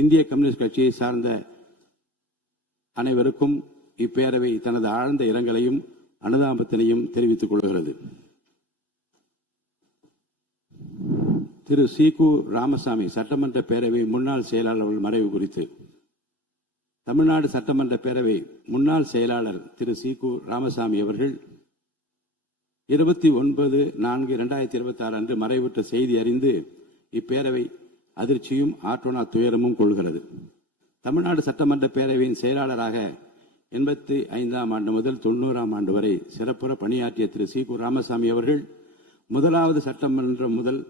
இந்திய கம்யூனிஸ்ட் கட்சியை சார்ந்த அனைவருக்கும் இப்பேரவை தனது ஆழ்ந்த இரங்கலையும் அனுதாபத்தினையும் தெரிவித்துக் கொள்கிறது. திரு சீகு ராமசாமி சட்டமன்ற பேரவை முன்னாள் செயலாளர் மறைவு குறித்து தமிழ்நாடு சட்டமன்ற பேரவை முன்னாள் செயலாளர் திரு சீகு ராமசாமி அவர்கள் 29/4/2026 அன்று மறைவுற்ற செய்தி அறிந்து இப்பேரவை அதிர்ச்சியும் ஆற்றோனா துயரமும் கொள்கிறது. தமிழ்நாடு சட்டமன்ற பேரவையின் செயலாளராக 85ஆம் ஆண்டு முதல் 90ஆம் ஆண்டு வரை சிறப்புற பணியாற்றிய திரு சீகு ராமசாமி அவர்கள் 1வது சட்டமன்றம் முதல்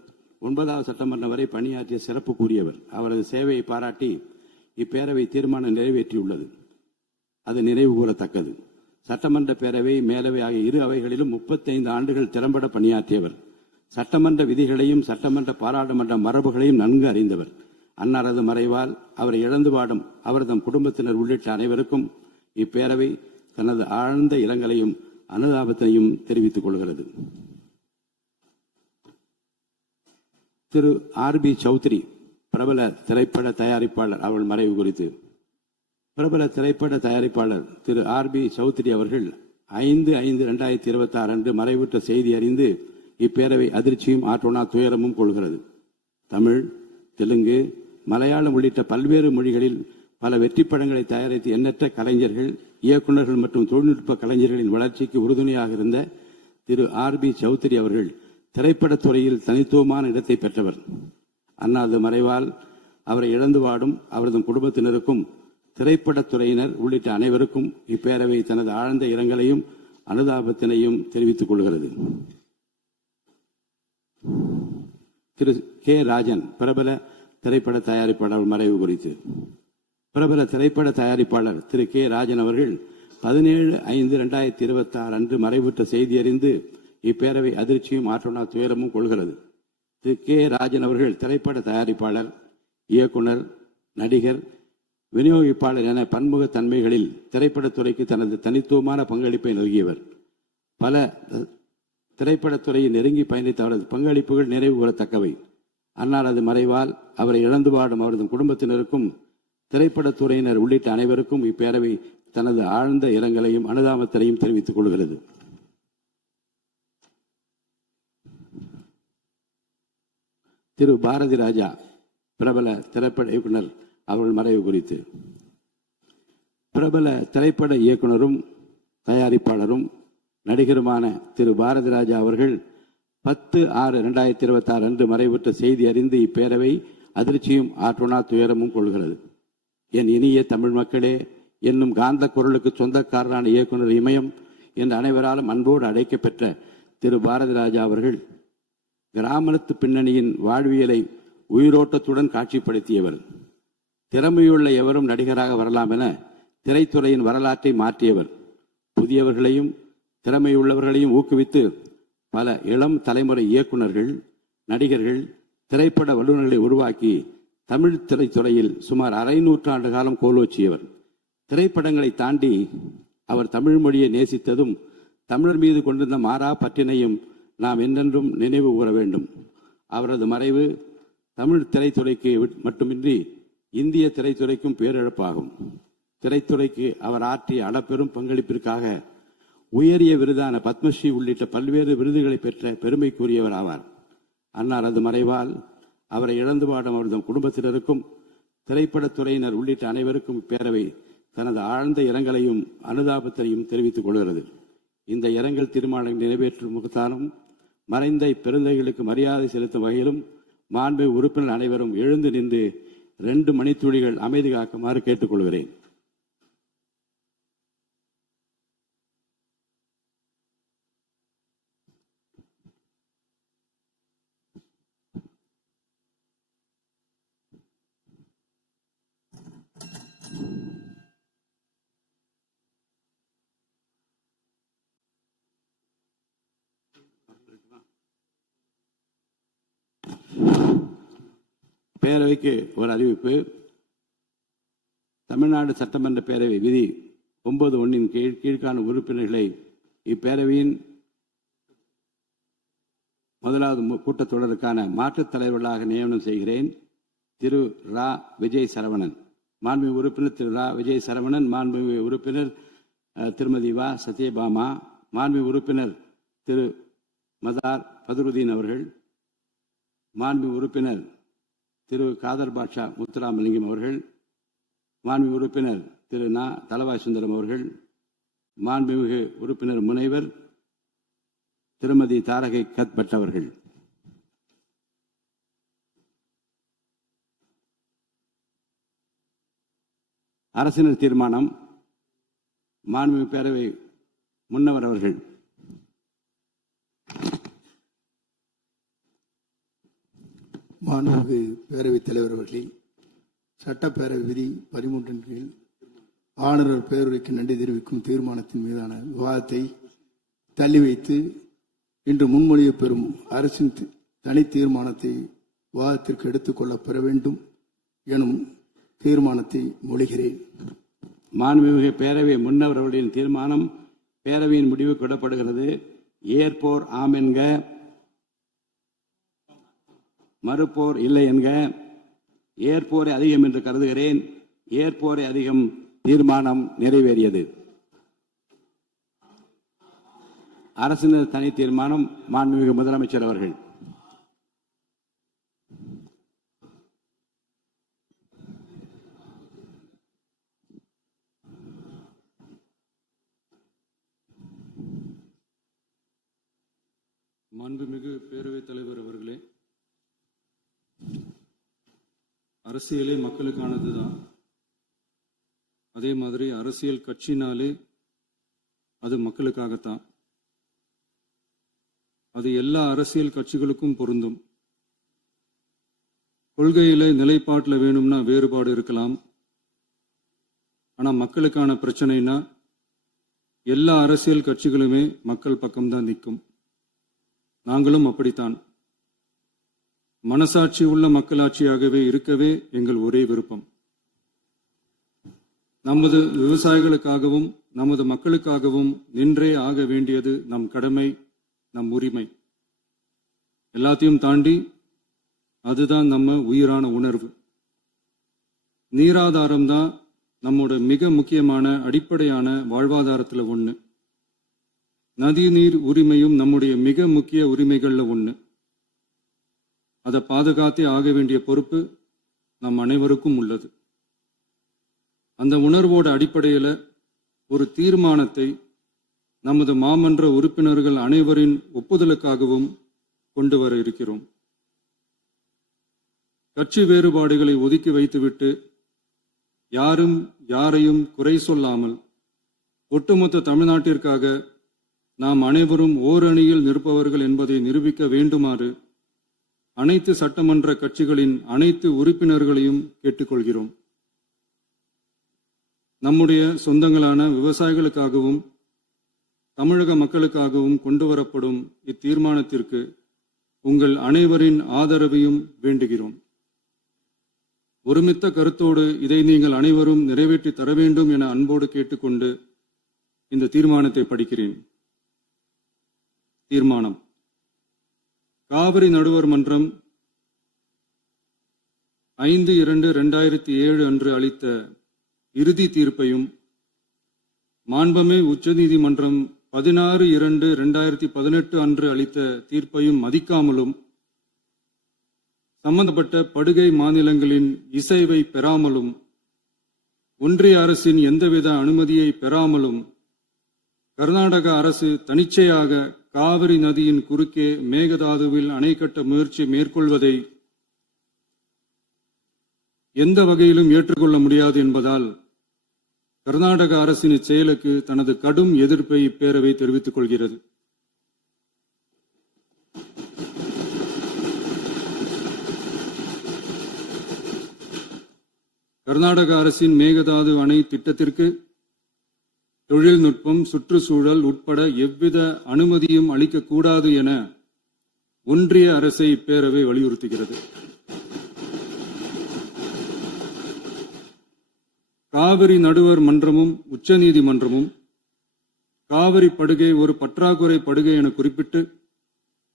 9வது சட்டமன்றம் வரை பணியாற்றிய சிறப்புக்குரியவர். அவரது சேவையை பாராட்டி இப்பேரவை தீர்மானம் நிறைவேற்றியுள்ளது. அது நினைவு கூறத்தக்கது. சட்டமன்ற பேரவை மேலவை ஆகிய இரு அவைகளிலும் 35 ஆண்டுகள் திறம்பட பணியாற்றியவர். சட்டமன்ற விதிகளையும் சட்டமன்ற பாராளுமன்ற மரபுகளையும் நன்கு அறிந்தவர். அன்னாரது மறைவால் அவரை இழந்து வாடும் அவரது குடும்பத்தினர் உள்ளிட்ட அனைவருக்கும் இப்பேரவை தனது ஆழ்ந்த இரங்கலையும் அனுதாபத்தையும் தெரிவித்துக் கொள்கிறது. திரு ஆர்.பி. சௌத்ரி பிரபல திரைப்பட தயாரிப்பாளர் அவள் மறைவு குறித்து பிரபல திரைப்பட தயாரிப்பாளர் திரு ஆர்.பி. சௌத்ரி அவர்கள் 5/5/2026 அன்று மறைவுற்ற செய்தி அறிந்து இப்பேரவை அதிர்ச்சியும் ஆற்றோனா துயரமும் கொள்கிறது. தமிழ், தெலுங்கு, மலையாளம் உள்ளிட்ட பல்வேறு மொழிகளில் பல வெற்றி படங்களை தயாரித்த எண்ணற்ற கலைஞர்கள், இயக்குநர்கள் மற்றும் தொழில்நுட்ப கலைஞர்களின் வளர்ச்சிக்கு உறுதுணையாக இருந்த திரு ஆர்.பி. சௌத்ரி அவர்கள் திரைப்படத்துறையில் தனித்துவமான இடத்தை பெற்றவர். அன்னாரது மறைவால் அவரை இழந்து வாடும் அவரது குடும்பத்தினருக்கும் திரைப்படத்துறையினர் உள்ளிட்ட அனைவருக்கும் இப்பேரவை தனது ஆழ்ந்த இரங்கலையும் அனுதாபத்தினையும் தெரிவித்துக் கொள்கிறது. திரு கே. ராஜன் பிரபல திரைப்பட தயாரிப்பாளர் மறைவு குறித்து பிரபல திரைப்பட தயாரிப்பாளர் திரு கே. ராஜன் அவர்கள் 17/5/2026 அன்று மறைவுற்ற செய்தி அறிந்து இப்பேரவை அதிர்ச்சியும் ஆற்றோனா துயரமும் கொள்கிறது. திரு கே. ராஜன் அவர்கள் திரைப்பட தயாரிப்பாளர், இயக்குனர், நடிகர், விநியோகிப்பாளர் என பன்முக தன்மைகளில் திரைப்படத்துறைக்கு தனது தனித்துவமான பங்களிப்பை நல்கியவர். பல திரைப்படத்துறையை நெருங்கி பயணித்த அவரது பங்களிப்புகள் நிறைவு கூறத்தக்கவை. அன்னாரது மறைவால் அவரை இழந்து வாடும் அவரது குடும்பத்தினருக்கும் திரைப்படத்துறையினர் உள்ளிட்ட அனைவருக்கும் இப்பேரவை தனது ஆழ்ந்த இரங்கலையும் அனுதாபத்தினையும் தெரிவித்துக் கொள்கிறது. திரு பாரதி ராஜா பிரபல திரைப்பட இயக்குனர் அவர்கள் மறைவு குறித்து பிரபல திரைப்பட இயக்குனரும் தயாரிப்பாளரும் நடிகருமான திரு பாரதி ராஜா அவர்கள் 10/6/2026 அன்று மறைவுற்ற செய்தி அறிந்து இப்பேரவை அதிர்ச்சியும் ஆற்றோனா துயரமும் கொள்கிறது. என் இனிய தமிழ் மக்களே என்னும் காந்த குரலுக்கு சொந்தக்காரரான இயக்குனர் இமயம் என்ற அனைவராலும் அன்போடு அழைக்கப்பெற்ற திரு பாரதி ராஜா அவர்கள் கிராமத்து பின்னணியின் வாழ்வியலை உயிரோட்டத்துடன் காட்சிப்படுத்தியவர். திறமையுள்ள எவரும் நடிகராக வரலாம் என திரைத்துறையின் வரலாற்றை மாற்றியவர். புதியவர்களையும் திறமையுள்ளவர்களையும் ஊக்குவித்து பல இளம் தலைமுறை இயக்குநர்கள், நடிகர்கள், திரைப்பட வல்லுநர்களை உருவாக்கி தமிழ் திரைத்துறையில் சுமார் அரை நூற்றாண்டு காலம் கோலோச்சியவர். திரைப்படங்களை தாண்டி அவர் தமிழ் மொழியை நேசித்ததும் தமிழர் மீது கொண்டிருந்த மாறா பற்றினையும் நாம் என்றென்றும் நினைவு கூற வேண்டும். அவரது மறைவு தமிழ் திரைத்துறைக்கு மட்டுமின்றி இந்திய திரைத்துறைக்கும் பேரிழப்பாகும். திரைத்துறைக்கு அவர் ஆற்றிய அளப்பெரும் பங்களிப்பிற்காக உயரிய விருதான பத்மஸ்ரீ உள்ளிட்ட பல்வேறு விருதுகளை பெற்ற பெருமைக்குரியவர் ஆவார். அன்னாரது மறைவால் அவரை இழந்து வாடும் அவரது குடும்பத்தினருக்கும் திரைப்படத்துறையினர் உள்ளிட்ட அனைவருக்கும் இப்பேரவை தனது ஆழ்ந்த இரங்கலையும் அனுதாபத்தையும் தெரிவித்துக் கொள்கிறது. இந்த இரங்கல் தீர்மானம் நிறைவேற்றும் முகத்தாலும் மறைந்த இப்பெருந்தைகளுக்கு மரியாதை செலுத்தும் வகையிலும் மாண்பு உறுப்பினர் அனைவரும் எழுந்து நின்று 2 மணித்துளிகள் அமைதி காக்குமாறு கேட்டுக்கொள்கிறேன். பேரவைக்கு ஒரு அறிவிப்பு. தமிழ்நாடு சட்டமன்ற பேரவை விதி 9(1) கீழ்காணும் உறுப்பினர்களை இப்பேரவையின் முதலாவது கூட்டத்தொடருக்கான மாற்றுத் தலைவர்களாக நியமனம் செய்கிறேன். திரு ரா விஜய் சரவணன். மாண்புமிகு உறுப்பினர் திரு ரா விஜய் சரவணன். மாண்புமிகு உறுப்பினர் திருமதி வா சத்யபாமா. மாண்புமிகு உறுப்பினர் திரு மதார் பதருதீன் அவர்கள். மாண்புமிகு உறுப்பினர் திரு காதர் பாட்ஷா முத்துராமலிங்கம் அவர்கள். மாண்புமிகு உறுப்பினர் திரு நா தலவாய் சுந்தரம் அவர்கள். மாண்புமிகு உறுப்பினர் முனைவர் திருமதி தாரகை கத்பட் அவர்கள். அரசினர் தீர்மானம். மாண்புமிகு பேரவை முன்னவர் அவர்கள். மாண்புமிகு பேரவைத் தலைவர் அவர்களே, சட்டப்பேரவை விதி 13 கீழ் ஆளுநர் பேருரைக்கு நன்றி தெரிவிக்கும் தீர்மானத்தின் மீதான விவாதத்தை தள்ளி வைத்து இன்று முன்மொழிய பெறும் அரசின் தனி தீர்மானத்தை விவாதத்திற்கு எடுத்துக் கொள்ளப்பெற வேண்டும் எனும் தீர்மானத்தை மொழிகிறேன். மாண்புமிகு பேரவை முன்னவர் அவர்களின் தீர்மானம் பேரவையின் முடிவு கொள்ளப்படுகிறது. ஏற்போர் ஆம் என்க, மறுப்போர் இல்லை என்க. ஏற்போரை அதிகம் என்று கருதுகிறேன். ஏற்போரை அதிகம். தீர்மானம் நிறைவேறியது. அரசினர் தனி தீர்மானம். மாண்புமிகு முதலமைச்சர் அவர்கள். மாண்புமிகு பேரவைத் தலைவர் அவர்களே, அரசியலே மக்களுக்கானதுதான். அதே மாதிரி அரசியல் கட்சினாலே அது மக்களுக்காகத்தான். அது எல்லா அரசியல் கட்சிகளுக்கும் பொருந்தும். கொள்கையில நிலைப்பாட்டில் வேணும்னா வேறுபாடு இருக்கலாம். ஆனா மக்களுக்கான பிரச்சனைனா எல்லா அரசியல் கட்சிகளுமே மக்கள் பக்கம்தான் நிற்கும். நாங்களும் அப்படித்தான். மனசாட்சி உள்ள மக்களாட்சியாகவே இருக்கவே எங்கள் ஒரே விருப்பம். நமது விவசாயிகளுக்காகவும் நமது மக்களுக்காகவும் நின்றே ஆக வேண்டியது நம் கடமை, நம் உரிமை. எல்லாத்தையும் தாண்டி அதுதான் நம்ம உயிரான உணர்வு. நீராதாரம் தான் நம்மோட மிக முக்கியமான அடிப்படையான வாழ்வாதாரத்துல ஒண்ணு. நதி நீர் உரிமையும் நம்முடைய மிக முக்கிய உரிமைகள்ல ஒண்ணு. அதை பாதுகாத்தே ஆக வேண்டிய பொறுப்பு நம் அனைவருக்கும் உள்ளது. அந்த உணர்வோட அடிப்படையில ஒரு தீர்மானத்தை நமது மாமன்ற உறுப்பினர்கள் அனைவரின் ஒப்புதலுக்காகவும் கொண்டு வர இருக்கிறோம். கட்சி வேறுபாடுகளை ஒதுக்கி வைத்துவிட்டு யாரும் யாரையும் குறை சொல்லாமல் ஒட்டுமொத்த தமிழ்நாட்டிற்காக நாம் அனைவரும் ஓரணியில் நிற்பவர்கள் என்பதை நிரூபிக்க வேண்டுமாறு அனைத்து சட்டமன்ற கட்சிகளின் அனைத்து உறுப்பினர்களையும் கேட்டுக்கொள்கிறோம். நம்முடைய சொந்தங்களான விவசாயிகளுக்காகவும் தமிழக மக்களுக்காகவும் கொண்டு வரப்படும் இத்தீர்மானத்திற்கு உங்கள் அனைவரின் ஆதரவையும் வேண்டுகிறோம். ஒருமித்த கருத்தோடு இதை நீங்கள் அனைவரும் நிறைவேற்றி தர வேண்டும் என அன்போடு கேட்டுக்கொண்டு இந்த தீர்மானத்தை படிக்கிறேன். தீர்மானம். காவிரி நடுவர் மன்றம் 5/2/2007 அன்று அளித்த இறுதி தீர்ப்பையும் மாண்புமிகு உச்சநீதிமன்றம் 16/2/2018 அன்று அளித்த தீர்ப்பையும் மதிக்காமலும் சம்பந்தப்பட்ட படுகை மாநிலங்களின் இசைவை பெறாமலும் ஒன்றிய அரசின் எந்தவித அனுமதியை பெறாமலும் கர்நாடக அரசு தனிச்சையாக காவிரி நதியின் குறுக்கே மேகதாதுவில் அணை கட்ட முயற்சி மேற்கொள்வதை எந்த வகையிலும் ஏற்றுக்கொள்ள முடியாது என்பதால் கர்நாடக அரசின் இச்செயலுக்கு தனது கடும் எதிர்ப்பை இப்பேரவை தெரிவித்துக் கொள்கிறது. கர்நாடக அரசின் மேகதாது அணை திட்டத்திற்கு தொழில்நுட்பம், சுற்றுச்சூழல் உட்பட எவ்வித அனுமதியும் அளிக்கக்கூடாது என ஒன்றிய அரசை இப்பேரவை வலியுறுத்துகிறது. காவிரி நடுவர் மன்றமும் உச்சநீதிமன்றமும் காவிரி படுகை ஒரு பற்றாக்குறை படுகை என குறிப்பிட்டு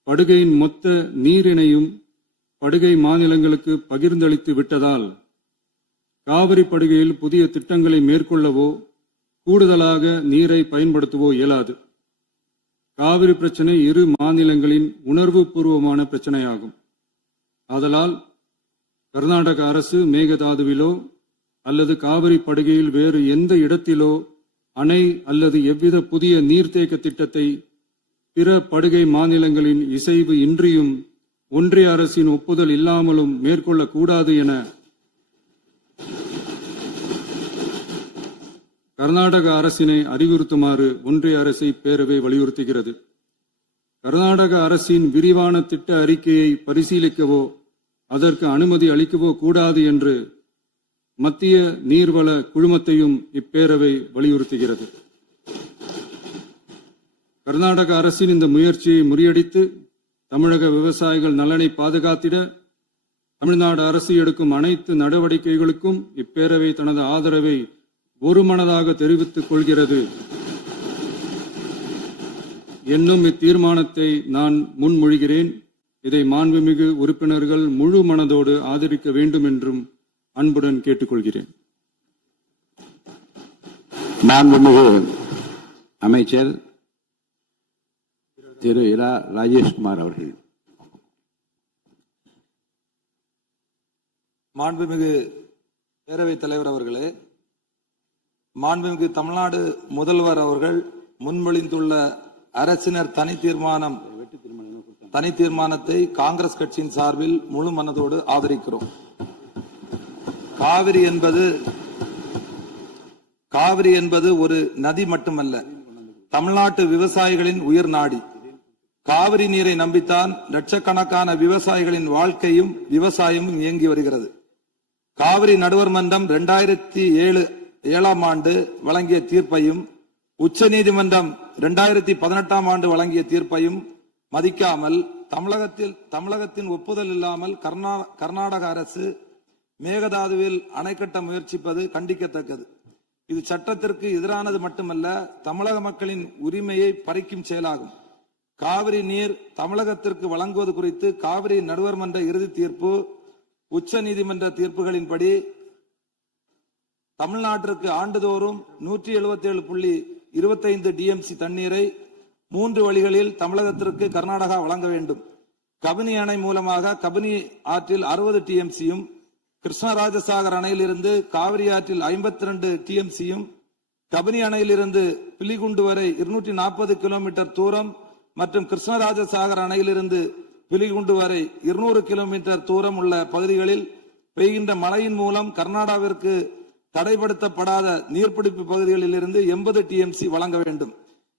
படுகையின் மொத்த நீரினையும் படுகை மாநிலங்களுக்கு பகிர்ந்தளித்து விட்டதால் காவிரி படுகையில் புதிய திட்டங்களை மேற்கொள்ளவோ கூடுதலாக நீரை பயன்படுத்தவோ இயலாது. காவிரி பிரச்சனை இரு மாநிலங்களின் உணர்வு பூர்வமான பிரச்சனையாகும். ஆதலால் கர்நாடக அரசு மேகதாதுவிலோ அல்லது காவிரி படுகையில் வேறு எந்த இடத்திலோ அணை அல்லது எவ்வித புதிய நீர்த்தேக்க திட்டத்தை பிற படுகை மாநிலங்களின் இசைவு இன்றியும் ஒன்றிய அரசின் ஒப்புதல் இல்லாமலும் மேற்கொள்ளக்கூடாது என கர்நாடக அரசினை அறிவுறுத்துமாறு ஒன்றிய அரசை பேரவை வலியுறுத்துகிறது. கர்நாடக அரசின் விரிவான திட்ட அறிக்கையை பரிசீலிக்கவோ அதற்கு அனுமதி அளிக்கவோ கூடாது என்று மத்திய நீர்வள குழுமத்தையும் இப்பேரவை வலியுறுத்துகிறது. கர்நாடக அரசின் இந்த முயற்சியை முறியடித்து தமிழக விவசாயிகள் நலனை பாதுகாத்திட தமிழ்நாடு அரசு எடுக்கும் அனைத்து நடவடிக்கைகளுக்கும் இப்பேரவை தனது ஆதரவை ஒருமனதாக தெரிவித்துக் கொள்கிறது என்னும் இத்தீர்மானத்தை நான் முன்மொழிகிறேன். இதை மாண்புமிகு உறுப்பினர்கள் முழு மனதோடு ஆதரிக்க வேண்டும் என்றும் அன்புடன் கேட்டுக்கொள்கிறேன். மாண்புமிகு அமைச்சர் திரு இரா ராஜேஷ்குமார் அவர்கள். மாண்புமிகு பேரவைத் தலைவர் அவர்களே, மாண்புமிகு தமிழ்நாடு முதல்வர் அவர்கள் முன்மொழிந்துள்ள அரசினர் தனி தீர்மானத்தை காங்கிரஸ் கட்சியின் சார்பில் முழு மனதோடு ஆதரிக்கிறோம். காவிரி என்பது ஒரு நதி மட்டுமல்ல, தமிழ்நாட்டு விவசாயிகளின் உயிர் நாடி. காவிரி நீரை நம்பித்தான் லட்சக்கணக்கான விவசாயிகளின் வாழ்க்கையும் விவசாயமும் இயங்கி வருகிறது. காவிரி நடுவர் மன்றம் 2007 ஆண்டு வழங்கிய தீர்ப்பையும் உச்சநீதிமன்றம் 2018 ஆண்டு வழங்கிய தீர்ப்பையும் மதிக்காமல் தமிழகத்தின் ஒப்புதல் இல்லாமல் கர்நாடக அரசு மேகதாதுவில் அணை கட்ட முயற்சிப்பது கண்டிக்கத்தக்கது. இது சட்டத்திற்கு எதிரானது மட்டுமல்ல, தமிழக மக்களின் உரிமையை பறிக்கும் செயலாகும். காவிரி நீர் தமிழகத்திற்கு வழங்குவது குறித்து காவிரி நடுவர் மன்ற இறுதி தீர்ப்பு, உச்ச நீதிமன்ற தீர்ப்புகளின்படி தமிழ்நாட்டிற்கு ஆண்டுதோறும் 177.25 டிஎம்சி தண்ணீரை 3 வழிகளில் தமிழகத்திற்கு கர்நாடகா வழங்க வேண்டும். கபினி அணை மூலமாக கபினி ஆற்றில் 60 டிஎம்சியும், கிருஷ்ணராஜசாகர் அணையிலிருந்து காவிரி ஆற்றில் 52 டிஎம்சியும், கபினி அணையிலிருந்து பிலிகுண்டு வரை 240 கிலோமீட்டர் தூரம் மற்றும் கிருஷ்ணராஜசாகர் அணையிலிருந்து பிலிகுண்டு வரை 200 கிலோமீட்டர் தூரம் உள்ள பகுதிகளில் பெய்கின்ற மழையின் மூலம் கர்நாடகாவிற்கு தடைப்படுத்தப்படாத நீர்பிடிப்பு பகுதிகளில் இருந்து 80 டிஎம்சி வழங்க வேண்டும்.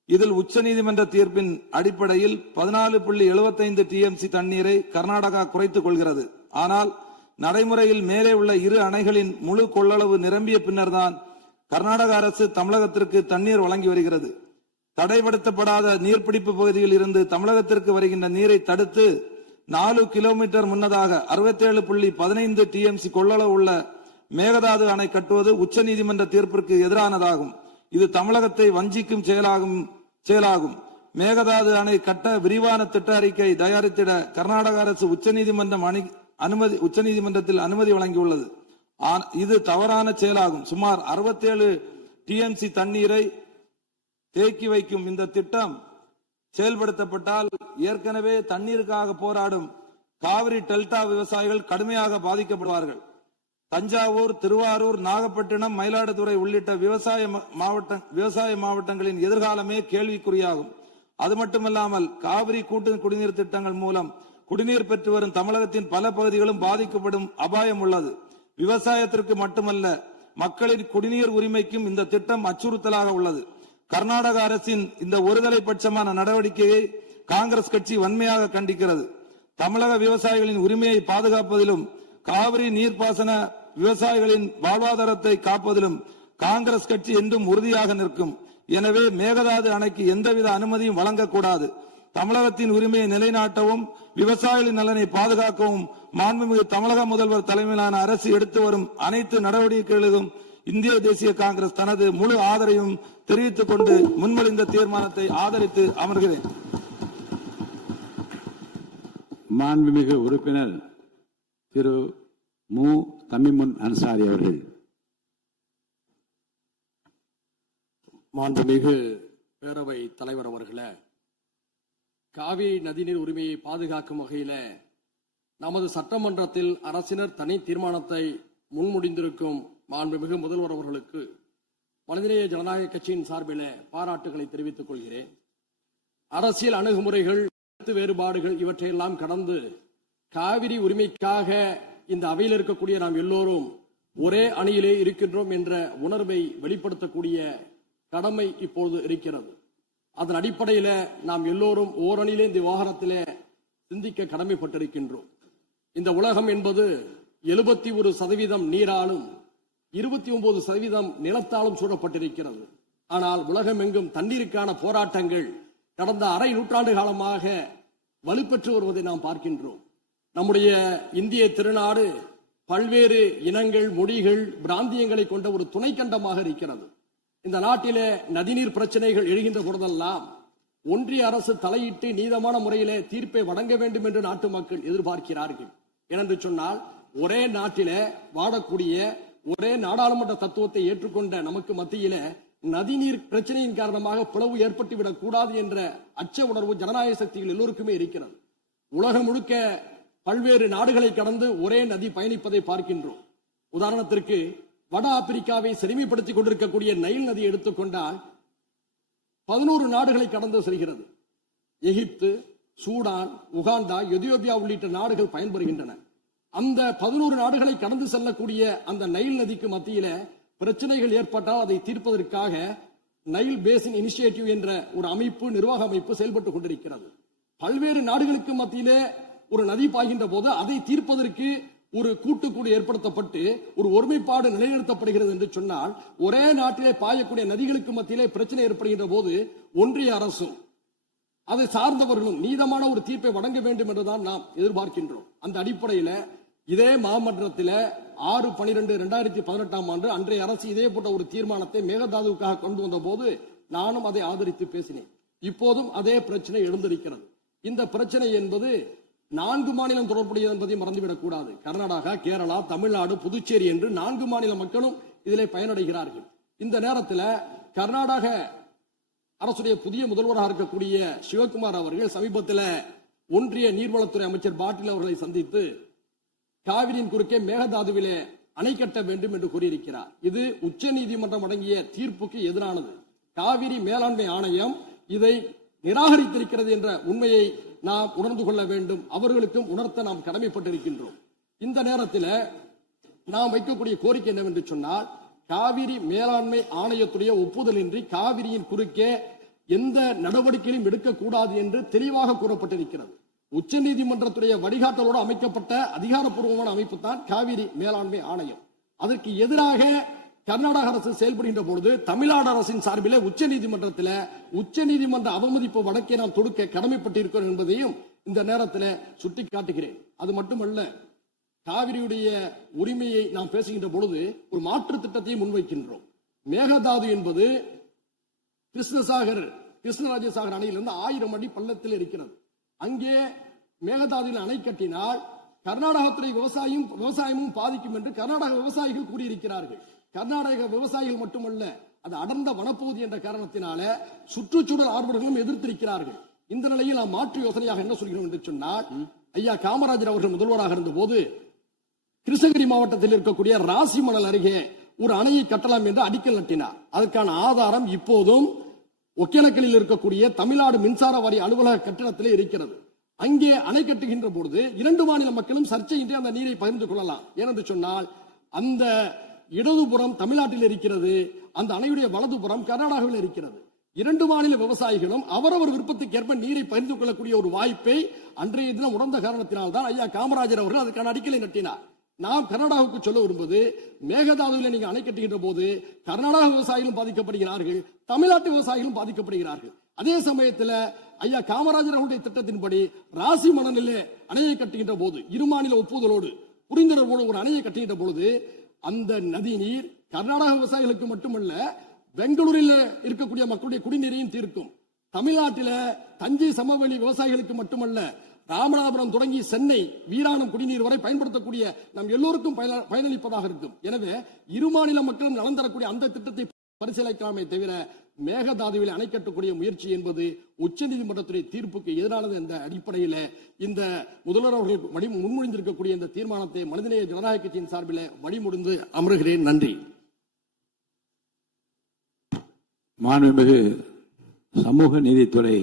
இதில் உச்சநீதிமன்ற தீர்ப்பின் அடிப்படையில் 14.75 டிஎம்சி தண்ணீரை கர்நாடகா குறைத்துக் கொள்கிறது. ஆனால் நடைமுறையில் மேலே உள்ள இரு அணைகளின் முழு கொள்ளளவு நிரம்பிய பின்னர்தான் கர்நாடக அரசு தமிழகத்திற்கு தண்ணீர் வழங்கி வருகிறது. தடைப்படுத்தப்படாத நீர்பிடிப்பு பகுதியில் இருந்து தமிழகத்திற்கு வருகின்ற நீரை தடுத்து 4 கிலோமீட்டர் முன்னதாக 67.15 டிஎம்சி கொள்ளளவு உள்ள மேகதாது அணை கட்டுவது உச்சநீதிமன்ற தீர்ப்பிற்கு எதிரானதாகும். இது தமிழகத்தை வஞ்சிக்கும் செயலாகும். மேகதாது அணை கட்ட விரிவான திட்ட அறிக்கை தயாரித்திட கர்நாடக அரசு உச்சநீதிமன்றத்தில் அனுமதி வழங்கியுள்ளது. இது தவறான செயலாகும். சுமார் 67 டிஎம்சி தண்ணீரை தேக்கி வைக்கும் இந்த திட்டம் செயல்படுத்தப்பட்டால் ஏற்கனவே தண்ணீருக்காக போராடும் காவிரி டெல்டா விவசாயிகள் கடுமையாக பாதிக்கப்படுவார்கள். தஞ்சாவூர், திருவாரூர், நாகப்பட்டினம், மயிலாடுதுறை உள்ளிட்ட விவசாய மாவட்டங்களின் எதிர்காலமே கேள்விக்குறியாகும். அது மட்டுமல்லாமல் காவிரி கூட்டு குடிநீர் திட்டங்கள் மூலம் குடிநீர் பெற்று வரும் தமிழகத்தின் பல பகுதிகளும் பாதிக்கப்படும் அபாயம் உள்ளது. விவசாயத்திற்கு மட்டுமல்ல, மக்களின் குடிநீர் உரிமைக்கும் இந்த திட்டம் அச்சுறுத்தலாக உள்ளது. கர்நாடக அரசின் இந்த ஒருதலைபட்சமான நடவடிக்கையை காங்கிரஸ் கட்சி வன்மையாக கண்டிக்கிறது. தமிழக விவசாயிகளின் உரிமையை பாதுகாப்பதிலும் காவிரி நீர்ப்பாசன விவசாயிகளின் வாழ்வாதாரத்தை காப்பதிலும் காங்கிரஸ் கட்சி என்றும் உறுதியாக நிற்கும். எனவே மேகதாது அணைக்கு எந்தவித அனுமதியும் வழங்கக்கூடாது. தமிழகத்தின் உரிமையை நிலைநாட்டவும் விவசாயிகளின் நலனை பாதுகாக்கவும் மாண்புமிகு தமிழக முதல்வர் தலைமையிலான அரசு எடுத்து வரும் அனைத்து நடவடிக்கைகளுக்கும் இந்திய தேசிய காங்கிரஸ் தனது முழு ஆதரவையும் தெரிவித்துக் கொண்டு முன்மொழிந்த தீர்மானத்தை ஆதரித்து அமர்கிறேன். மாண்புமிகு உறுப்பினர் திரு மு தமிமுன் அன்சாரி அவர்கள். மாண்புமிகு பேரவை தலைவர் அவர்களே, காவிரி நதிநீர் உரிமையை பாதுகாக்கும் வகையில நமது சட்டமன்றத்தில் அரசினர் தனி தீர்மானத்தை முன்மொழிந்திருக்கும் மாண்புமிகு முதல்வர் அவர்களுக்கு மனிதநேய ஜனநாயக கட்சியின் சார்பில் பாராட்டுகளை தெரிவித்துக் கொள்கிறேன். அரசியல் அணுகுமுறைகள், கருத்து வேறுபாடுகள் இவற்றையெல்லாம் கடந்து காவிரி உரிமைக்காக இந்த அவையில் இருக்கக்கூடிய நாம் எல்லோரும் ஒரே அணியிலே இருக்கின்றோம் என்ற உணர்வை வெளிப்படுத்தக்கூடிய கடமை இப்போது இருக்கிறது. அதன் அடிப்படையில நாம் எல்லோரும் ஓரணியிலே இந்த விவகாரத்திலே சிந்திக்க கடமைப்பட்டிருக்கின்றோம். இந்த உலகம் என்பது 71% நீராலும் 29% நிலத்தாலும் சூழப்பட்டிருக்கிறது. ஆனால் உலகம் எங்கும் தண்ணீருக்கான போராட்டங்கள் கடந்த அரை நூற்றாண்டு காலமாக வலுப்பெற்று வருவதை நாம் பார்க்கின்றோம். நம்முடைய இந்திய திருநாடு பல்வேறு இனங்கள், மொழிகள், பிராந்தியங்களை கொண்ட ஒரு துணைக்கண்டமாக இருக்கிறது. இந்த நாட்டிலே நதிநீர் பிரச்சனைகள் எழுகின்ற பொழுதெல்லாம் ஒன்றிய அரசு தலையிட்டு நீதமான முறையிலே தீர்ப்பை வழங்க வேண்டும் என்று நாட்டு மக்கள் எதிர்பார்க்கிறார்கள். ஏனென்று சொன்னால், ஒரே நாட்டிலே வாழக்கூடிய ஒரே நாடாளுமன்ற தத்துவத்தை ஏற்றுக்கொண்ட நமக்கு மத்தியிலே நதிநீர் பிரச்சனையின் காரணமாக பிளவு ஏற்பட்டுவிடக் கூடாது என்ற அச்ச உணர்வு ஜனநாயக சக்திகள் எல்லோருக்குமே இருக்கிறது. உலகம் முழுக்க பல்வேறு நாடுகளை கடந்து ஒரே நதி பயணிப்பதை பார்க்கின்றோம். உதாரணத்திற்கு வட ஆப்பிரிக்காவை செழுமைப்படுத்திக் கொண்டிருக்கக்கூடிய நைல் நதி எடுத்துக்கொண்டால் 11 நாடுகளை கடந்து செல்கிறது. எகிப்து, சூடான், உகாண்டா, எதியோப்பியா உள்ளிட்ட நாடுகள் பயன்பெறுகின்றன. அந்த 11 நாடுகளை கடந்து செல்லக்கூடிய அந்த நைல் நதிக்கு மத்தியில பிரச்சனைகள் ஏற்பட்டால் அதை தீர்ப்பதற்காக நைல் பேசின் இனிஷியேட்டிவ் என்ற ஒரு அமைப்பு, நிர்வாக அமைப்பு செயல்பட்டுக் கொண்டிருக்கிறது. பல்வேறு நாடுகளுக்கு மத்தியிலே ஒரு நதி பாய்கின்ற போது அதை தீர்ப்பதற்கு ஒரு கூட்டுக்குழு ஏற்படுத்தப்பட்டு ஒரு ஒருமைப்பாடு நிலைநிறுத்தப்படுகிறது என்று சொன்னால், ஒரே நாட்டிலே பாயக்கூடிய நதிகளுக்கு மத்தியிலே பிரச்சனை ஏற்படுகின்ற போது ஒன்றிய அரசும் அதை சார்ந்தவர்களும் நீதமான ஒரு தீர்ப்பை வழங்க வேண்டும் என்றுதான் நாம் எதிர்பார்க்கின்றோம். அந்த அடிப்படையில இதே மாமன்றத்தில் 6/12/2018 அன்றைய அரசு இதே போன்ற ஒரு தீர்மானத்தை மேகதாதுவுக்காக கொண்டு வந்த போது நானும் அதை ஆதரித்து பேசினேன். இப்போதும் அதே பிரச்சனை எழுந்திருக்கிறது. இந்த பிரச்சனை என்பது 4 மாநிலம் தொடர்புடையது என்பதை மறந்துவிடக் கூடாது. கர்நாடகா, கேரளா, தமிழ்நாடு, புதுச்சேரி என்று 4 மாநில மக்களும் இதிலே பயனடைகிறார்கள். இந்த நேரத்தில் கர்நாடக அரசுடைய புதிய முதல்வராக இருக்கக்கூடிய சிவகுமார் அவர்கள் சமீபத்தில் ஒன்றிய நீர்வளத்துறை அமைச்சர் பாட்டீல் அவர்களை சந்தித்து காவிரியின் குறுக்கே மேகதாதுவிலே அணை கட்ட வேண்டும் என்று கூறியிருக்கிறார். இது உச்ச நீதிமன்றம் வழங்கிய தீர்ப்புக்கு எதிரானது. காவிரி மேலாண்மை ஆணையம் இதை நிராகரித்திருக்கிறது என்ற உண்மையை நாம் உணர்ந்து கொள்ள வேண்டும். அவர்களுக்கும் உணர்த்த நாம் கடமைப்பட்டிருக்கின்றோம். இந்த நேரத்தில் நாம் வைக்கக்கூடிய கோரிக்கை என்னவென்று சொன்னால், காவிரி மேலாண்மை ஆணையத்துடைய ஒப்புதலின்றி காவிரியின் குறுக்கே எந்த நடவடிக்கையும் எடுக்கக்கூடாது என்று தெளிவாக கூறப்பட்டிருக்கிறது. உச்ச நீதிமன்றத்துடைய வழிகாட்டலோடு அமைக்கப்பட்ட அதிகாரப்பூர்வமான அமைப்பு தான் காவிரி மேலாண்மை ஆணையம். அதற்கு எதிராக கர்நாடக அரசு செயல்படுகின்ற பொழுது தமிழ்நாடு அரசின் சார்பிலே உச்ச நீதிமன்ற அவமதிப்பு வழக்கை நாம் தொடுக்க கடமைப்பட்டிருக்கிறோம் என்பதையும் இந்த நேரத்தில் சுட்டிக்காட்டுகிறேன். அது மட்டுமல்ல, காவிரியுடைய உரிமையை நாம் பேசுகின்ற பொழுது ஒரு மாற்று திட்டத்தை முன்வைக்கின்றோம். மேகதாது என்பது கிருஷ்ணராஜசாகர் அணையிலிருந்து 1000 அடி பள்ளத்தில் இருக்கிறது. அங்கே மேகதாதுவில் அணை கட்டினால் கர்நாடகத்துறை விவசாயமும் பாதிக்கும் என்று கர்நாடக விவசாயிகள் கூறியிருக்கிறார்கள். கர்நாடக விவசாயிகள் மட்டுமல்ல, அது அடர்ந்த வனப்பகுதி என்ற காரணத்தினால சுற்றுச்சூழல் ஆர்வலர்களும் எதிர்த்திருக்கிறார்கள். இந்த நிலையில் நாம் மாற்று யோசனையாக என்ன சொல்கிறோம் என்று சொன்னால், ஐயா காமராஜர் அவர்கள் முதல்வராக இருந்த போது கிருஷ்ணகிரி மாவட்டத்தில் இருக்கக்கூடிய ராசிமணல் அருகே ஒரு அணையை கட்டலாம் என்று அடிக்கல் நட்டினார். அதற்கான ஆதாரம் இப்போதும் ஒகேனக்கலில் இருக்கக்கூடிய தமிழ்நாடு மின்சார வாரிய அலுவலக கட்டிடத்திலே இருக்கிறது. அங்கே அணை கட்டுகின்ற பொழுது 2 மாநில மக்களும் சர்ச்சையின்றி அந்த நீரை பகிர்ந்து கொள்ளலாம். ஏனென்று சொன்னால், அந்த இடதுபுறம் தமிழ்நாட்டில் இருக்கிறது, அந்த அணையுடைய வலதுபுறம் கர்நாடகாவில் இருக்கிறது. 2 மாநில விவசாயிகளும் அவரவர் விருப்பத்துக்கேற்ப நீரை பகிர்ந்து கொள்ளக்கூடிய ஒரு வாய்ப்பை அன்றைய தினம் உணர்ந்த காரணத்தினால் தான் ஐயா காமராஜர் அவர்கள் அதற்கான அடிக்கலை நட்டினார். நாம் கர்நாடகாவுக்கு சொல்ல விரும்புவது, மேகதாதுவில் நீங்க அணை கட்டுகின்ற போது கர்நாடக விவசாயிகளும் பாதிக்கப்படுகிறார்கள், தமிழ்நாட்டு விவசாயிகளும் பாதிக்கப்படுகிறார்கள். அதே சமயத்தில் ஐயா காமராஜர் அவருடைய திட்டத்தின்படி ராசி மணலிலே அணையை கட்டுகின்ற போது 2 மாநில ஒப்புதலோடு புரிந்துணர்வோடு ஒரு அணையை கட்டுகின்ற பொழுது அந்த நதி நீர் கர்நாடக விவசாயிகளுக்கு மட்டுமல்ல, பெங்களூரில் இருக்கக்கூடிய மக்களுடைய குடிநீரையும் தீர்க்கும். தமிழ்நாட்டில தஞ்சை சமவெளி விவசாயிகளுக்கு மட்டுமல்ல, ராமநாதபுரம் தொடங்கி சென்னை வீராணம் குடிநீர் வரை பயன்படுத்தக்கூடிய நம் எல்லோருக்கும் பயனளிப்பதாக இருக்கும். எனவே இரு மாநில மக்களும் நலன் தரக்கூடிய அந்த திட்டத்தை பரிசீலிக்கலாமே தவிர மேகதாதுவில் அணை கட்டக்கூடிய முயற்சி என்பது உச்சநீதிமன்றத்துடைய தீர்ப்புக்கு எதிரானது என்ற அடிப்படையில் இந்த முதல்வர் அவர்கள் முன்மொழிந்திருக்கக்கூடிய இந்த தீர்மானத்தை மனிதநேய ஜனநாயக கட்சியின் சார்பில் வழிமுடிந்து அமருகிறேன். நன்றி. மாண்புமிகு சமூக நீதித்துறை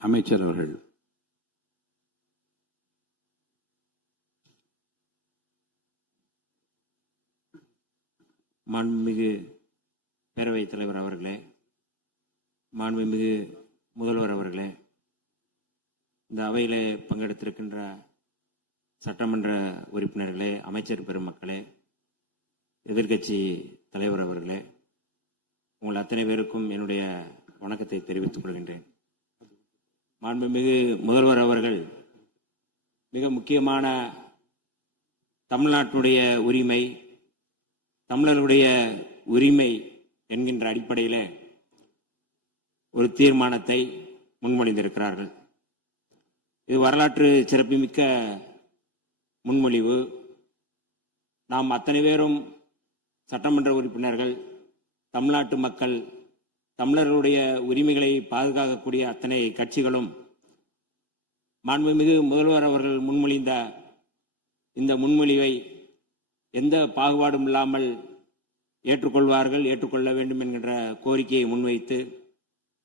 அமைச்சர் அவர்கள். மாண்புமிகு பேரவைத் தலைவர் அவர்களே, மாண்புமிகு முதல்வர் அவர்களே, இந்த அவையிலே பங்கெடுத்திருக்கின்ற சட்டமன்ற உறுப்பினர்களே, அமைச்சர் பெருமக்களே, எதிர்க்கட்சி தலைவர் அவர்களே, உங்கள் அத்தனை பேருக்கும் என்னுடைய வணக்கத்தை தெரிவித்துக் கொள்கின்றேன். மாண்புமிகு முதல்வர் அவர்கள் மிக முக்கியமான தமிழ்நாட்டுடைய உரிமை, தமிழர்களுடைய உரிமை என்கின்ற அடிப்படையில் ஒரு தீர்மானத்தை முன்மொழிந்திருக்கிறார்கள். இது வரலாற்று சிறப்புமிக்க முன்மொழிவு. நாம் அத்தனை பேரும் சட்டமன்ற உறுப்பினர்கள், தமிழ்நாட்டு மக்கள், தமிழர்களுடைய உரிமைகளை பாதுகாக்கக்கூடிய அத்தனை கட்சிகளும் மாண்புமிகு முதல்வர் அவர்கள் முன்மொழிந்த இந்த முன்மொழிவை எந்த பாகுபாடும் இல்லாமல் ஏற்றுக்கொள்வார்கள், ஏற்றுக்கொள்ள வேண்டும் என்கின்ற கோரிக்கையை முன்வைத்து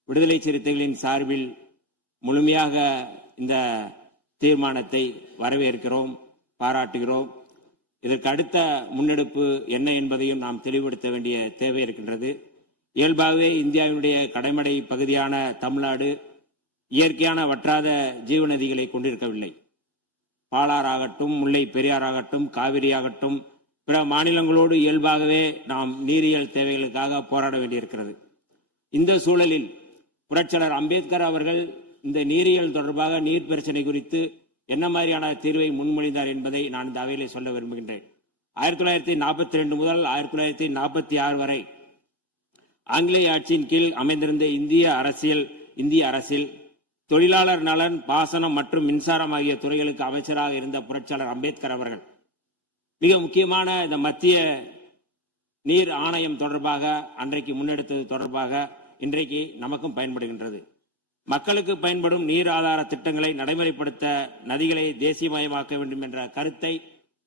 விடுதலை சிறுத்தைகளின் சார்பில் முழுமையாக இந்த தீர்மானத்தை வரவேற்கிறோம், பாராட்டுகிறோம். இதற்கு அடுத்த முன்னெடுப்பு என்ன என்பதையும் நாம் தெளிவுபடுத்த வேண்டிய தேவை இருக்கின்றது. இயல்பாகவே இந்தியாவினுடைய கடைமடை பகுதியான தமிழ்நாடு இயற்கையான வற்றாத ஜீவநதிகளை கொண்டிருக்கவில்லை. பாலாறாகட்டும், முல்லை பெரியாறாகட்டும், காவிரியாகட்டும், பிற மாநிலங்களோடு இயல்பாகவே நாம் நீரியல் தேவைகளுக்காக போராட வேண்டியிருக்கிறது. இந்த சூழலில் புரட்சியாளர் அம்பேத்கர் அவர்கள் இந்த நீரியல் தொடர்பாக நீர் பிரச்சனை குறித்து என்ன மாதிரியான தீர்வை முன்மொழிந்தார் என்பதை நான் இந்த அவையிலே சொல்ல விரும்புகின்றேன். 1942 முதல் 1946 வரை ஆங்கிலேய ஆட்சியின் கீழ் அமைந்திருந்த இந்திய அரசில் தொழிலாளர் நலன், பாசனம் மற்றும் மின்சாரம் ஆகிய துறைகளுக்கு அமைச்சராக இருந்த புரட்சியாளர் அம்பேத்கர் அவர்கள் மிக முக்கியமான இந்த மத்திய நீர் ஆணையம் தொடர்பாக அன்றைக்கு முன்னெடுத்தது தொடர்பாக இன்றைக்கு நமக்கும் பயன்படுகின்றது. மக்களுக்கு பயன்படும் நீர் ஆதார திட்டங்களை நடைமுறைப்படுத்த நதிகளை தேசியமயமாக்க வேண்டும் என்ற கருத்தை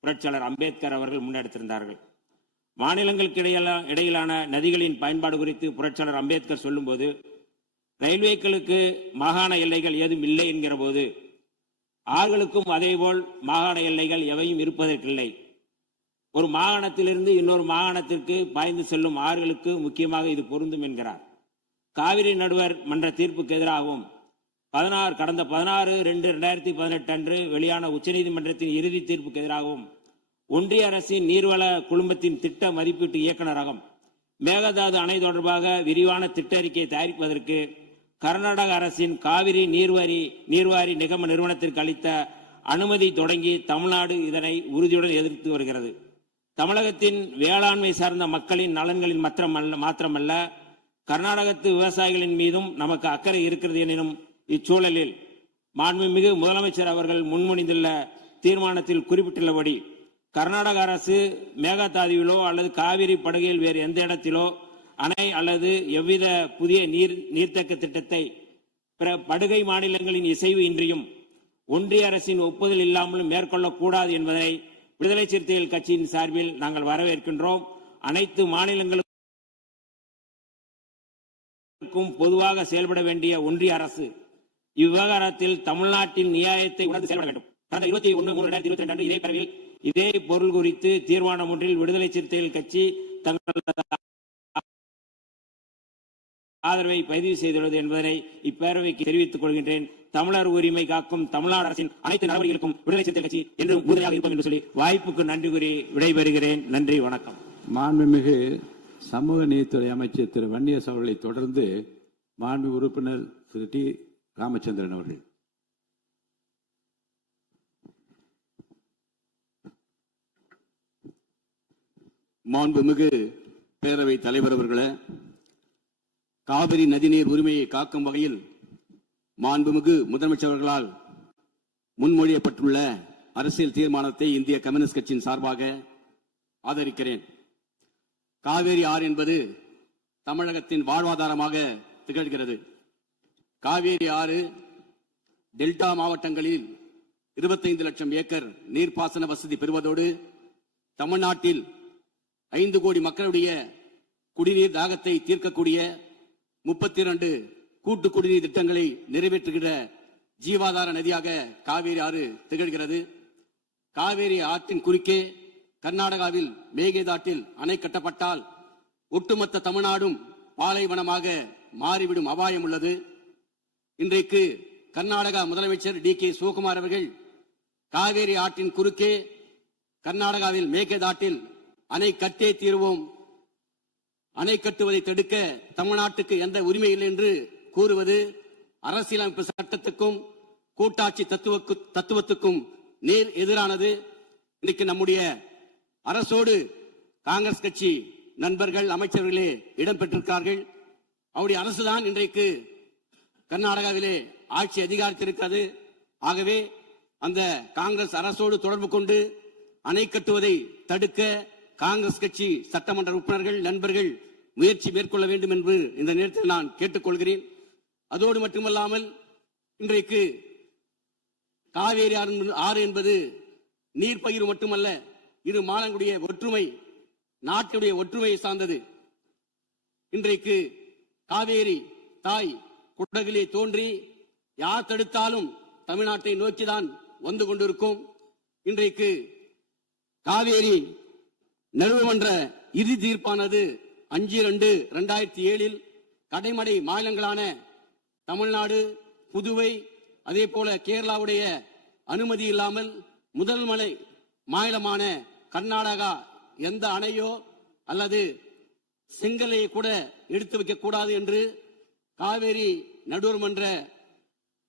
புரட்சியாளர் அம்பேத்கர் அவர்கள் முன்னெடுத்திருந்தார்கள். மாநிலங்களுக்கு இடையிலான நதிகளின் பயன்பாடு குறித்து புரட்சியாளர் அம்பேத்கர் சொல்லும்போது, ரயில்வேக்களுக்கு மாகாண எல்லைகள் ஏதும் இல்லை என்கிற போது, ஆறுகளுக்கும் அதேபோல் மாகாண எல்லைகள் எவையும் இருப்பதற்கில்லை. ஒரு மாகாணத்திலிருந்து இன்னொரு மாகாணத்திற்கு பாய்ந்து செல்லும் ஆறுகளுக்கு முக்கியமாக இது பொருந்தும் என்கிறார். காவிரி நடுவர் மன்ற தீர்ப்புக்கு எதிராகவும் கடந்த 16/2/2018 அன்று வெளியான உச்சநீதிமன்றத்தின் இறுதி தீர்ப்புக்கு எதிராகவும் ஒன்றிய அரசின் நீர்வள குழுமத்தின் திட்ட மதிப்பீட்டு இயக்குநரகம் மேகதாது அணை தொடர்பாக விரிவான திட்ட அறிக்கையை தயாரிப்பதற்கு கர்நாடக அரசின் காவிரி நீர்வாரி நிகம நிறுவனத்திற்கு அளித்த அனுமதி தொடங்கி தமிழ்நாடு இதனை உறுதியுடன் எதிர்த்து வருகிறது. தமிழகத்தின் வேளாண்மை சார்ந்த மக்களின் நலன்களில் மாத்திரமல்ல, கர்நாடகத்து விவசாயிகளின் மீதும் நமக்கு அக்கறை இருக்கிறது எனினும் இச்சூழலில் மாண்புமிகு முதலமைச்சர் அவர்கள் முன்மொழிந்துள்ள தீர்மானத்தில் குறிப்பிட்டுள்ளபடி கர்நாடக அரசு மேகதாதுவிலோ அல்லது காவிரி படுகையில் வேறு எந்த இடத்திலோ அணை அல்லது எவ்வித புதிய நீர்த்தேக்க திட்டத்தை பிற படுகை மாநிலங்களின் இசைவு இன்றியும் ஒன்றிய அரசின் ஒப்புதல் இல்லாமலும் மேற்கொள்ளக்கூடாது என்பதை விடுதலை சிறுத்தைகள் கட்சியின் சார்பில் நாங்கள் வரவேற்கின்றோம். அனைத்து மாநிலங்களுக்கும் பொதுவாக செயல்பட வேண்டிய ஒன்றிய அரசு இவ்விவகாரத்தில் தமிழ்நாட்டின் நியாயத்தை உணர்ந்து செயல்பட வேண்டும். கடந்த 21/3/2022 அன்று இதே பேரவையில் இதே பொருள் குறித்து தீர்மானம் ஒன்றில் விடுதலை சிறுத்தைகள் கட்சி தங்களது ஆதரவை பதிவு செய்துள்ளது என்பதனை இப்பேரவைக்கு தெரிவித்துக் கொள்கின்றேன். தமிழர் உரிமை காக்கும் தமிழ்நாடு அரசின் அனைத்து நடவடிக்கைகளுக்கும் விடுதலை சிறுத்தைகள் கட்சி என்றும் உறுதியாக இருப்போம் என்று சொல்லி வாய்ப்புக்கு நன்றி கூறி விடைபெறுகிறேன். நன்றி, வணக்கம். மாண்புமிகு சமூக நீதித்துறை அமைச்சர் திரு வன்னியரசு அவர்களை தொடர்ந்து மாண்பு உறுப்பினர் திரு டி ராமச்சந்திரன் அவர்கள். மாண்புமிகு பேரவை தலைவர் அவர்களே, காவிரி நதிநீர் உரிமையை காக்கும் வகையில் மாண்புமிகு முதலமைச்சர் அவர்களால் முன்மொழியப்பட்டுள்ள அரசியல் தீர்மானத்தை இந்திய கம்யூனிஸ்ட் கட்சியின் சார்பாக ஆதரிக்கிறேன். காவேரி ஆறு என்பது தமிழகத்தின் வாழ்வாதாரமாக திகழ்கிறது. காவேரி ஆறு டெல்டா மாவட்டங்களில் 25 லட்சம் ஏக்கர் நீர்ப்பாசன வசதி பெறுவதோடு தமிழ்நாட்டில் 5 கோடி மக்களுடைய குடிநீர் தாகத்தை தீர்க்கக்கூடிய 32 கூட்டு குடிநீர் திட்டங்களை நிறைவேற்றுகிற ஜீவாதார நதியாக காவேரி ஆறு திகழ்கிறது. காவேரி ஆற்றின் குறுக்கே கர்நாடகாவில் மேகதாட்டில் அணை கட்டப்பட்டால் ஒட்டுமொத்த தமிழ்நாடும் பாலைவனமாக மாறிவிடும் அபாயம் உள்ளது. இன்றைக்கு கர்நாடகா முதலமைச்சர் டி.கே. சிவகுமார் அவர்கள் காவேரி ஆற்றின் குறுக்கே கர்நாடகாவில் மேகதாட்டில் அணை கட்டே தீர்வோம், அணை கட்டுவதை தடுக்க தமிழ்நாட்டுக்கு எந்த உரிமை இல்லை என்று கூறுவது அரசியலமைப்பு சட்டத்துக்கும் கூட்டாட்சி தத்துவத்துக்கும் நேர் எதிரானது. இன்னைக்கு நம்முடைய அரசோடு காங்கிரஸ் கட்சி நண்பர்கள் அமைச்சர்களே இடம்பெற்றிருக்கிறார்கள். அவருடைய அரசுதான் இன்றைக்கு கர்நாடகாவிலே ஆட்சி அதிகாரத்திருக்கிறது. ஆகவே அந்த காங்கிரஸ் அரசோடு தொடர்பு கொண்டு அணை கட்டுவதை தடுக்க காங்கிரஸ் கட்சி சட்டமன்ற உறுப்பினர்கள் நண்பர்கள் முயற்சி மேற்கொள்ள வேண்டும் என்று இந்த நேரத்தில் நான் கேட்டுக்கொள்கிறேன். அதோடு மட்டுமல்லாமல் இன்றைக்கு காவேரி ஆறு என்பது நீர் பகிர்வு மட்டுமல்ல, இரு மாநிலங்களுடைய ஒற்றுமை, நாட்டுடைய ஒற்றுமையை சார்ந்தது. இன்றைக்கு காவேரி தாய் குடகிலே தோன்றி யார் தடுத்தாலும் தமிழ்நாட்டை நோக்கிதான் வந்து கொண்டிருக்கும். இன்றைக்கு காவேரி நடுவர்மன்ற இறுதி தீர்ப்பானது 5/2/2007 கடைமடை மாநிலங்களான தமிழ்நாடு, புதுவை, அதே போல கேரளாவுடைய அனுமதி இல்லாமல் முதல் மலை மாநிலமான கர்நாடகா எந்த அணையோ அல்லது செங்கலையை கூட எடுத்து வைக்க கூடாது என்று காவேரி நடுவர்மன்ற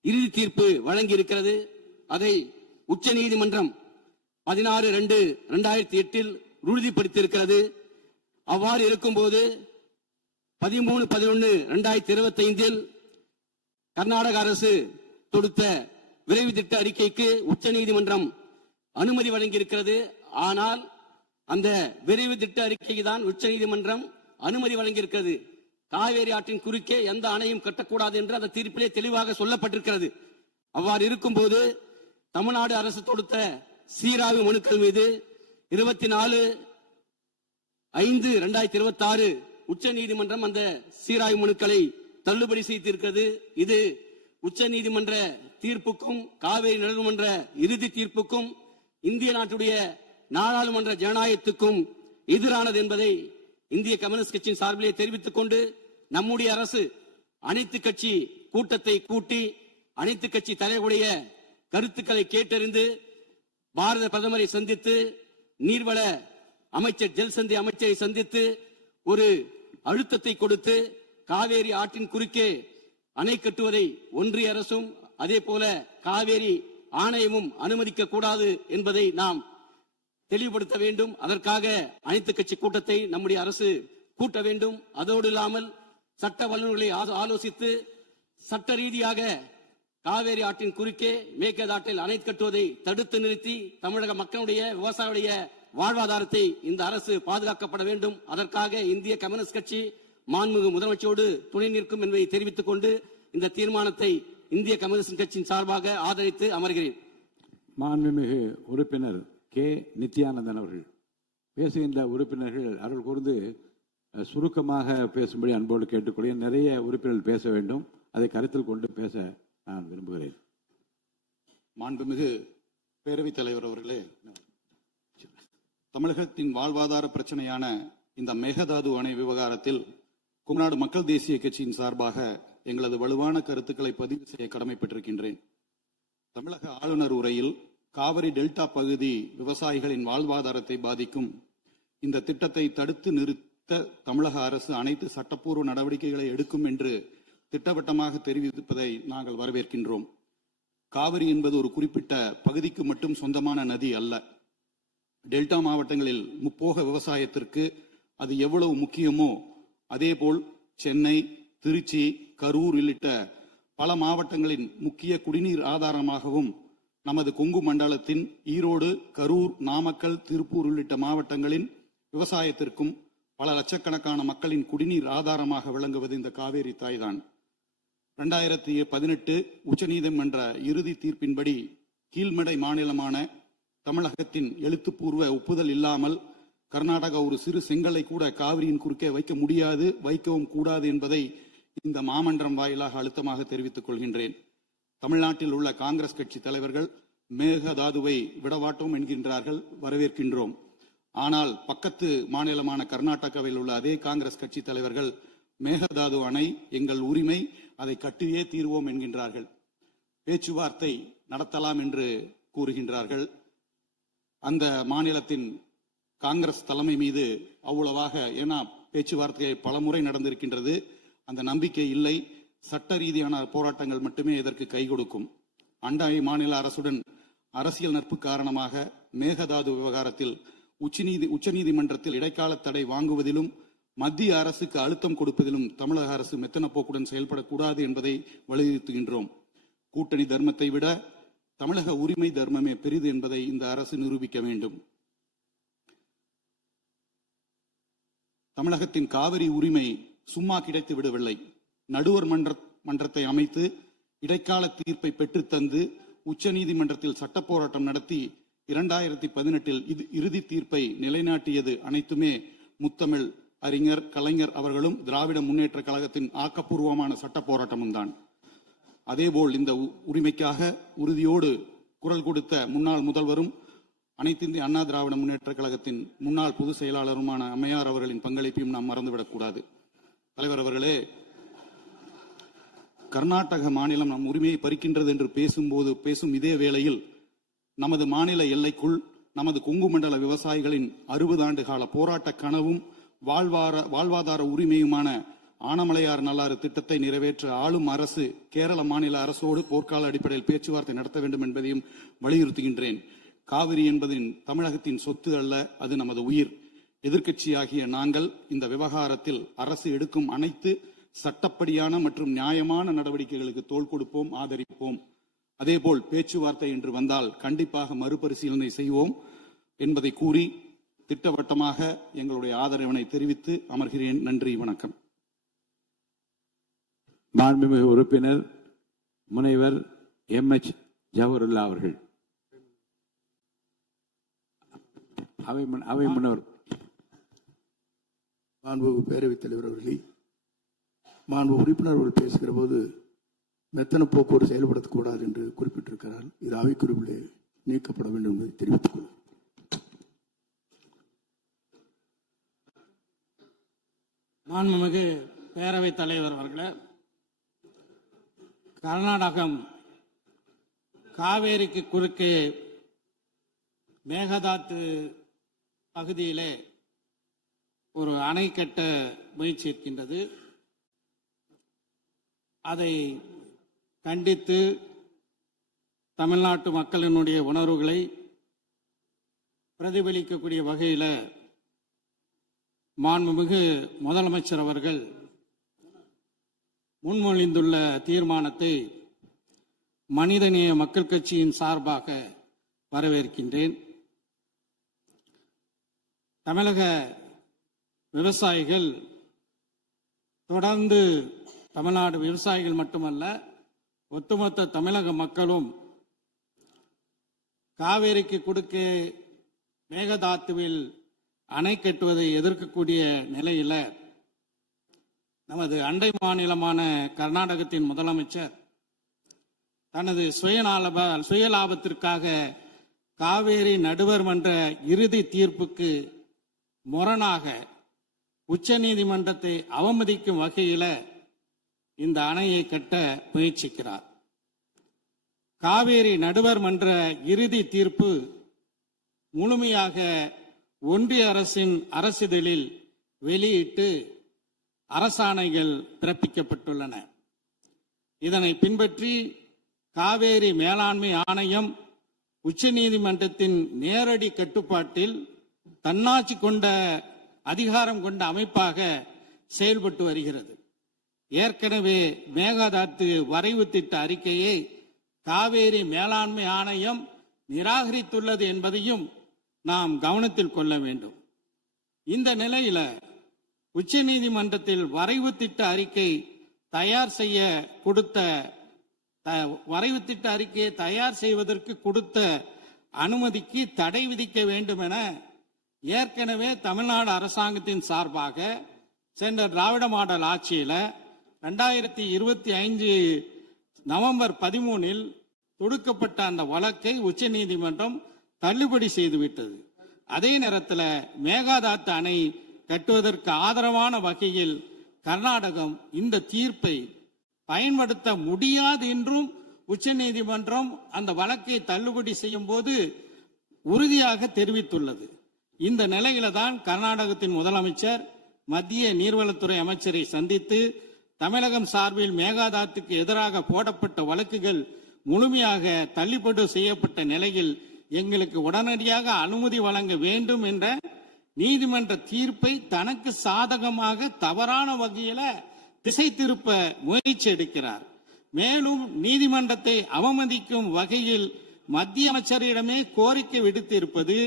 இறுதி தீர்ப்பு வழங்கி இருக்கிறது. அதை உச்ச நீதிமன்றம் 16/2/2008 உறுதிப்படுத்தியிருக்கிறது. அவ்வாறு இருக்கும்போது 13/11/2025 கர்நாடக அரசு தொடுத்த விரைவு திட்ட அறிக்கைக்கு உச்ச நீதிமன்றம் அனுமதி வழங்கியிருக்கிறது. ஆனால் அந்த விரைவு திட்ட அறிக்கைக்கு தான் உச்ச நீதிமன்றம் அனுமதி வழங்கியிருக்கிறது. காவேரி ஆற்றின் குறுக்கே எந்த அணையும் கட்டக்கூடாது என்று அந்த தீர்ப்பிலே தெளிவாக சொல்லப்பட்டிருக்கிறது. அவ்வாறு இருக்கும்போது தமிழ்நாடு அரசு தொடுத்த சீராய்வு மனுக்கள் மீது 24/5/2026 உச்ச நீதிமன்றம் அந்த சீராய்வு மனுக்களை தள்ளுபடி செய்திருக்கிறது. இது உச்ச நீதிமன்ற தீர்ப்புக்கும் காவேரி நடுவர்மன்ற இறுதி தீர்ப்புக்கும் இந்திய நாட்டுடைய நாடாளுமன்ற ஜனநாயகத்துக்கும் எதிரானது என்பதை இந்திய கம்யூனிஸ்ட் கட்சியின் சார்பிலே தெரிவித்துக் கொண்டு நம்முடைய அரசு அனைத்து கட்சி கூட்டத்தை கூட்டி அனைத்து கட்சி தலைவருடைய கருத்துக்களை கேட்டறிந்து பாரத பிரதமரை சந்தித்து நீர்வள அமைச்சர் ஜல்சந்தி அமைச்சரை சந்தித்து ஒரு அழுத்தத்தை கொடுத்து காவேரி ஆற்றின் குறுக்கே அணை கட்டுவதை ஒன்றிய அரசும் அதே போல காவேரி ஆணையமும் அனுமதிக்க கூடாது என்பதை நாம் தெளிவுபடுத்த வேண்டும். அதற்காக அனைத்து கட்சி கூட்டத்தை நம்முடைய அரசு கூட்ட வேண்டும். அதோடு இல்லாமல் சட்ட வல்லுநர்களை ஆலோசித்து சட்ட ரீதியாக காவேரி ஆற்றின் குறுக்கே மேகதாட்டில் அணை கட்டுவதை தடுத்து நிறுத்தி தமிழக மக்களுடைய விவசாயிகளுடைய வாழ்வாதாரத்தை இந்த அரசு பாதுகாக்கப்பட வேண்டும். அதற்காக இந்திய கம்யூனிஸ்ட் கட்சி மாண்புமிகு முதலமைச்சரோடு துணை நிற்கும் என்பதை தெரிவித்துக் கொண்டு இந்த தீர்மானத்தை இந்திய கம்யூனிஸ்ட் கட்சியின் சார்பாக ஆதரித்து அமர்கிறேன். மாண்புமிகு உறுப்பினர் கே. நித்யானந்தன் அவர்கள். பேசுகின்ற உறுப்பினர்கள் அருள் கூர்ந்து சுருக்கமாக பேசும்படி அன்போடு கேட்டுக்கொள்கிறேன். நிறைய உறுப்பினர்கள் பேச வேண்டும். அதை கருத்தில் கொண்டு பேச நான் விரும்புகிறேன். மாண்புமிகு பேரவைத் தலைவர் அவர்களே, தமிழகத்தின் வாழ்வாதார பிரச்சனையான இந்த மேகதாது அணை விவகாரத்தில் குமநாடு மக்கள் தேசிய கட்சியின் சார்பாக எங்களது வலுவான கருத்துக்களை பதிவு செய்ய கடமைப்பட்டிருக்கின்றேன். தமிழக ஆளுநர் உரையில் காவிரி டெல்டா பகுதி விவசாயிகளின் வாழ்வாதாரத்தை பாதிக்கும் இந்த திட்டத்தை தடுத்து நிறுத்த தமிழக அரசு அனைத்து சட்டப்பூர்வ நடவடிக்கைகளை எடுக்கும் என்று திட்டவட்டமாக தெரிவிப்பதை நாங்கள் வரவேற்கின்றோம். காவிரி என்பது ஒரு குறிப்பிட்ட பகுதிக்கு மட்டும் சொந்தமான நதி அல்ல. டெல்டா மாவட்டங்களில் முப்போக விவசாயத்திற்கு அது எவ்வளவு முக்கியமோ அதேபோல் சென்னை, திருச்சி, கரூர் உள்ளிட்ட பல மாவட்டங்களின் முக்கிய குடிநீர் ஆதாரமாகவும் நமது கொங்கு மண்டலத்தின் ஈரோடு, கரூர், நாமக்கல், திருப்பூர் உள்ளிட்ட மாவட்டங்களின் விவசாயத்திற்கும் பல லட்சக்கணக்கான மக்களின் குடிநீர் ஆதாரமாக விளங்குவது இந்த காவேரி தாய்தான். 2018 உச்சநீதிமன்ற இறுதி தீர்ப்பின்படி கீழ்மடை மாநிலமான தமிழகத்தின் எழுத்துப்பூர்வ ஒப்புதல் இல்லாமல் கர்நாடகா ஒரு சிறு செங்கலை கூட காவிரியின் குறுக்கே வைக்க முடியாது, வைக்கவும் கூடாது என்பதை இந்த மாமன்றம் வாயிலாக அழுத்தமாக தெரிவித்துக் கொள்கின்றேன். தமிழ்நாட்டில் உள்ள காங்கிரஸ் கட்சி தலைவர்கள் மேகதாதுவை விடவாட்டோம் என்கின்றார்கள், வரவேற்கின்றோம். ஆனால் பக்கத்து மாநிலமான கர்நாடகாவில் உள்ள அதே காங்கிரஸ் கட்சி தலைவர்கள் மேகதாது அணை எங்கள் உரிமை, அதை கட்டியே தீர்வோம் என்கின்றார்கள். பேச்சுவார்த்தை நடத்தலாம் என்று கூறுகின்றார்கள். அந்த மாநிலத்தின் காங்கிரஸ் தலைமை மீது அவ்வளவாக, ஏன்னா பேச்சுவார்த்தை பல முறை நடந்திருக்கின்றது, அந்த நம்பிக்கை இல்லை. சட்ட ரீதியான போராட்டங்கள் மட்டுமே இதற்கு கை கொடுக்கும். அண்டை மாநில அரசுடன் அரசியல் நட்பு காரணமாக மேகதாது விவகாரத்தில் உச்சநீதிமன்றத்தில் இடைக்கால தடை வாங்குவதிலும் மத்திய அரசுக்கு அழுத்தம் கொடுப்பதிலும் தமிழக அரசு மெத்தன போக்குடன் செயல்படக்கூடாது என்பதை வலியுறுத்துகின்றோம். கூட்டணி தர்மத்தை விட தமிழக உரிமை தர்மமே பெரிது என்பதை இந்த அரசு நிரூபிக்க வேண்டும். தமிழகத்தின் காவிரி உரிமை சும்மா கிடைத்து விடவில்லை. நடுவர் மன்றத்தை அமைத்து இடைக்கால தீர்ப்பை பெற்றுத்தந்து உச்சநீதிமன்றத்தில் சட்ட போராட்டம் நடத்தி 2018 இறுதி தீர்ப்பை நிலைநாட்டியது அனைத்துமே முத்தமிழ் அறிஞர் கலைஞர் அவர்களும் திராவிட முன்னேற்ற கழகத்தின் ஆக்கப்பூர்வமான சட்ட போராட்டமும் தான். அதேபோல் இந்த உரிமைக்காக உறுதியோடு குரல் கொடுத்த முன்னாள் முதல்வரும் அனைத்து இந்திய அண்ணா திராவிட முன்னேற்ற கழகத்தின் முன்னாள் பொதுச் செயலாளருமான அம்மையார் அவர்களின் பங்களிப்பையும் நாம் மறந்துவிடக்கூடாது. தலைவர் அவர்களே, கர்நாடக மாநிலம் நம் உரிமையை பறிக்கின்றது என்று பேசும் இதே வேளையில் நமது மாநில எல்லைக்குள் நமது கொங்கு மண்டல விவசாயிகளின் 60 ஆண்டு கால போராட்ட கனவும் வாழ்வாதார உரிமையுமான ஆனமலையார் நல்லாறு திட்டத்தை நிறைவேற்ற ஆளும் அரசு கேரள மாநில அரசோடு போர்க்கால அடிப்படையில் பேச்சுவார்த்தை நடத்த வேண்டும் என்பதையும் வலியுறுத்துகின்றேன். காவிரி என்பதின் தமிழகத்தின் சொத்து அல்ல, அது நமது உயிர். எதிர்க்கட்சியாகிய நாங்கள் இந்த விவகாரத்தில் அரசு எடுக்கும் அனைத்து சட்டப்படியான மற்றும் நியாயமான நடவடிக்கைகளுக்கு தோள் கொடுப்போம், ஆதரிப்போம். அதேபோல் பேச்சுவார்த்தை என்று வந்தால் கண்டிப்பாக மறுபரிசீலனை செய்வோம் என்பதை கூறி திட்டவட்டமாக எங்களுடைய ஆதரவினை தெரிவித்து அமர்கிறேன். நன்றி, வணக்கம். மாண்புமிகு உறுப்பினர் முனைவர் MH ஜவஹருல்லா அவர்கள். அவை முன்னவர். மாண்புமிகு பேரவைத் தலைவர் அவர்களே, மாண்பு உறுப்பினர்கள் பேசுகிற போது மெத்தன போக்கோடு செயல்படுத்தக்கூடாது என்று குறிப்பிட்டிருக்கிறார். இது அவை குறிப்பிலே நீக்கப்பட வேண்டும் என்பதை தெரிவித்துக் கொள்கிறேன். மாண்புமிகு பேரவைத் தலைவர் அவர்களே, கர்நாடகம் காவேரிக்கு குறுக்கே மேகதாத்து பகுதியிலே ஒரு அணை கட்ட முயற்சி இருக்கின்றது. அதை கண்டித்து தமிழ்நாட்டு மக்களினுடைய உணர்வுகளை பிரதிபலிக்கக்கூடிய வகையில் மாண்புமிகு முதலமைச்சர் அவர்கள் முன்மொழிந்துள்ள தீர்மானத்தை மனிதநேய மக்கள் கட்சியின் சார்பாக வரவேற்கின்றேன். தமிழக விவசாயிகள் தொடர்ந்து, தமிழ்நாடு விவசாயிகள் மட்டுமல்ல, ஒட்டுமொத்த தமிழக மக்களும் காவேரிக்கு குறுக்கே மேகதாத்துவில் அணை கட்டுவதை எதிர்க்கக்கூடிய நிலையில் நமது அண்டை மாநிலமான கர்நாடகத்தின் முதலமைச்சர் தனது சுயலாபத்திற்காக காவேரி நடுவர் மன்ற இறுதி தீர்ப்புக்கு முரணாக உச்சநீதிமன்றத்தை அவமதிக்கும் வகையில் இந்த அணையை கட்ட முயற்சிக்கிறார். காவேரி நடுவர் மன்ற இறுதி தீர்ப்பு முழுமையாக ஒன்றிய அரசின் அரசிதழில் வெளியிட்டு அரசாணைகள் பிறப்பிக்கப்பட்டுள்ளன. இதனை பின்பற்றி காவேரி மேலாண்மை ஆணையம் உச்சநீதிமன்றத்தின் நேரடி கட்டுப்பாட்டில் தன்னாட்சி கொண்ட அதிகாரம் கொண்ட அமைப்பாக செயல்பட்டு வருகிறது. ஏற்கனவே மேகதாத்து வரைவு திட்ட அறிக்கையை காவேரி மேலாண்மை ஆணையம் நிராகரித்துள்ளது என்பதையும் நாம் கவனத்தில் கொள்ள வேண்டும். இந்த நிலையில உச்சநீதிமன்றத்தில் வரைவு திட்ட அறிக்கை தயார் செய்ய கொடுத்த வரைவு திட்ட அறிக்கையை தயார் செய்வதற்கு கொடுத்த அனுமதிக்கு தடை விதிக்க வேண்டும் என ஏற்கனவே தமிழ்நாடு அரசாங்கத்தின் சார்பாக சென்ற திராவிட மாடல் ஆட்சியில 2025 நவம்பர் 13 தொடுக்கப்பட்ட அந்த வழக்கை உச்சநீதிமன்றம் தள்ளுபடி செய்துவிட்டது. அதே நேரத்தில் மேகதாது அணை கட்டுவதற்கு ஆதரவான வகையில் கர்நாடகம் இந்த தீர்ப்பை பயன்படுத்த முடியாது என்றும் உச்சநீதிமன்றம் அந்த வழக்கை தள்ளுபடி செய்யும் போது உறுதியாக தெரிவித்துள்ளது. இந்த நிலையில தான் கர்நாடகத்தின் முதலமைச்சர் மத்திய நீர்வளத்துறை அமைச்சரை சந்தித்து தமிழகம் சார்பில் மேகதாதுக்கு எதிராக போடப்பட்ட வழக்குகள் முழுமையாக தள்ளுபடி செய்யப்பட்ட நிலையில் எங்களுக்கு உடனடியாக அனுமதி வழங்க வேண்டும் என்ற நீதிமன்ற தீர்ப்பை தனக்கு சாதகமாக தவறான வகையில திசை திருப்ப முயற்சி எடுக்கிறார். மேலும் நீதிமன்றத்தை அவமதிக்கும் வகையில் மத்திய அமைச்சரிடமே கோரிக்கை விடுத்திருப்பது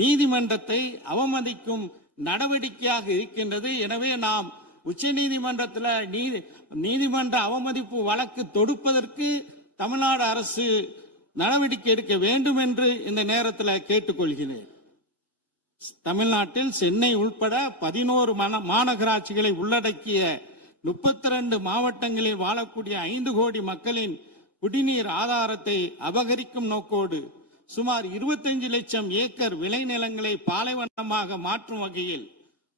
நீதிமன்றத்தை அவமதிக்கும் நடவடிக்கையாக இருக்கின்றது. எனவே நாம் உச்ச நீதிமன்றத்தில் நீதிமன்ற அவமதிப்பு வழக்கு தொடுப்பதற்கு தமிழ்நாடு அரசு நடவடிக்கை எடுக்க வேண்டும் என்று இந்த நேரத்தில் கேட்டுக்கொள்கிறேன். தமிழ்நாட்டில் சென்னை உள்பட 11 மாநகராட்சிகளை உள்ளடக்கிய 32 மாவட்டங்களில் வாழக்கூடிய 5 கோடி மக்களின் குடிநீர் ஆதாரத்தை அபகரிக்கும் நோக்கோடு சுமார் 25 லட்சம் ஏக்கர் விளைநிலங்களை பாலைவனமாக மாற்றும் வகையில்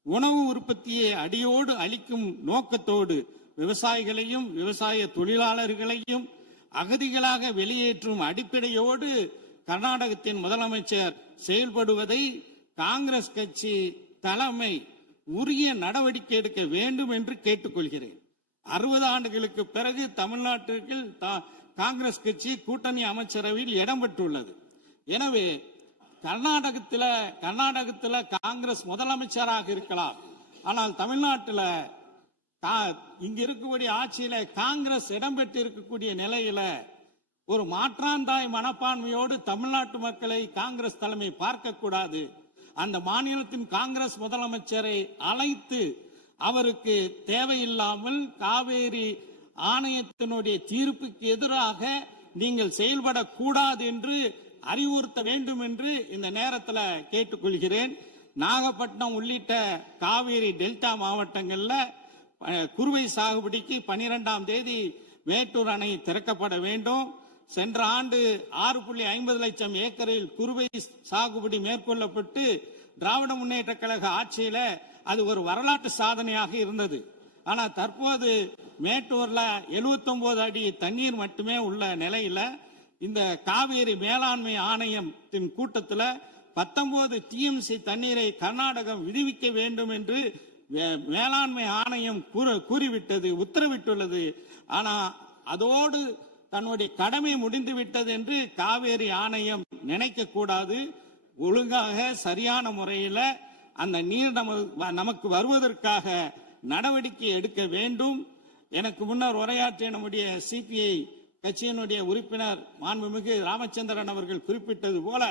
உணவு உற்பத்தியை அடியோடு அளிக்கும் நோக்கத்தோடு விவசாயிகளையும் விவசாய தொழிலாளர்களையும் அகதிகளாக வெளியேற்றும் அடிப்படையோடு கர்நாடகத்தின் முதலமைச்சர் செயல்படுவதை காங்கிரஸ் கட்சி தலைமை உரிய நடவடிக்கை எடுக்க வேண்டும் என்று கேட்டுக்கொள்கிறேன். 60 ஆண்டுகளுக்கு பிறகு தமிழ்நாட்டிற்கு காங்கிரஸ் கட்சி கூட்டணி அமைச்சரவையில் இடம் பெற்றுள்ளது. எனவே கர்நாடகத்தில் காங்கிரஸ் முதலமைச்சராக இருக்கலாம், ஆனால் தமிழ்நாட்டில் இங்க இருக்கக்கூடிய ஆட்சியில காங்கிரஸ் இடம்பெற்று இருக்கக்கூடிய நிலையில ஒரு மாற்றாந்தாய் மனப்பான்மையோடு தமிழ்நாட்டு மக்களை காங்கிரஸ் தலைமை பார்க்க கூடாது. அந்த மாநிலத்தின் காங்கிரஸ் முதலமைச்சரை அழைத்து அவருக்கு தேவையில்லாமல் காவேரி ஆணையத்தினுடைய தீர்ப்புக்கு எதிராக நீங்கள் செயல்படக்கூடாது என்று அறிவுறுத்த வேண்டும் என்று இந்த நேரத்தில் கேட்டுக்கொள்கிறேன். நாகப்பட்டினம் உள்ளிட்ட காவேரி டெல்டா மாவட்டங்கள்ல குறுவை சாகுபடிக்கு 12ஆம் தேதி மேட்டூர் அணை திறக்கப்பட வேண்டும். சென்ற ஆண்டு 6.50 லட்சம் ஏக்கரில் குறுவை சாகுபடி மேற்கொள்ளப்பட்டு திராவிட முன்னேற்ற கழக ஆட்சியில அது ஒரு வரலாற்று சாதனையாக இருந்தது. ஆனா தற்போது மேட்டூர்ல 79 அடி தண்ணீர் மட்டுமே உள்ள நிலையில இந்த காவேரி மேலாண்மை ஆணையத்தின் கூட்டத்தில் 19 டிஎம்சி தண்ணீரை கர்நாடகம் விடுவிக்க வேண்டும் என்று மேலாண்மை ஆணையம் கூறிவிட்டது, உத்தரவிட்டுள்ளது. ஆனா அதோடு தன்னுடைய கடமை முடிந்து விட்டது என்று காவேரி ஆணையம் நினைக்க கூடாது. ஒழுங்காக சரியான முறையில் அந்த நீர் நமக்கு வருவதற்காக நடவடிக்கை எடுக்க வேண்டும். எனக்கு முன்னர் உரையாற்றிய நம்முடைய சிபிஐ கட்சியினுடைய உறுப்பினர் மாண்புமிகு ராமச்சந்திரன் அவர்கள் குறிப்பிட்டது போல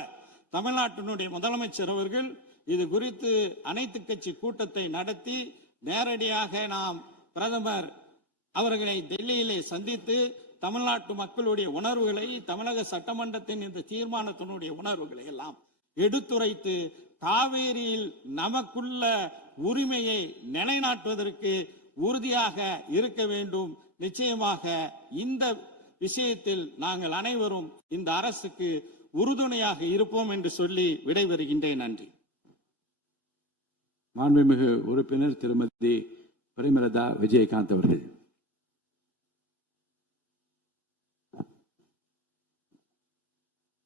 தமிழ்நாட்டினுடைய முதலமைச்சர் அவர்கள் இது குறித்து அனைத்து கட்சி கூட்டத்தை நடத்தி நேரடியாக நாம் பிரதமர் அவர்களை டெல்லியிலே சந்தித்து தமிழ்நாட்டு மக்களுடைய உணர்வுகளை, தமிழக சட்டமன்றத்தின் இந்த தீர்மானத்தினுடைய உணர்வுகளை எல்லாம் எடுத்துரைத்து காவேரியில் நமக்குள்ள உரிமையை நிலைநாட்டுவதற்கு உறுதியாக இருக்க வேண்டும். நிச்சயமாக இந்த விஷயத்தில் நாங்கள் அனைவரும் இந்த அரசுக்கு உறுதுணையாக இருப்போம் என்று சொல்லி விடைபெறுகின்றேன். நன்றி. மாண்புமிகு உறுப்பினர் திருமதி பிரேமலதா விஜயகாந்த் அவர்கள்.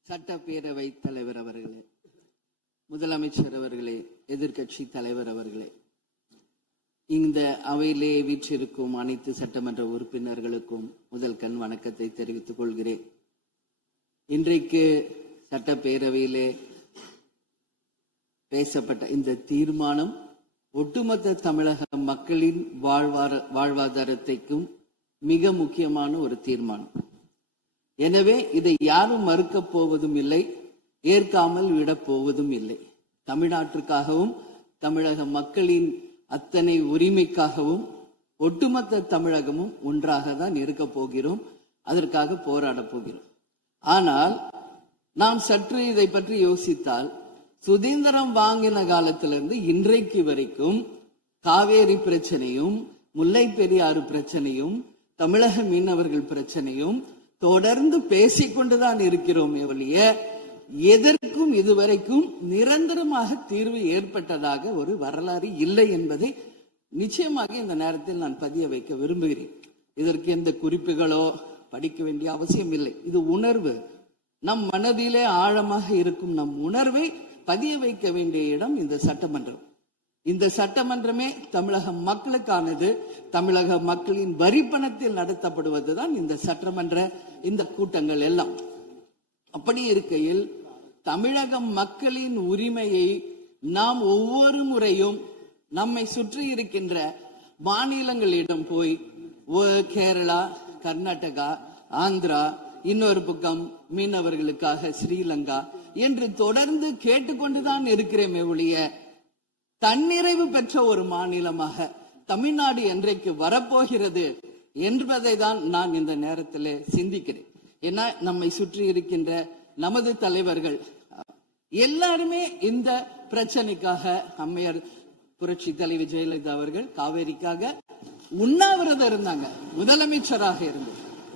சட்டப்பேரவை தலைவர் அவர்களே, முதலமைச்சர் அவர்களே, எதிர்கட்சி தலைவர் அவர்களே, இந்த அவையிலே வீற்றிருக்கும் அனைத்து சட்டமன்ற உறுப்பினர்களுக்கும் முதல் கண் வணக்கத்தை தெரிவித்துக் கொள்கிறேன். இன்றைக்கு சட்டப்பேரவையிலே பேசப்பட்ட இந்த தீர்மானம் ஒட்டுமொத்த தமிழக மக்களின் வாழ்வாதாரத்திற்கும் மிக முக்கியமான ஒரு தீர்மானம். எனவே இதை யாரும் மறுக்கப் போவதும் இல்லை, ஏற்காமல் விடப் போவதும் இல்லை. தமிழ்நாட்டிற்காகவும் தமிழக மக்களின் அத்தனை உரிமைக்காகவும் ஒட்டுமொத்த தமிழகமும் ஒன்றாக தான் இருக்க போகிறோம். அதற்காக போராட போகிறோம். ஆனால் நாம் சற்று இதை பற்றி யோசித்தால், சுதந்திரம் வாங்கின காலத்திலிருந்து இன்றைக்கு வரைக்கும் காவேரி பிரச்சனையும் முல்லை பெரியாறு பிரச்சனையும் தமிழக மீனவர்கள் பிரச்சனையும் தொடர்ந்து பேசிக்கொண்டுதான் இருக்கிறோமே ஒழிய எதற்கும் இதுவரைக்கும் நிரந்தரமாக தீர்வு ஏற்பட்டதாக ஒரு வரலாறு இல்லை என்பதை நிச்சயமாக இந்த நேரத்தில் நான் பதிய வைக்க விரும்புகிறேன். இதற்கு எந்த குறிப்புகளோ படிக்க வேண்டிய அவசியம் இல்லை. இது உணர்வு, நம் மனதிலே ஆழமாக இருக்கும் நம் உணர்வை பதிய வைக்க வேண்டிய இடம் இந்த சட்டமன்றம். இந்த சட்டமன்றமே தமிழக மக்களுக்கானது. தமிழக மக்களின் வரி பணத்தில் நடத்தப்படுவதுதான் இந்த சட்டமன்ற இந்த கூட்டங்கள் எல்லாம். அப்படி இருக்கையில் தமிழக மக்களின் உரிமையை நாம் ஒவ்வொரு முறையும் நம்மை சுற்றி இருக்கின்ற மாநிலங்களிடம் போய் கேரளா, கர்நாடகா, ஆந்திரா, இன்னொரு பக்கம் மீனவர்களுக்காக ஸ்ரீலங்கா என்று தொடர்ந்து கேட்டுக்கொண்டுதான் இருக்கிறேமே ஒழிய தன்னிறைவு பெற்ற ஒரு மாநிலமாக தமிழ்நாடு என்றைக்கு வரப்போகிறது என்பதை தான் நான் இந்த நேரத்தில் சிந்திக்கிறேன். ஏன்னா நம்மை சுற்றி இருக்கின்ற நமது தலைவர்கள் எல்லாருமே இந்த பிரச்சனைக்காக, அம்மையார் புரட்சி தலைவி ஜெயலலிதா அவர்கள் காவேரிக்காக உண்ணாவிரதம் இருந்தாங்க, முதலமைச்சராக இருந்து.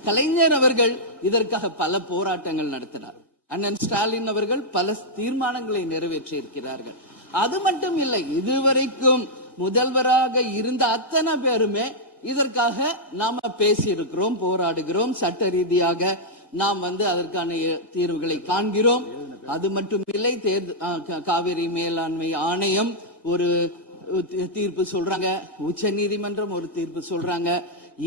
கலைஞர் அவர்கள் இதற்காக பல போராட்டங்கள் நடத்தினார். அண்ணன் ஸ்டாலின் அவர்கள் பல தீர்மானங்களை நிறைவேற்றி இருக்கிறார்கள். அது மட்டும் இல்லை, இதுவரைக்கும் முதல்வராக இருந்த அத்தனை பேருமே இதற்காக நாம பேசி இருக்கிறோம், போராடுகிறோம், சட்ட ரீதியாக நாம் அதற்கான தீர்வுகளை காண்கிறோம். அது மட்டும் இல்லை, காவிரி மேலாண்மை ஆணையம் ஒரு தீர்ப்பு சொல்றாங்க, உச்ச நீதிமன்றம் ஒரு தீர்ப்பு சொல்றாங்க.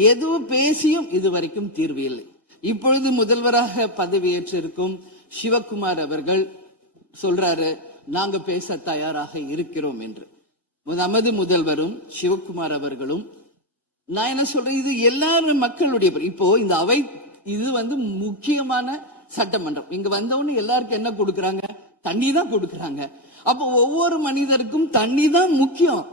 எதுவும் பேசியும் இதுவரைக்கும் தீர்வு இல்லை. இப்பொழுது முதல்வராக பதவியேற்றிருக்கும் சிவகுமார் அவர்கள் சொல்றாரு, நாங்க பேச தயாராக இருக்கிறோம் என்று. நமது முதல்வரும் சிவகுமார் அவர்களும், நான் என்ன சொல்றேன், இது எல்லாரும் மக்களுடைய, இப்போ இந்த அவை இது முக்கியமான சட்டமன்றம். இங்க வந்தவொன்னு எல்லாருக்கும் என்ன கொடுக்கறாங்க? தண்ணி தான் கொடுக்கறாங்க. அப்போ ஒவ்வொரு மனிதருக்கும் தண்ணி தான் முக்கியம்.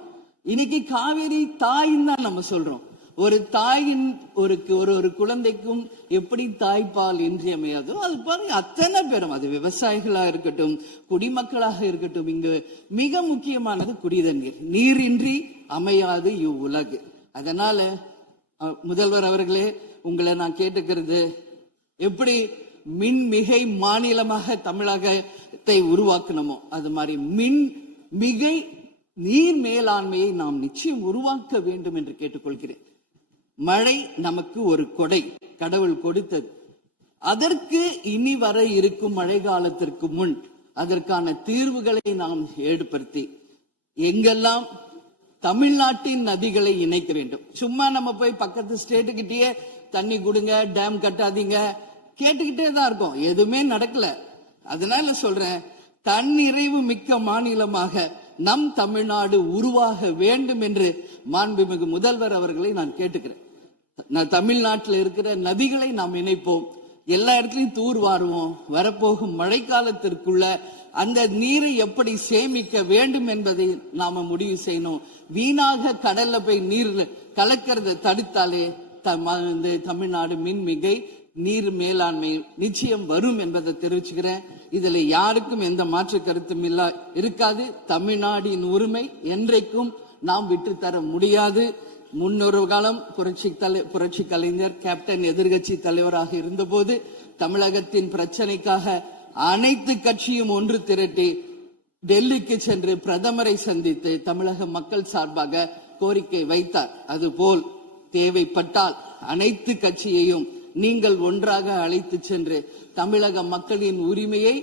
இன்னைக்கு காவேரி தாயின்னு தான் நம்ம சொல்றோம். ஒரு தாயின் ஒரு குழந்தைக்கும் எப்படி தாய்ப்பால் இன்றியமையாதோ அது பாருங்க, அத்தனை பேரும், அது விவசாயிகளா இருக்கட்டும், குடிமக்களாக இருக்கட்டும், இங்கு மிக முக்கியமானது குடிதண்ணீர். நீரின்றி அமையாது இவ்வுலகு. அதனால முதல்வர் அவர்களே, உங்களை நான் கேட்டுக்கிறது, எப்படி மின்மிகை மாநிலமாக தமிழகத்தை உருவாக்கணுமோ அது மாதிரி மின்மிகை நீர் மேலாண்மையை நாம் நிச்சயம் உருவாக்க வேண்டும் என்று கேட்டுக்கொள்கிறேன். மழை நமக்கு ஒரு கொடை, கடவுள் கொடுத்தது. அதற்கு இனி வர இருக்கும் மழை காலத்திற்கு முன் அதற்கான தீர்வுகளை நாம் ஏற்படுத்தி எங்கெல்லாம் தமிழ்நாட்டின் நதிகளை இணைக்க வேண்டும். சும்மா நம்ம போய் பக்கத்து ஸ்டேட்டுக்கிட்டே தண்ணி கொடுங்க, டேம் கட்டாதீங்க கேட்டுக்கிட்டே தான் இருக்கோம், எதுவுமே நடக்கல. அதனால சொல்றேன், தன்னிறைவு மிக்க மாநிலமாக நம் தமிழ்நாடு உருவாக வேண்டும் என்று மாண்புமிகு முதல்வர் அவர்களை நான் கேட்டுக்கிறேன். தமிழ்நாட்டில் இருக்கிற நதிகளை நாம் இணைப்போம், எல்லா இடத்துலையும் தூர்வாருவோம். வரப்போகும் மழைக்காலத்திற்குள்ள அந்த நீரை எப்படி சேமிக்க வேண்டும் என்பதை நாம முடிவு செய்யணும். வீணாக கடல்ல போய் நீர் கலக்கிறத தடுத்தாலே தமிழ்நாடு மின்மிகை நீர் மேலாண்மை நிச்சயம் வரும் என்பதை தெரிவிச்சுக்கிறேன். இதுல யாருக்கும் எந்த மாற்று கருத்தும் இருக்காது. தமிழ்நாடின் உரிமை என்றைக்கும் நாம் விட்டுத்தர முடியாது. முன்னொரு காலம் புரட்சி கலைஞர் கேப்டன் எதிர்கட்சி தலைவராக இருந்தபோது தமிழகத்தின் பிரச்சனைக்காக அனைத்து கட்சியும் ஒன்று திரட்டி டெல்லிக்கு சென்று பிரதமரை சந்தித்து தமிழக மக்கள் சார்பாக கோரிக்கை வைத்தார். அதுபோல் தேவைப்பட்டால் அனைத்து கட்சியையும் நீங்கள் ஒன்றாக அழைத்து சென்று தமிழக மக்களின் உரிமையை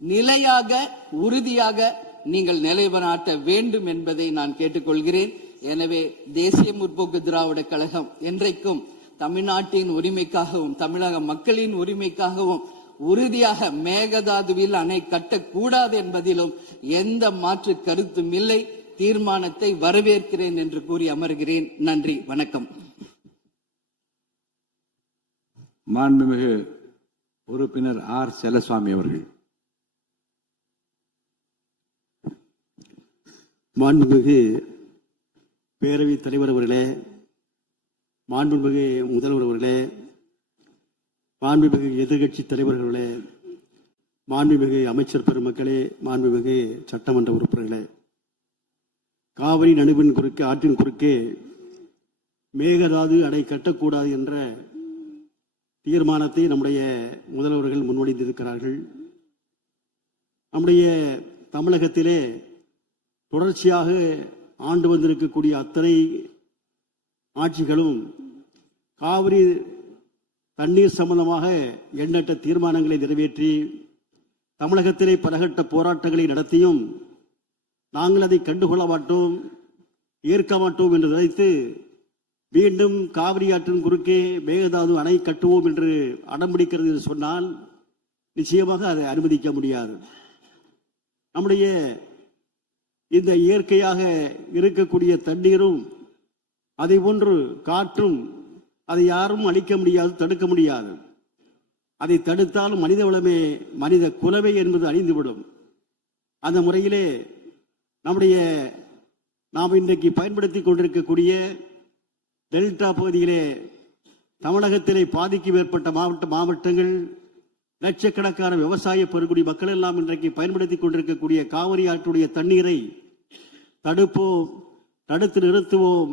நிலையாக உறுதியாக நீங்கள் நிலைநாட்ட வேண்டும் என்பதை நான் கேட்டுக்கொள்கிறேன். எனவே தேசிய முற்போக்கு திராவிட கழகம் என்றைக்கும் தமிழ்நாட்டின் உரிமைக்காகவும் தமிழக மக்களின் உரிமைக்காகவும் உறுதியாக மேகதாதுவில் அணை கட்டக்கூடாது என்பதிலும் எந்த மாற்று கருத்தும் இல்லை. தீர்மானத்தை வரவேற்கிறேன் என்று கூறி அமர்கிறேன். நன்றி, வணக்கம். மாண்புமிகு உறுப்பினர் ஆர் செல்லசுவாமி அவர்கள். மாண்புமிகு பேரவைத் தலைவர் அவர்களே, மாண்புமிகு முதல்வர் அவர்களே, மாண்புமிகு எதிர்கட்சி தலைவர்களே, மாண்புமிகு அமைச்சர் பெருமக்களே, மாண்புமிகு சட்டமன்ற உறுப்பினர்களே, காவிரி நடுவின் குறுக்கே ஆற்றின் குறுக்கே மேகதாது அணை கட்டக்கூடாது என்ற தீர்மானத்தை நம்முடைய முதல்வர்கள் முன்மொழிந்திருக்கிறார்கள். நம்முடைய தமிழகத்திலே தொடர்ச்சியாக ஆண்டு வந்திருக்கக்கூடிய அத்தனை ஆட்சிகளும் காவிரி தண்ணீர் சம்பந்தமாக எண்ணற்ற தீர்மானங்களை நிறைவேற்றி தமிழகத்திலே பலகட்ட போராட்டங்களை நடத்தியும் நாங்கள் அதை கண்டுகொள்ள மாட்டோம், ஏற்க மாட்டோம் என்று நினைத்து மீண்டும் காவிரி ஆற்றின் குறுக்கே மேகதாது அணை கட்டுவோம் என்று அடம்பிடிக்கிறது என்று சொன்னால் நிச்சயமாக அதை அனுமதிக்க முடியாது. நம்முடைய இந்த இயற்கையாக இருக்கக்கூடிய தண்ணீரும் அதை போன்று காற்றும் அதை யாரும் அழிக்க முடியாது, தடுக்க முடியாது. அதை தடுத்தாலும் மனித வளமே மனித குலமே என்பது அழிந்துவிடும். அந்த முறையிலே நாம் இன்றைக்கு பயன்படுத்தி கொண்டிருக்கக்கூடிய டெல்டா பகுதியிலே தமிழகத்திலே பாதிக்கும் ஏற்பட்ட மாவட்டங்கள் லட்சக்கணக்கான விவசாய பெருங்குடி மக்கள் எல்லாம் இன்றைக்கு பயன்படுத்தி கொண்டிருக்கக்கூடிய காவிரி ஆற்றுடைய தண்ணீரை தடுப்போம், தடுத்து நிறுத்துவோம்,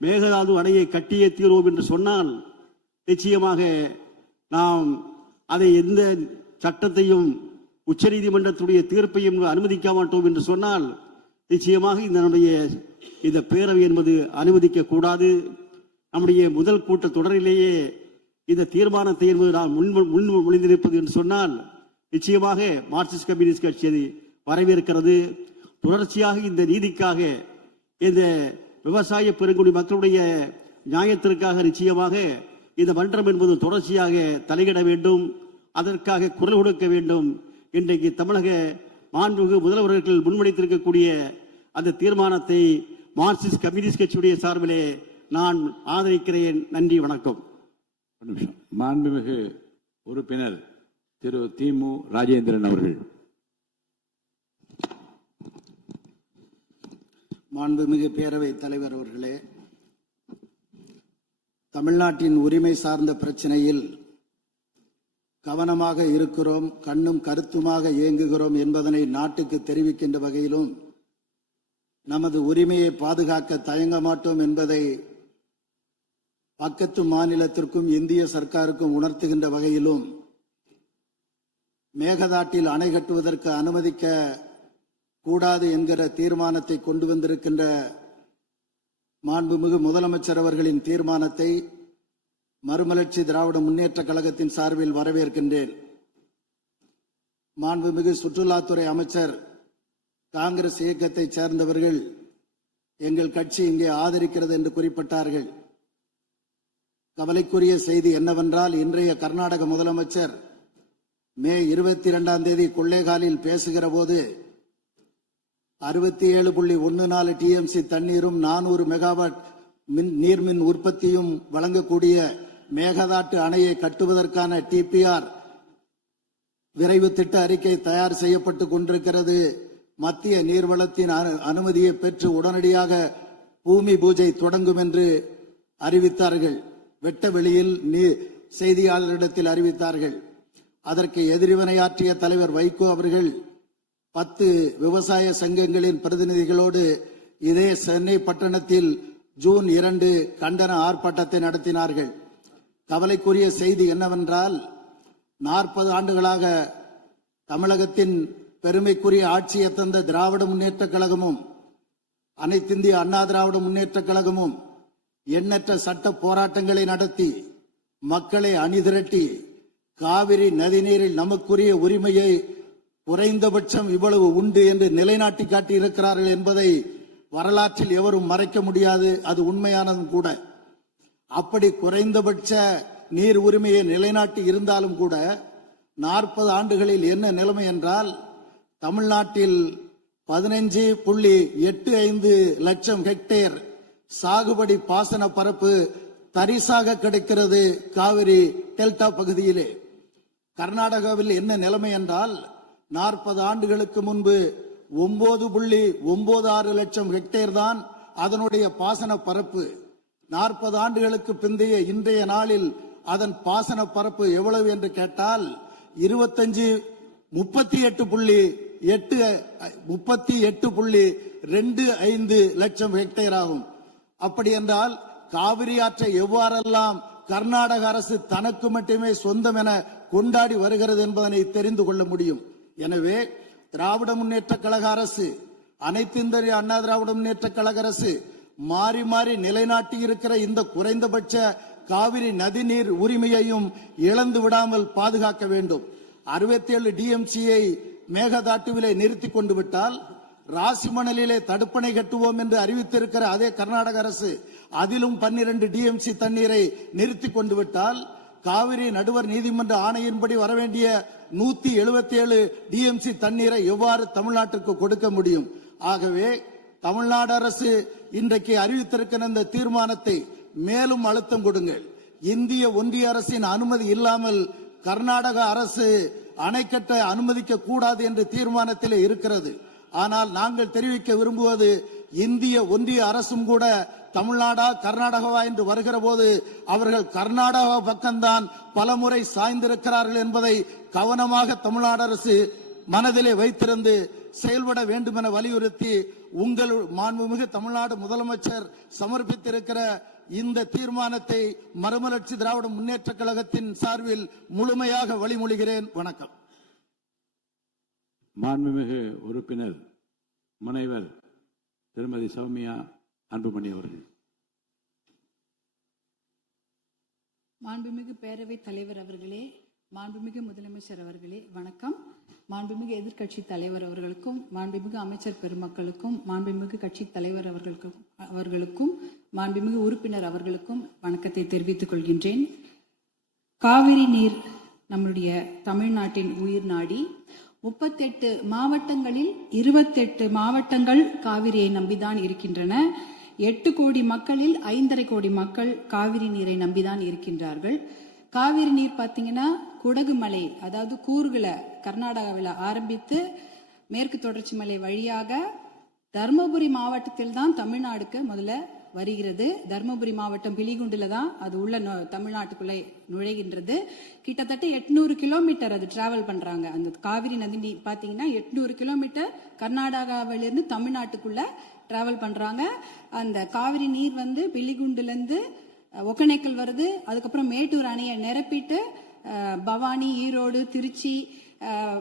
மேகதாது அணையை கட்டியே தீர்வோம் என்று சொன்னால் நிச்சயமாக நாம் அதை எந்த சட்டத்தையும் உச்சநீதிமன்றத்துடைய தீர்ப்பையும் அனுமதிக்க மாட்டோம் என்று சொன்னால் நிச்சயமாக இந்த பேரவை என்பது அனுமதிக்க கூடாது. நம்முடைய முதல் கூட்ட தொடரிலேயே இந்த தீர்மானத்தை என்பது நாம் முன்மொழிந்திருப்பது என்று சொன்னால் நிச்சயமாக மார்க்சிஸ்ட் கம்யூனிஸ்ட் கட்சி அதை வரவேற்கிறது. தொடர்ச்சியாக இந்த நீதிக்காக, இந்த விவசாய பெருங்குடி மக்களுடைய நியாயத்திற்காக நிச்சயமாக இந்த மன்றம் என்பது தொடர்ச்சியாக தலையிட வேண்டும், அதற்காக குரல் கொடுக்க வேண்டும். இன்றைக்கு தமிழக மாண்புமிகு முதல்வர்கள் முன்வைத்திருக்கக்கூடிய அந்த தீர்மானத்தை மார்க்சிஸ்ட் கம்யூனிஸ்ட் கட்சியுடைய சார்பிலே நான் ஆதரிக்கிறேன். நன்றி, வணக்கம். மாண்புமிகு உறுப்பினர் திரு திமு ராஜேந்திரன் அவர்கள். மாண்புமிகு பேரவை தலைவர் அவர்களே, தமிழ்நாட்டின் உரிமை சார்ந்த பிரச்சனையில் கவனமாக இருக்கிறோம், கண்ணும் கருத்துமாக இயங்குகிறோம் என்பதனை நாட்டுக்கு தெரிவிக்கின்ற வகையிலும் நமது உரிமையை பாதுகாக்க தயங்க மாட்டோம் என்பதை பக்கத்து மாநிலத்திற்கும் இந்திய சர்க்காருக்கும் உணர்த்துகின்ற வகையிலும் மேகதாட்டில் அணை கட்டுவதற்கு அனுமதிக்க கூடாது என்கிற தீர்மானத்தை கொண்டு வந்திருக்கின்ற மாண்புமிகு முதலமைச்சர் அவர்களின் தீர்மானத்தை மறுமலர்ச்சி திராவிட முன்னேற்ற கழகத்தின் சார்பில் வரவேற்கின்றேன். மாண்புமிகு சுற்றுலாத்துறை அமைச்சர் காங்கிரஸ் இயக்கத்தைச் சேர்ந்தவர்கள் எங்கள் கட்சி இங்கே ஆதரிக்கிறது என்று குறிப்பிட்டார்கள். கவலைக்குரிய செய்தி என்னவென்றால், இன்றைய கர்நாடக முதலமைச்சர் மே 22 கொள்ளேகாலில் பேசுகிற போது 67.14 டிஎம்சி தண்ணீரும் 400 மெகாவாட் நீர்மின் உற்பத்தியும் வழங்கக்கூடிய மேகதாட்டு அணையை கட்டுவதற்கான டிபிஆர் விரைவு திட்ட அறிக்கை தயார் செய்யப்பட்டு கொண்டிருக்கிறது. மத்திய நீர்வளத்தின் அனுமதியை பெற்று உடனடியாக பூமி பூஜை தொடங்கும் என்று அறிவித்தார்கள். வெட்ட வெளியில் செய்தியாளர்களிடத்தில் அறிவித்தார்கள். அதற்கு எதிர்வினையாற்றிய தலைவர் வைகோ அவர்கள் 10 விவசாய சங்கங்களின் பிரதிநிதிகளோடு இதே சென்னை பட்டணத்தில் ஜூன் 2 கண்டன ஆர்ப்பாட்டத்தை நடத்தினார்கள். கவலைக்குரிய செய்தி என்னவென்றால், 40 ஆண்டுகளாக தமிழகத்தின் பெருமைக்குரிய ஆட்சியை தந்த திராவிட முன்னேற்ற கழகமும் அனைத்திந்திய அண்ணா திராவிட முன்னேற்ற கழகமும் எண்ணற்ற சட்ட போராட்டங்களை நடத்தி மக்களை அணிதிரட்டி காவிரி நதிநீரில் நமக்குரிய உரிமையை குறைந்தபட்சம் இவ்வளவு உண்டு என்று நிலைநாட்டி காட்டி இருக்கிறார்கள் என்பதை வரலாற்றில் எவரும் மறைக்க முடியாது. அது உண்மையானதும் கூட. அப்படி குறைந்தபட்ச நீர் உரிமையை நிலைநாட்டி இருந்தாலும் கூட 40 ஆண்டுகளில் என்ன நிலைமை என்றால், தமிழ்நாட்டில் 15.85 லட்சம் ஹெக்டேர் சாகுபடி பாசன பரப்பு தரிசாக கிடைக்கிறது காவிரி டெல்டா பகுதியிலே. கர்நாடகாவில் என்ன நிலைமை என்றால் 40 ஆண்டுகளுக்கு முன்பு 9.96 லட்சம் ஹெக்டேர் தான் அதனுடைய பாசன பரப்பு. 40 ஆண்டுகளுக்கு பிந்தைய இன்றைய நாளில் அதன் பாசன பரப்பு எவ்வளவு என்று கேட்டால் 38.25 லட்சம் ஹெக்டேர் ஆகும். அப்படி என்றால் காவிரி ஆற்றை எவ்வாறெல்லாம் கர்நாடக அரசு தனக்கு மட்டுமே சொந்தம் என கொண்டாடி வருகிறது என்பதனை தெரிந்து கொள்ள முடியும். எனவே திராவிட முன்னேற்ற கழக அரசு, அனைத்து இந்திய அண்ணா திராவிட முன்னேற்ற கழக அரசு மாறி மாறி நிலைநாட்டி இருக்கிற இந்த குறைந்தபட்ச காவிரி நதிநீர் உரிமையையும் இழந்து விடாமல் பாதுகாக்க வேண்டும். 67 டிஎம்சியை மேகதாட்டுவிலே நிறுத்தி கொண்டு விட்டால், ராசிமணலிலே தடுப்பணை கட்டுவோம் என்று அறிவித்திருக்கிற அதே கர்நாடக அரசு அதிலும் 12 டிஎம்சி தண்ணீரை நிறுத்தி கொண்டு விட்டால், காவிரி நடுவர் நீதிமன்ற ஆணையின்படி வரவேண்டிய 177 டிஎம்சி தண்ணீரை எவ்வாறு தமிழ்நாட்டிற்கு கொடுக்க முடியும்? ஆகவே தமிழ்நாடு அரசு இன்றைக்கு அறிவித்திருக்கிற இந்த தீர்மானத்தை மேலும் அழுத்தம் கொடுங்கள். இந்திய ஒன்றிய அரசின் அனுமதி இல்லாமல் கர்நாடக அரசு அணை கட்ட அனுமதிக்க கூடாது என்று தீர்மானத்தில் இருக்கிறது. ஆனால் நாங்கள் தெரிவிக்க விரும்புவது, இந்திய ஒன்றிய அரசும் கூட தமிழ்நாடா கர்நாடகாவா என்று வருகிற போது அவர்கள் கர்நாடகா பக்கம்தான் பலமுறை சாய்ந்திருக்கிறார்கள் என்பதை கவனமாக தமிழ்நாடு அரசு மனதிலே வைத்திருந்து செயல்பட வேண்டும் என வலியுறுத்தி, உங்கள் மாண்புமிகு தமிழ்நாடு முதலமைச்சர் சமர்ப்பித்திருக்கிற இந்த தீர்மானத்தை மறுமலர்ச்சி திராவிட முன்னேற்ற கழகத்தின் சார்பில் முழுமையாக வழிமொழிகிறேன். வணக்கம். மாண்புமிகு உறுப்பினர் முனைவர் திருமதி சௌமியா அன்புமணி அவர்கள். மாண்புமிகு பேரவைத் தலைவர் அவர்களே, மாண்புமிகு முதலமைச்சர் அவர்களே, வணக்கம். மாண்புமிகு எதிர்க்கட்சி தலைவர் அவர்களுக்கும், மாண்புமிகு அமைச்சர் பெருமக்களுக்கும், மாண்புமிகு கட்சி தலைவர் அவர்களுக்கும், மாண்புமிகு உறுப்பினர் அவர்களுக்கும் வணக்கத்தை தெரிவித்துக் கொள்கின்றேன். காவிரி நீர் நம்முடைய தமிழ்நாட்டின் உயிர் நாடி. 38 மாவட்டங்களில் 28 மாவட்டங்கள் காவிரியை நம்பிதான் இருக்கின்றன. 8 கோடி மக்களில் 5.5 கோடி மக்கள் காவிரி நீரை நம்பிதான் இருக்கின்றார்கள். காவிரி நீர் பார்த்தீங்கன்னா குடகு மலை, அதாவது கூர்குல கர்நாடகாவில் ஆரம்பித்து மேற்கு தொடர்ச்சி மலை வழியாக தர்மபுரி மாவட்டத்தில் தான் தமிழ்நாடுக்கு முதல்ல வருகிறது. தர்மபுரி மாவட்டம் பிலிகுண்டுல தான் அது உள்ள தமிழ்நாட்டுக்குள்ளே நுழைகின்றது. கிட்டத்தட்ட 800 கிலோமீட்டர் அது டிராவல் பண்றாங்க. அந்த காவிரி நதி பாத்தீங்கன்னா 800 கிலோமீட்டர் கர்நாடகாவிலிருந்து தமிழ்நாட்டுக்குள்ள டிராவல் பண்றாங்க. அந்த காவிரி நீர் வந்து பிலிகுண்டுல இருந்து ஒகேனக்கல் வருது. அதுக்கப்புறம் மேட்டூர் அணையை நிரப்பிட்டு பவானி, ஈரோடு, திருச்சி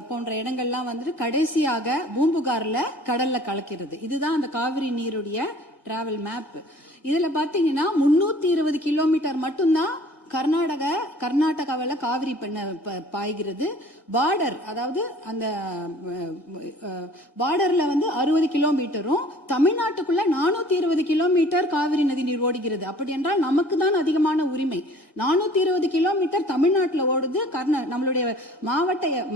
போன்ற இடங்கள்லாம் வந்துட்டு கடைசியாக பூம்புகார்ல கடல்ல கலக்கிறது. இதுதான் அந்த காவிரி நீருடைய டிராவல் மேப். இதுல பாத்தீங்கன்னா 320 கிலோமீட்டர் மட்டும்தான் கர்நாடகாவில் காவிரி பாய்கிறது. பார்டர், அதாவது அந்த பார்டர்ல வந்து 60 கிலோமீட்டரும் தமிழ்நாட்டுக்குள்ள 420 கிலோமீட்டர் காவிரி நதி நீர் ஓடுகிறது. அப்படி என்றால் நமக்கு தான் அதிகமான உரிமை. 420 கிலோமீட்டர் தமிழ்நாட்டில் ஓடுது, நம்மளுடைய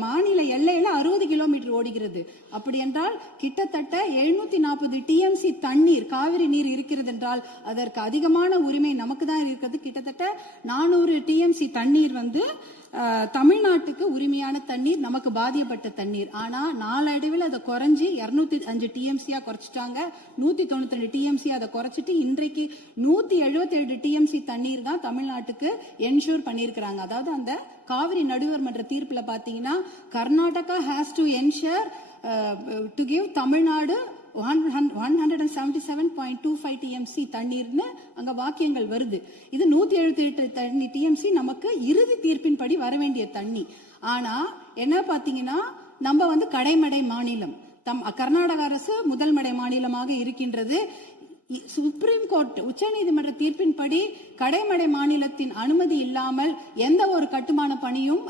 மாநில எல்லையில 60 கிலோமீட்டர் ஓடுகிறது. அப்படி என்றால் கிட்டத்தட்ட 740 டிஎம்சி தண்ணீர் காவிரி நீர் இருக்கிறது என்றால் அதற்கு அதிகமான உரிமை நமக்கு தான் இருக்கிறது. கிட்டத்தட்ட 400 டிஎம்சி தண்ணீர் வந்து தமிழ்நாட்டுக்கு உரிமையான தண்ணீர், நமக்கு பாதிக்கப்பட்ட தண்ணீர். ஆனா நாளடைவில் அதை குறைஞ்சி 205 டிஎம்சியா குறைச்சிட்டாங்க. 192 டிஎம்சி அதை குறைச்சிட்டு இன்றைக்கு 177 டிஎம்சி தண்ணீர் தான் தமிழ்நாட்டுக்கு என்ஷூர் பண்ணியிருக்கிறாங்க. அதாவது அந்த காவிரி நடுவர் மன்ற தீர்ப்புல பாத்தீங்கன்னா Karnataka has to ensure to give Tamil Nadu 177.25 TMC தண்ணீர்னு அங்க வாக்கியங்கள் வருது. இது 178 டிஎம்சி நமக்கு இறுதி தீர்ப்பின்படி வர வேண்டிய தண்ணி. ஆனா என்ன பாத்தீங்கன்னா நம்ம வந்து கடைமடை மாநிலம், கர்நாடக அரசு முதல் மடை மாநிலமாக இருக்கின்றது. சுப்ரீம் கோர்ட் உச்சநீதிமன்ற தீர்ப்பின்படி கடைமடை மாநிலத்தின் அனுமதி இல்லாமல் எந்த ஒரு கட்டுமான பணியும்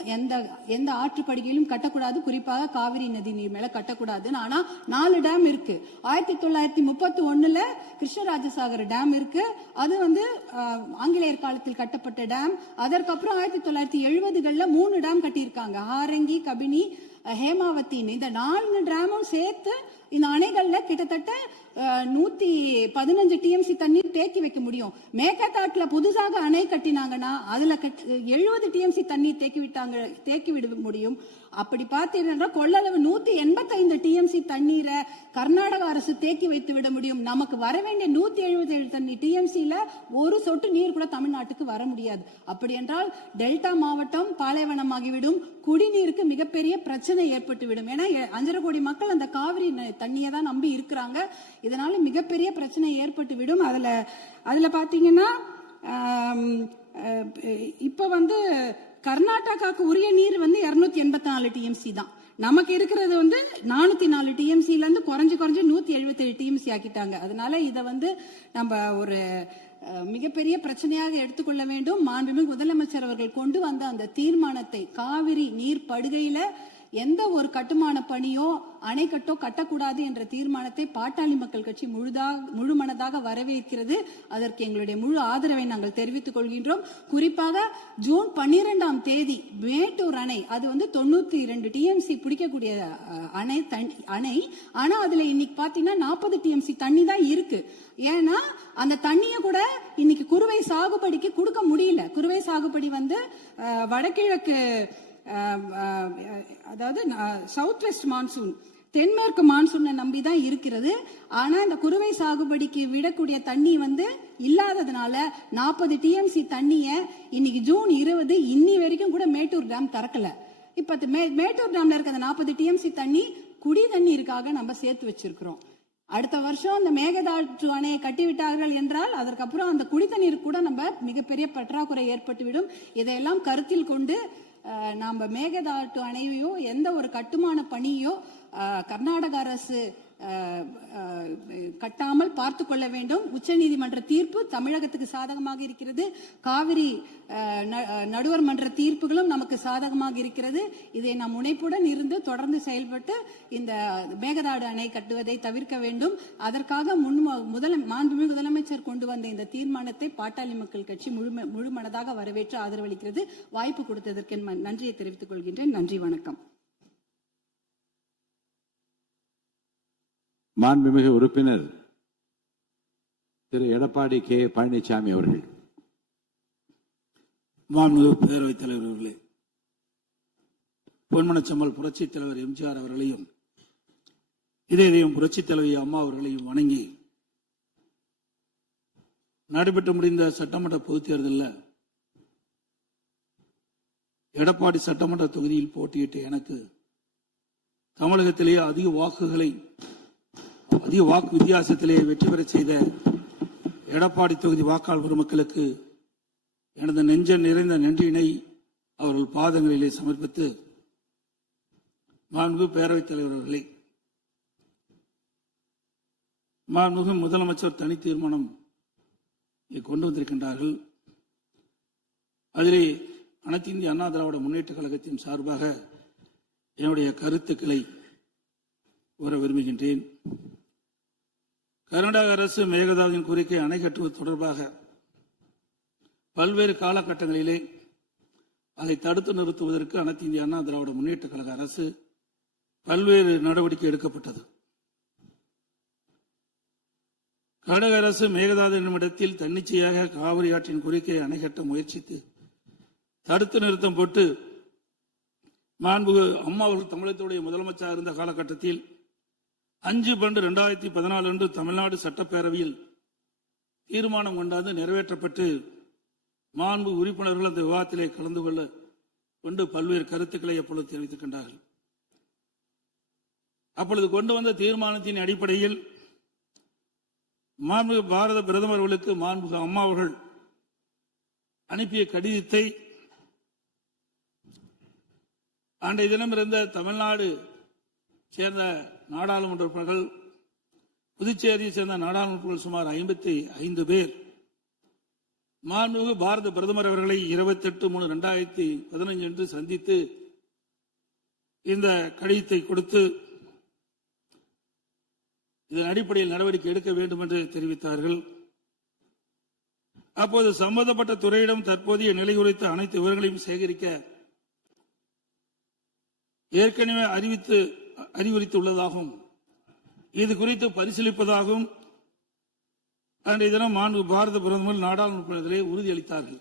எந்த ஆற்றுப்படுகையிலும் கட்டக்கூடாது. குறிப்பாக காவிரி நதி நீர் மேல கட்டக்கூடாது. ஆனா 4 டேம் இருக்கு. 1931 கிருஷ்ணராஜசாகர் டேம் இருக்கு. அது வந்து ஆங்கிலேயர் காலத்தில் கட்டப்பட்ட டேம். அதற்கப்புறம் 1970களில் 3 டேம் கட்டியிருக்காங்க. ஹாரங்கி, கபினி, ஹேமாவத்தின்னு. இந்த 4 டேமும் சேர்த்து இந்த அணைகள்ல கிட்டத்தட்ட 115 டிஎம்சி தண்ணீர் தேக்கி வைக்க முடியும். மேகதாட்டுல புதுசாக அணை கட்டினாங்கன்னா அதுல 70 டிஎம்சி தண்ணீர் தேக்கி விட முடியும். அப்படி பார்த்தீங்கன்னா கொள்ளளவு 185 டிஎம்சி தண்ணீரை கர்நாடக அரசு தேக்கி வைத்து விட முடியும். நமக்கு வர வேண்டிய 177 டிஎம்சில ஒரு சொட்டு நீர் கூட தமிழ்நாட்டுக்கு வர முடியாது. அப்படி என்றால் டெல்டா மாவட்டம் பாலைவனமாகிவிடும், குடிநீருக்கு மிகப்பெரிய பிரச்சனை ஏற்பட்டுவிடும். ஏன்னா 5.5 கோடி மக்கள் அந்த காவிரி தண்ணியை தான் நம்பி இருக்கிறாங்க. இதனால மிகப்பெரிய பிரச்சனை ஏற்பட்டுவிடும். அதுல பாத்தீங்கன்னா இப்ப கர்நாடகாவுக்கு உரிய நீர் 284 டிஎம்சி தான். நமக்கு இருக்கிறது 404 டிஎம்சில இருந்து குறைஞ்சு 177 டிஎம்சி ஆக்கிட்டாங்க. அதனால இத நம்ம ஒரு மிகப்பெரிய பிரச்சனையாக எடுத்துக்கொள்ள வேண்டும். மாண்புமிகு முதலமைச்சர் அவர்கள் கொண்டு வந்த அந்த தீர்மானத்தை, காவிரி நீர் படுகையில எந்த ஒரு கட்டுமான பணியோ அணைக்கட்டோ கட்டக்கூடாது என்ற தீர்மானத்தை பாட்டாளி மக்கள் கட்சி முழு மனதாக வரவேற்கிறது. அதற்கு எங்களுடைய முழு ஆதரவை நாங்கள் தெரிவித்துக் கொள்கின்றோம். குறிப்பாக ஜூன் 12ஆம் தேதி மேட்டூர் அணை, அது 92 டிஎம்சி பிடிக்கக்கூடிய அணை. ஆனா அதுல இன்னைக்கு பாத்தீங்கன்னா 40 டிஎம்சி தண்ணி தான் இருக்கு. ஏன்னா அந்த தண்ணிய கூட இன்னைக்கு குறுவை சாகுபடிக்கு கொடுக்க முடியல. குறுவை சாகுபடி வடகிழக்கு, அதாவது சவுத் வெஸ்ட் மான்சூன், தென்மேற்கு மான்சூனை நம்பிதான் இருக்கிறது. ஆனா இந்த குறுவை சாகுபடிக்கு விடக்கூடிய தண்ணி இல்லாததுனால 40 டிஎம்சி தண்ணிய இன்னைக்கு ஜூன் 20 இன்னி வரைக்கும் கூட மேட்டூர் டேம் திறக்கல. இப்ப மேட்டூர் டேம்ல இருக்க அந்த 40 டிஎம்சி தண்ணி குடி தண்ணீருக்காக நம்ம சேர்த்து வச்சிருக்கிறோம். அடுத்த வருஷம் அந்த மேகதாட்டு அணையை கட்டிவிட்டார்கள் என்றால் அதற்கப்புறம் அந்த குடித்தண்ணீர் கூட நம்ம மிகப்பெரிய பற்றாக்குறை ஏற்பட்டுவிடும். இதையெல்லாம் கருத்தில் கொண்டு நாம மேகதாட்டு அணையோ எந்த ஒரு கட்டுமான பணியோ கர்நாடக அரசு கட்டாமல் பார்த்து கொள்ள வேண்டும். உச்சநீதிமன்ற தீர்ப்பு தமிழகத்துக்கு சாதகமாக இருக்கிறது. காவிரி நடுவர் மன்ற தீர்ப்புகளும் நமக்கு சாதகமாக இருக்கிறது. இதை நாம் முனைப்புடன் இருந்து தொடர்ந்து செயல்பட்டு இந்த மேகதாடு அணை கட்டுவதை தவிர்க்க வேண்டும். அதற்காக மாண்புமிகு முதலமைச்சர் கொண்டு வந்த இந்த தீர்மானத்தை பாட்டாளி மக்கள் கட்சி முழு மனதாக வரவேற்று ஆதரவளிக்கிறது. வாய்ப்பு கொடுத்ததற்கு நன்றியை தெரிவித்துக் கொள்கின்றேன். நன்றி, வணக்கம். மாண்புமிகு உறுப்பினர் திரு எடப்பாடி கே பழனிசாமி அவர்கள். மாண்புமிகு பேரவைத் தலைவர் அவர்களே, பொன்மனச்செம்மல் புரட்சித் தலைவர் எம்ஜிஆர் அவர்களையும் இதயம் புரட்சித் தலைவி அம்மா அவர்களையும் வணங்கி, நடைபெற்று முடிந்த சட்டமன்ற பொதுத் தேர்தலில் எடப்பாடி சட்டமன்ற தொகுதியில் போட்டியிட்ட எனக்கு தமிழகத்திலேயே அதிக வாக்கு வித்தியாசத்திலேயே வெற்றி பெற செய்த எடப்பாடி தொகுதி வாக்காளர் பெருமக்களுக்கு எனது நெஞ்ச நிறைந்த நன்றியினை அவர்கள் பாதங்களிலே சமர்ப்பித்து, மாண்புமிகு பேரவைத் தலைவர் அவர்களே, மாண்புமிகு முதலமைச்சர் தனி தீர்மானம் கொண்டு வந்திருக்கின்றார்கள். அதிலே அனைத்து இந்திய அண்ணா திராவிட முன்னேற்ற கழகத்தின் சார்பாக என்னுடைய கருத்துக்களை வர விரும்புகின்றேன். கர்நாடக அரசு மேகதாதுவின் கோரிக்கை அணை கட்டுவது தொடர்பாக பல்வேறு காலகட்டங்களிலே அதை தடுத்து நிறுத்துவதற்கு அனைத்து இந்திய அண்ணா திராவிட முன்னேற்ற கழக அரசு பல்வேறு நடவடிக்கை எடுக்கப்பட்டது. கர்நாடக அரசு மேகதாது என்னும் இடத்தில் தன்னிச்சையாக காவிரி ஆற்றின் கோரிக்கையை அணை கட்ட முயற்சித்து தடுத்து நிறுத்தம் போட்டு மாண்புமிகு அம்மா அவர்கள் தமிழகத்துடைய முதலமைச்சராக இருந்த காலகட்டத்தில் 5/12/2014 அன்று தமிழ்நாடு சட்டப்பேரவையில் தீர்மானம் கொண்டாந்து நிறைவேற்றப்பட்டு மாண்பு உறுப்பினர்கள் அந்த விவாதத்திலே கலந்து கொண்டு பல்வேறு கருத்துக்களை அப்பொழுது தெரிவித்திருக்கின்றார்கள். அப்பொழுது கொண்டு வந்த தீர்மானத்தின் அடிப்படையில் மாண்புமிகு பாரத பிரதமர் அவர்களுக்கு மாண்புமிகு அம்மா அவர்கள் அனுப்பிய கடிதத்தை அன்றைய தினம் இருந்த தமிழ்நாடு சேர்ந்த நாடாளுமன்ற உறுப்பினர்கள், புதுச்சேரியை சேர்ந்த நாடாளுமன்ற உறுப்பினர்கள் சுமார் 55 பேர் மாண்புமிகு பாரத பிரதமர் அவர்களை 28/3/2015 அன்று சந்தித்து இந்த கடிதத்தை கொடுத்து இதன் அடிப்படையில் நடவடிக்கை எடுக்க வேண்டும் என்று தெரிவித்தார்கள். அப்போது சம்பந்தப்பட்ட துறையிடம் தற்போதைய நிலை குறித்த அனைத்து விவரங்களையும் சேகரிக்க ஏற்கனவே அறிவுறுத்தியுள்ளதாகவும் இது குறித்து பரிசீலிப்பதாகவும் அன்றைய தினம் மாண்பு பாரத பிரதமர் நாடாளுமன்றத்திலே உறுதியளித்தார்கள்.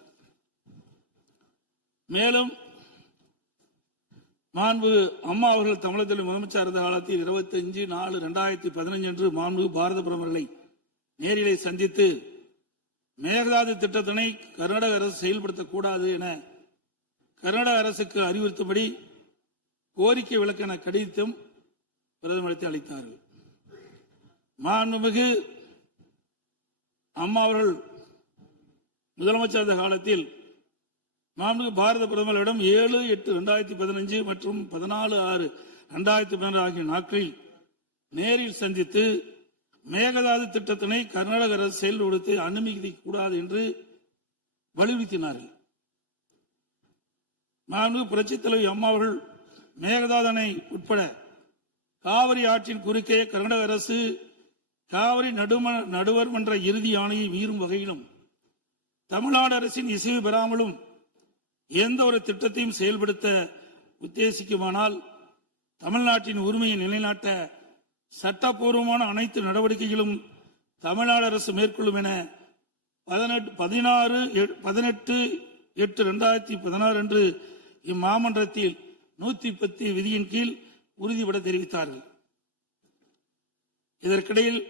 மேலும் மாண்பு அம்மா அவர்கள் தமிழகத்தில் முதலமைச்சர் இருந்த காலத்தில் 25/4/2015 அன்று மாண்பு பாரத பிரதமர்களை நேரிலே சந்தித்து மேகதாது திட்டத்தினை கர்நாடக அரசு செயல்படுத்தக்கூடாது என கர்நாடக அரசுக்கு அறிவுறுத்தும்படி கோரிக்கை விளக்கென கடிதம் பிரதமருக்கு அளித்தார்கள். மாண்புமிகு அம்மா அவர்கள் முதலமைச்சர் இருந்த காலத்தில் மாண்புமிகு பாரத பிரதமரிடம் 7/8/2015 மற்றும் 14/6/2016 ஆகிய நாட்களில் நேரில் சந்தித்து மேகதாது திட்டத்தினை கர்நாடக அரசு செயல்படுத்த அனுமதிக்க கூடாது என்று வலியுறுத்தினார்கள். மாண்புமிகு புரட்சித் தலைவி அம்மா அவர்கள் மேகதாது அணை உட்பட காவிரி ஆற்றின் குறுக்கே கர்நாடக அரசு காவிரி நடுவர் மன்ற இறுதி ஆணையை மீறும் வகையிலும் தமிழ்நாடு அரசின் இசைவு பெறாமலும் எந்த ஒரு திட்டத்தையும் செயல்படுத்த உத்தேசிக்குமானால் தமிழ்நாட்டின் உரிமையை நிலைநாட்ட சட்டப்பூர்வமான அனைத்து நடவடிக்கைகளும் தமிழ்நாடு அரசு மேற்கொள்ளும் என 18/8/2016 அன்று இம்மாமன்றத்தில் 110 விதியின் கீழ் உறுதிபட தெரிவித்தார்கள். இதற்கிடையில்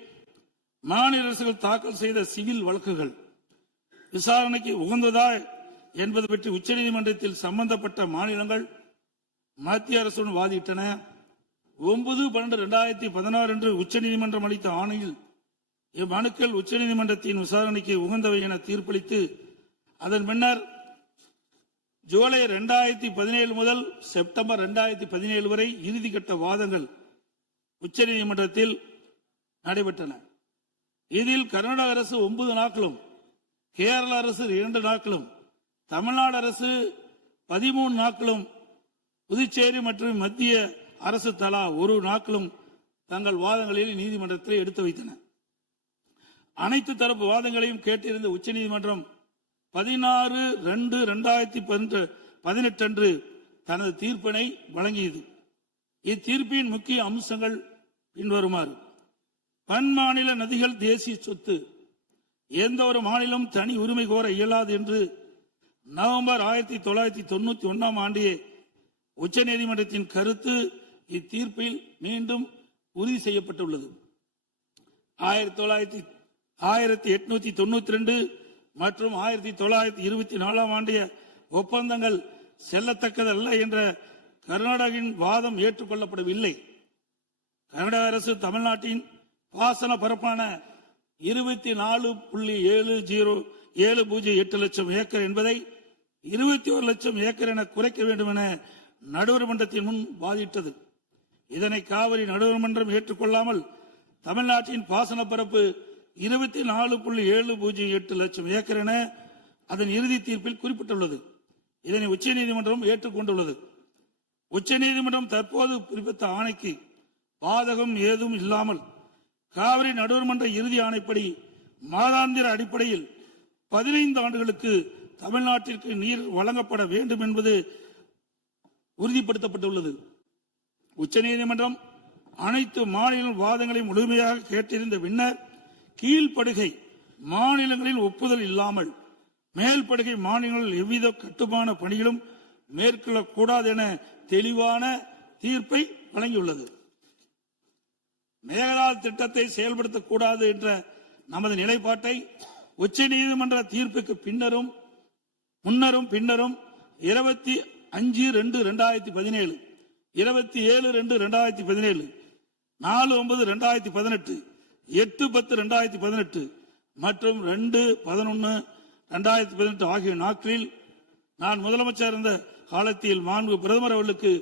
மாநில அரசுகள் தாக்கல் செய்த சிவில் வழக்குகள் விசாரணைக்கு உகந்ததா என்பது பற்றி உச்சநீதிமன்றத்தில் சம்பந்தப்பட்ட மாநிலங்கள் மத்திய அரசுடன் வாதிட்டன. 9/12/2016 அன்று உச்சநீதிமன்றம் அளித்த ஆணையில் இம்மனுக்கள் உச்சநீதிமன்றத்தின் விசாரணைக்கு உகந்தவை என தீர்ப்பளித்து அதன் பின்னர் ஜூலை 2017 முதல் செப்டம்பர் 2017 வரை இறுதிக்கட்ட வாதங்கள் உச்சநீதிமன்றத்தில் நடைபெற்றன. இதில் கர்நாடக அரசு 9 நாட்களும், கேரள அரசு 2 நாட்களும், தமிழ்நாடு அரசு 13 நாட்களும், புதுச்சேரி மற்றும் மத்திய அரசு தலா 1 நாட்களும் தங்கள் வாதங்களில் நீதிமன்றத்தில் எடுத்து வைத்தன. அனைத்து தரப்பு வாதங்களையும் கேட்டிருந்த உச்சநீதிமன்றம் 16/2/2018 அன்று தனது தீர்ப்பினை வழங்கியது. இத்தீர்ப்பின் முக்கிய அம்சங்கள் பின்வருமாறு: பன்மாநில நதிகள் தேசிய சொத்து, எந்த ஒரு மாநிலம் தனி உரிமை கோர இயலாது என்று நவம்பர் 1991 ஆண்டிய உச்சநீதிமன்றத்தின் கருத்து இத்தீர்ப்பில் மீண்டும் உறுதி செய்யப்பட்டுள்ளது. 1892 மற்றும் 1924 ஆண்டிய ஒப்பந்தங்கள் செல்லத்தக்கதல்ல என்ற கர்நாடகின் வாதம் ஏற்றுக்கொள்ளப்படவில்லை. கர்நாடக அரசு தமிழ்நாட்டின் பாசன பரப்பான 24.708 லட்சம் ஏக்கர் என்பதை 21 லட்சம் ஏக்கர் என குறைக்க வேண்டும் என நடுவர் மன்றத்தின் முன் வாதிட்டது. இதனை காவிரி நடுவர் மன்றம் ஏற்றுக்கொள்ளாமல் தமிழ்நாட்டின் பாசன பரப்பு 24.708 லட்சம் ஏக்கர் என அதன் இறுதி தீர்ப்பில் குறிப்பிட்டுள்ளது. இதனை உச்சநீதிமன்றம் ஏற்றுக்கொண்டுள்ளது. உச்சநீதிமன்றம் தற்போது பிறப்பித்த ஆணைக்கு பாதகம் ஏதும் இல்லாமல் காவிரி நடுவர் மன்ற இறுதி ஆணைப்படி மாதாந்திர அடிப்படையில் 15 ஆண்டுகளுக்கு தமிழ்நாட்டிற்கு நீர் வழங்கப்பட வேண்டும் என்பது உறுதிப்படுத்தப்பட்டுள்ளது. உச்சநீதிமன்றம் அனைத்து மாநில வாதங்களையும் முழுமையாக கேட்டிருந்த பின்னர் கீழ்ப்படுகை மாநிலங்களின் ஒப்புதல் இல்லாமல் மேல்படுகை மாநிலங்களில் எவ்வித கட்டுமான பணிகளும் மேற்கொள்ளக்கூடாது என தெளிவான தீர்ப்பை வழங்கியுள்ளது. மேகதாது திட்டத்தை செயல்படுத்தக்கூடாது என்ற நமது நிலைப்பாட்டை உச்சநீதிமன்ற தீர்ப்புக்கு முன்னரும் பின்னரும் 25/2/2017, 27/2/2017, 4/9/2018, 8/10/2018 மற்றும் 2/11/2018 ஆகிய நாட்களில் நான் முதலமைச்சர் இருந்த காலத்தில் மாண்பு பிரதமர் அவர்களுக்கு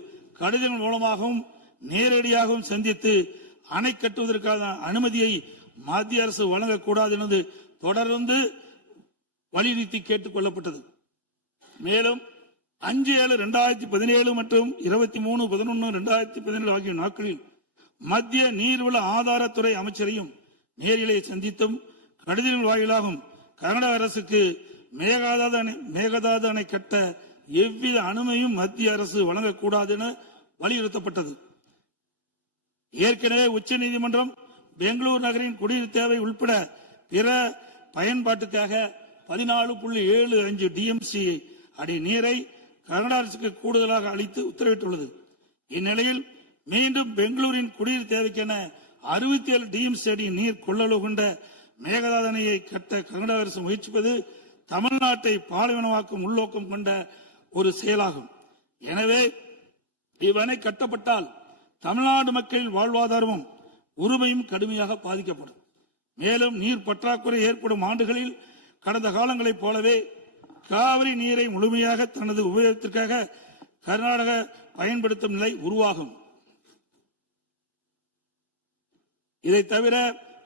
கடிதங்கள் மூலமாகவும் நேரடியாகவும் சந்தித்து அணை கட்டுவதற்கான அனுமதியை மத்திய அரசு வழங்கக்கூடாது என்று தொடர்ந்து வலியுறுத்தி கேட்டுக் கொள்ளப்பட்டது. மேலும் 5/7/2017 மற்றும் 23/11/2017 ஆகிய நாட்களில் மத்திய நீர்வள ஆதாரத்துறை அமைச்சரையும் நேரிலே சந்தித்தும் கடிதங்கள் வாயிலாகவும் கர்நாடக அரசுக்கு மேகதாது அணை கட்ட எவ்வித அனுமதியும் மத்திய அரசு வழங்கக்கூடாது என வலியுறுத்தப்பட்டது. ஏற்கனவே உச்சநீதிமன்றம் பெங்களூரு நகரின் குடிநீர் தேவை உட்பட பிற பயன்பாட்டுக்காக 14.75 டிஎம்சி அடி நீரை கர்நாடக அரசுக்கு கூடுதலாக அளித்து உத்தரவிட்டுள்ளது. இந்நிலையில் மீண்டும் பெங்களூரின் குடிநீர் தேவைக்கென 67 டிஎம்சி அடி நீர் கொள்ளளவு கொண்ட மேகதாது அணையை கட்ட கர்நாடக அரசு முயற்சிப்பது தமிழ்நாட்டை பாலைவனமாக்கும் உள்நோக்கம் கொண்ட ஒரு செயலாகும். எனவே இவ்வணை கட்டப்பட்டால் தமிழ்நாடு மக்களின் வாழ்வாதாரமும் உரிமையும் கடுமையாக பாதிக்கப்படும். மேலும் நீர் பற்றாக்குறை ஏற்படும் ஆண்டுகளில் கடந்த காலங்களைப் போலவே காவிரி நீரை முழுமையாக தனது உபயோகத்திற்காக கர்நாடகா பயன்படுத்தும் நிலை உருவாகும். இதை தவிர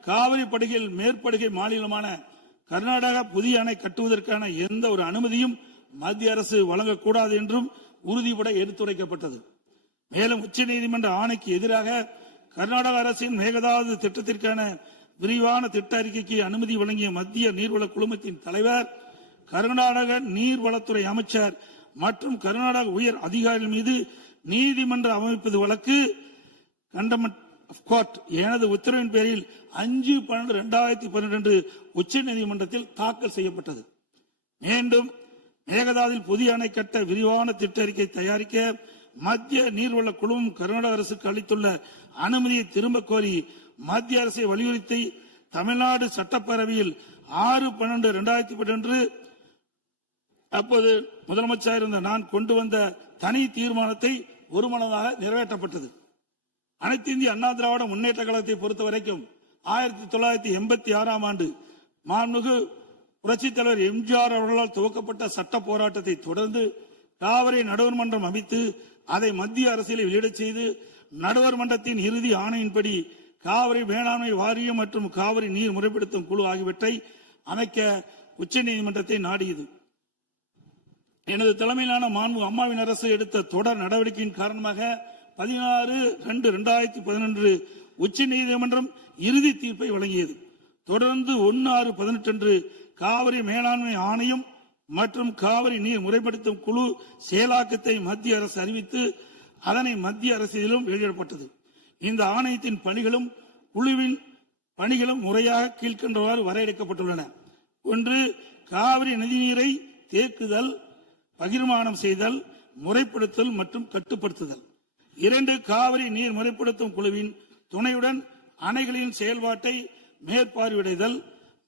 காவிரி படுகையில் மேற்படுகை மாநிலமான கர்நாடகா புதிய அணை கட்டுவதற்கான எந்த ஒரு அனுமதியும் மத்திய அரசு வழங்கக்கூடாது என்றும் உறுதிபட எடுத்துரைக்கப்பட்டது. மேலும் உச்சநீதிமன்ற ஆணைக்கு எதிராக கர்நாடக அரசின் மேகதாது திட்டத்திற்கான விரிவான திட்ட அறிக்கைக்கு அனுமதி வழங்கிய மத்திய நீர்வள குழுமத்தின் தலைவர், கர்நாடக நீர்வளத்துறை அமைச்சர் மற்றும் கர்நாடக உயர் அதிகாரிகள் மீது நீதிமன்ற அமைப்பது வழக்கு கண்டமெண்ட் ஆஃப் கோர்ட் எனது உத்தரவின் பேரில் 5/12/2012 உச்ச நீதிமன்றத்தில் தாக்கல் செய்யப்பட்டது. மீண்டும் மேகதாதில் புதிய அணை கட்ட விரிவான திட்ட அறிக்கை தயாரிக்க மத்திய நீர்வள குழுமம் கர்நாடக அரசுக்கு அளித்துள்ள அனுமதியை திரும்ப கோரி மத்திய அரசை வலியுறுத்தி தமிழ்நாடு சட்டப்பேரவையில் 6/12/2012 அப்போது முதலமைச்சர் இருந்த நான் கொண்டு வந்த தனி தீர்மானத்தை ஒருமனதாக நிறைவேற்றப்பட்டது. அனைத்து இந்திய அண்ணா திராவிட முன்னேற்ற கழகத்தை பொறுத்தவரைக்கும் 1986 ஆண்டு மாண்புமிகு புரட்சித் தலைவர் எம்ஜிஆர் அவர்களால் துவக்கப்பட்ட சட்ட போராட்டத்தை தொடர்ந்து காவிரி நடுவர் மன்றம் அமைத்து அதை மத்திய அரசியலை வெளியிடச் செய்து நடுவர் மன்றத்தின் இறுதி ஆணையின்படி காவிரி மேலாண்மை வாரியம் மற்றும் காவிரி நீர் முறைப்படுத்தும் குழு ஆகியவற்றை அமைக்க உச்சநீதிமன்றத்தை நாடியது. எனது தலைமையிலான மாண்பு அம்மாவின் அரசு எடுத்த தொடர் நடவடிக்கையின் காரணமாக 16/2/2011 உச்ச நீதிமன்றம் இறுதி தீர்ப்பை வழங்கியது. தொடர்ந்து 1/6/18 அன்று காவிரி மேலாண்மை ஆணையம் மற்றும் காவிரி நீர் முறைப்படுத்தும் குழு செயலாக்கத்தை மத்திய அரசு அறிவித்து அதனை மத்திய அரசியலும் வெளியிடப்பட்டது. இந்த ஆணையத்தின் பணிகளும் குழுவின் பணிகளும் முறையாக கீழ்கண்டவாறு வரையறுக்கப்பட்டுள்ளன. 1. காவிரி நதிநீரை தேக்குதல், பகிர்மானம் செய்தல், முறைப்படுத்தல் மற்றும் கட்டுப்படுத்துதல். 2. காவிரி நீர் முறைப்படுத்தும் குழுவின் துணையுடன் அணைகளின் செயல்பாட்டை மேற்பார்வையிடுதல்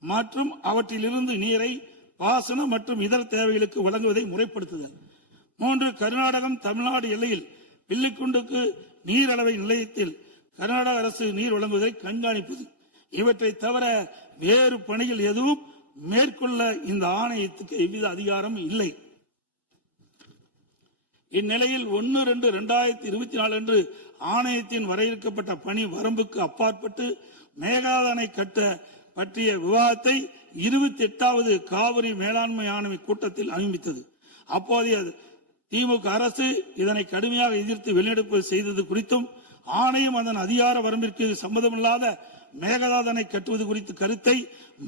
மற்றும் அவற்றிலிருந்து நீரை பாசன மற்றும் இதர தேவைகளுக்கு வழங்குவதை முறைப்படுத்துதல். 3. கர்நாடகம் தமிழ்நாடு எல்லையில் பில்லிக்குண்டுக்கு நீர் அளவை நிலையத்தில் கர்நாடக அரசு நீர் வழங்குவதை கண்காணிப்பது. இவற்றை தவிர வேறு பணிகள் எதுவும் மேற்கொள்ள இந்த ஆணையத்துக்கு எவ்வித அதிகாரம் இல்லை. இந்நிலையில் 1/2/2024 அன்று ஆணையத்தின் வரையறுக்கப்பட்ட பணி வரம்புக்கு அப்பாற்பட்டு மேகதாது அணை கட்ட பற்றிய விவாதத்தை 28வது காவிரி மேலாண்மை ஆணைய கூட்டத்தில் அனுமதித்தது. அப்போதைய திமுக அரசு இதனை கடுமையாக எதிர்த்து வெளிநடப்பு செய்தது குறித்தும் ஆணையம் அதன் அதிகார வரம்பிற்கு சம்மதமில்லாத மேகதாது அணை கட்டுவது குறித்த கருத்தை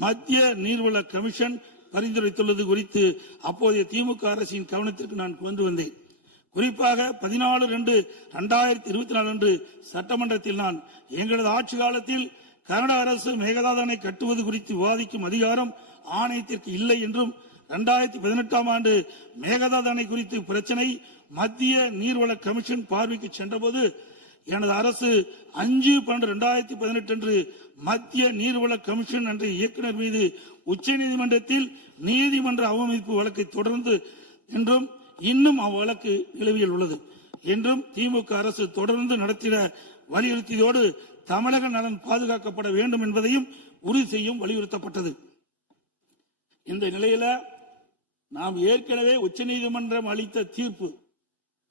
மத்திய நீர்வள கமிஷன் பரிந்துரைத்துள்ளது குறித்து அப்போதைய திமுக அரசின் கவனத்திற்கு நான் கொண்டு வந்தேன். குறிப்பாக 14/2/2024 அன்று சட்டமன்றத்தில் நான் எங்களது ஆட்சி காலத்தில் கர்நாடக அரசு மேகதாது அணை கட்டுவது குறித்து விவாதிக்கும் அதிகாரம் ஆணையத்திற்கு இல்லை என்றும் 2018 ஆண்டு மேகதாது அணை குறித்து பிரச்சனை மத்திய நீர்வள கமிஷன் பார்வைக்கு சென்றபோது எனது அரசு 5/12/2018 அன்று மத்திய நீர்வள கமிஷன் என்ற இயக்குநர் மீது உச்சநீதிமன்றத்தில் நீதிமன்ற அவமதிப்பு வழக்கை தொடர்ந்து என்றும் இன்னும் அவ்வழக்கு நிலுவையில் உள்ளது என்றும் திமுக அரசு தொடர்ந்து நடத்திட வலியுறுத்தியதோடு தமிழக நலன் பாதுகாக்கப்பட வேண்டும் என்பதையும் உறுதி செய்யும் வலியுறுத்தப்பட்டது. இந்த நிலையில நாம் ஏற்கனவே உச்சநீதிமன்றம் அளித்த தீர்ப்பு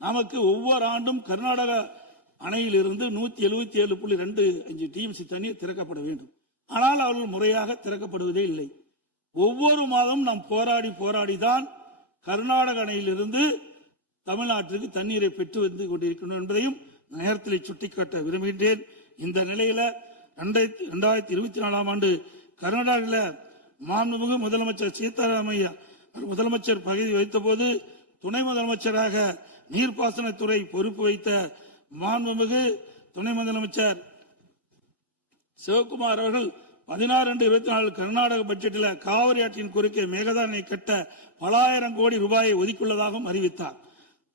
நமக்கு ஒவ்வொரு ஆண்டும் கர்நாடக அணையிலிருந்து 177.25 டிஎம்சி தண்ணீர் திறக்கப்பட வேண்டும். ஆனால் அவர்கள் முறையாக திறக்கப்படுவதே இல்லை. ஒவ்வொரு மாதம் நாம் போராடிதான் கர்நாடக அணையிலிருந்து தமிழ்நாட்டிற்கு தண்ணீரை பெற்று வந்து கொண்டிருக்கணும் என்பதையும் நேரத்தில் சுட்டிக்காட்ட விரும்புகின்றேன். இந்த நிலையில 2024 ஆண்டு கர்நாடகாவில் மாண்புமிகு முதலமைச்சர் சீதாராமையா முதலமைச்சர் பதவி வைத்த போது துணை முதலமைச்சராக நீர்ப்பாசனத்துறை பொறுப்பு வைத்த மாண்புமிகு துணை முதலமைச்சர் சிவகுமார் அவர்கள் 16/24 கர்நாடக பட்ஜெட்டில் காவிரி ஆற்றின் குறுக்கே மேகதானை கட்ட பல ஆயிரம் கோடி ரூபாயை ஒதுக்கியுள்ளதாகவும் அறிவித்தார்.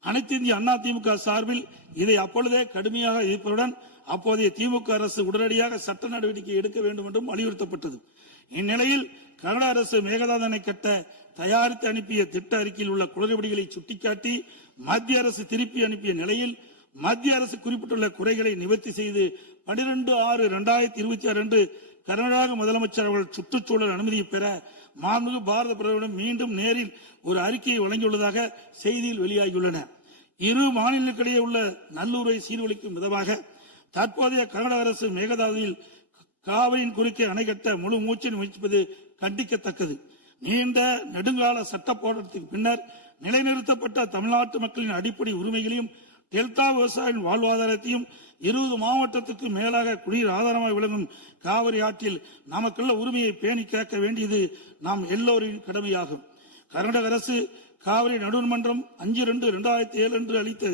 அனைத்து இந்திய அண்ணா திமுக சார்பில் இதை அப்பொழுதே கடுமையாக எதிர்ப்பதுடன் அப்போதைய திமுக அரசு உடனடியாக சட்ட நடவடிக்கை எடுக்க வேண்டும் என்றும் வலியுறுத்தப்பட்டது. இந்நிலையில் கர்நாடக அரசு மேகதாதனை கட்ட தயாரித்து அனுப்பிய திட்ட அறிக்கையில் உள்ள குளறுபடிகளை சுட்டிக்காட்டி மத்திய அரசு திருப்பி அனுப்பிய நிலையில் மத்திய அரசு குறிப்பிட்டுள்ள குறைகளை நிவர்த்தி செய்து 12/6/2026 அன்று கர்நாடக முதலமைச்சர் அவர்கள் சுற்றுச்சூழல் அனுமதியை பெற மாண்புமிகு பாரத பிரதமரிடம் மீண்டும் நேரில் ஒரு அறிக்கையை வழங்கியுள்ளதாக செய்தியில் வெளியாகியுள்ளன. இரு மாநிலங்களுக்கிடையே உள்ள நல்லுறவை சீர்குலைக்கும் விதமாக தற்போதைய கர்நாடக அரசு மேகதாதுவில் காவிரியின் குறுக்கே அணை கட்ட முழு மூச்சில் முயற்சிப்பது கண்டிக்கத்தக்கது. நீண்ட நெடுங்கால சட்ட போராட்டத்திற்கு பின்னர் நிலைநிறுத்தப்பட்ட தமிழ்நாட்டு மக்களின் அடிப்படை உரிமைகளையும் டெல்டா விவசாயிகளின் வாழ்வாதாரத்தையும் 20 மாவட்டத்துக்கு மேலாக குடிநீர் ஆதாரமாக விளங்கும் காவிரி ஆற்றில் நமக்குள்ள உரிமையை பேணி காக்க வேண்டியது நாம் எல்லோரின் கடமையாகும். கர்நாடக அரசு காவிரி நடுவர்மன்றம் 5/2/2007 அன்று அளித்த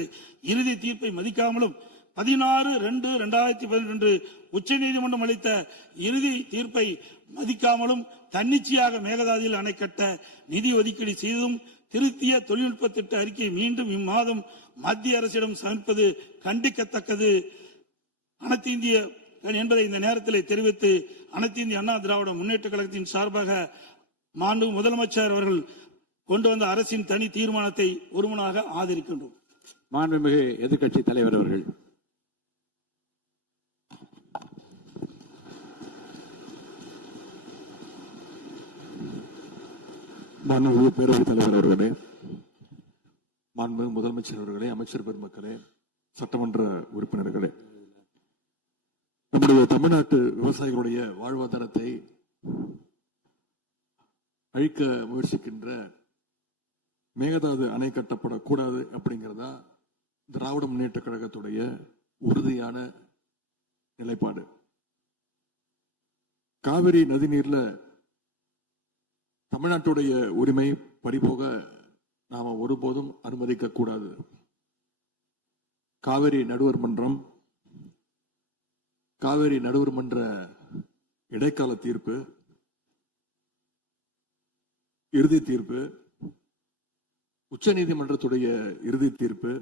இறுதி தீர்ப்பை மதிக்காமலும் 16/2/2012 உச்சநீதிமன்றம் அளித்த இறுதி தீர்ப்பை மதிக்காமலும் தன்னிச்சையாக மேகதாதுவில் அணை கட்ட நிதி ஒதுக்கீடு செய்ததும் திருத்திய தொழில்நுட்ப திட்ட அறிக்கை மீண்டும் இம்மாதம் மத்திய அரசிடம் சமர்ப்பது கண்டிக்கத்தக்கது அனைத்து இந்திய என்பதை இந்த நேரத்தில் தெரிவித்து அனைத்து இந்திய அண்ணா திராவிட முன்னேற்ற கழகத்தின் சார்பாக மாண்பு முதலமைச்சர் அவர்கள் கொண்டு வந்த அரசின் தனி தீர்மானத்தை ஒருமனாக ஆதரிக்கின்றோம். மாண்புமிகு எதிர்க்கட்சி தலைவர் அவர்கள். மாண்புமிகு பேரவைத் தலைவர் அவர்களே, மாண்புமிகு முதலமைச்சர் அவர்களே, அமைச்சர் பெருமக்களே, சட்டமன்ற உறுப்பினர்களே, நம்முடைய தமிழ்நாட்டு விவசாயிகளுடைய வாழ்வாதாரத்தை அழிக்க முயற்சிக்கின்ற மேகதாது அணை கட்டப்படக்கூடாது அப்படிங்கிறதா திராவிட முன்னேற்ற கழகத்துடைய உறுதியான நிலைப்பாடு. காவிரி நதிநீர்ல தமிழ்நாட்டுடைய உரிமை பறிபோக நாம ஒருபோதும் அனுமதிக்க கூடாது. காவிரி நடுவர் மன்றம், காவிரி நடுவர் மன்ற இடைக்கால தீர்ப்பு, இறுதி தீர்ப்பு, உச்ச நீதிமன்றத்துடைய இறுதி தீர்ப்பு,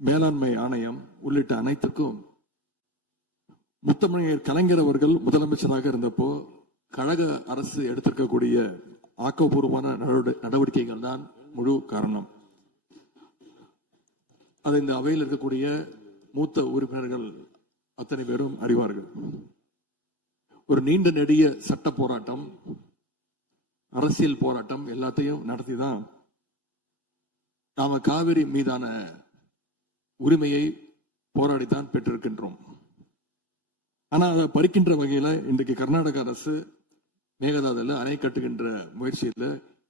மேலாண்மை ஆணையம் உள்ளிட்ட அனைத்துக்கும் முத்தமிழர் கலைஞர் அவர்கள் முதலமைச்சராக இருந்தப்போ கழக அரசு எடுத்திருக்கக்கூடிய ஆக்கப்பூர்வமான நடவடிக்கைகள் தான் முழு காரணம். அதை இந்த அவையில் இருக்கக்கூடிய மூத்த உறுப்பினர்கள் அத்தனை பேரும் அறிவார்கள். ஒரு நீண்ட நெடிய சட்ட போராட்டம், அரசியல் போராட்டம் எல்லாத்தையும் நடத்திதான் நாம காவிரி மீதான உரிமையை போராடித்தான் பெற்றிருக்கின்றோம். ஆனா அதை பறிக்கின்ற வகையில இன்றைக்கு கர்நாடக அரசு மேகதாதுல அணை கட்டுகின்ற முயற்சியில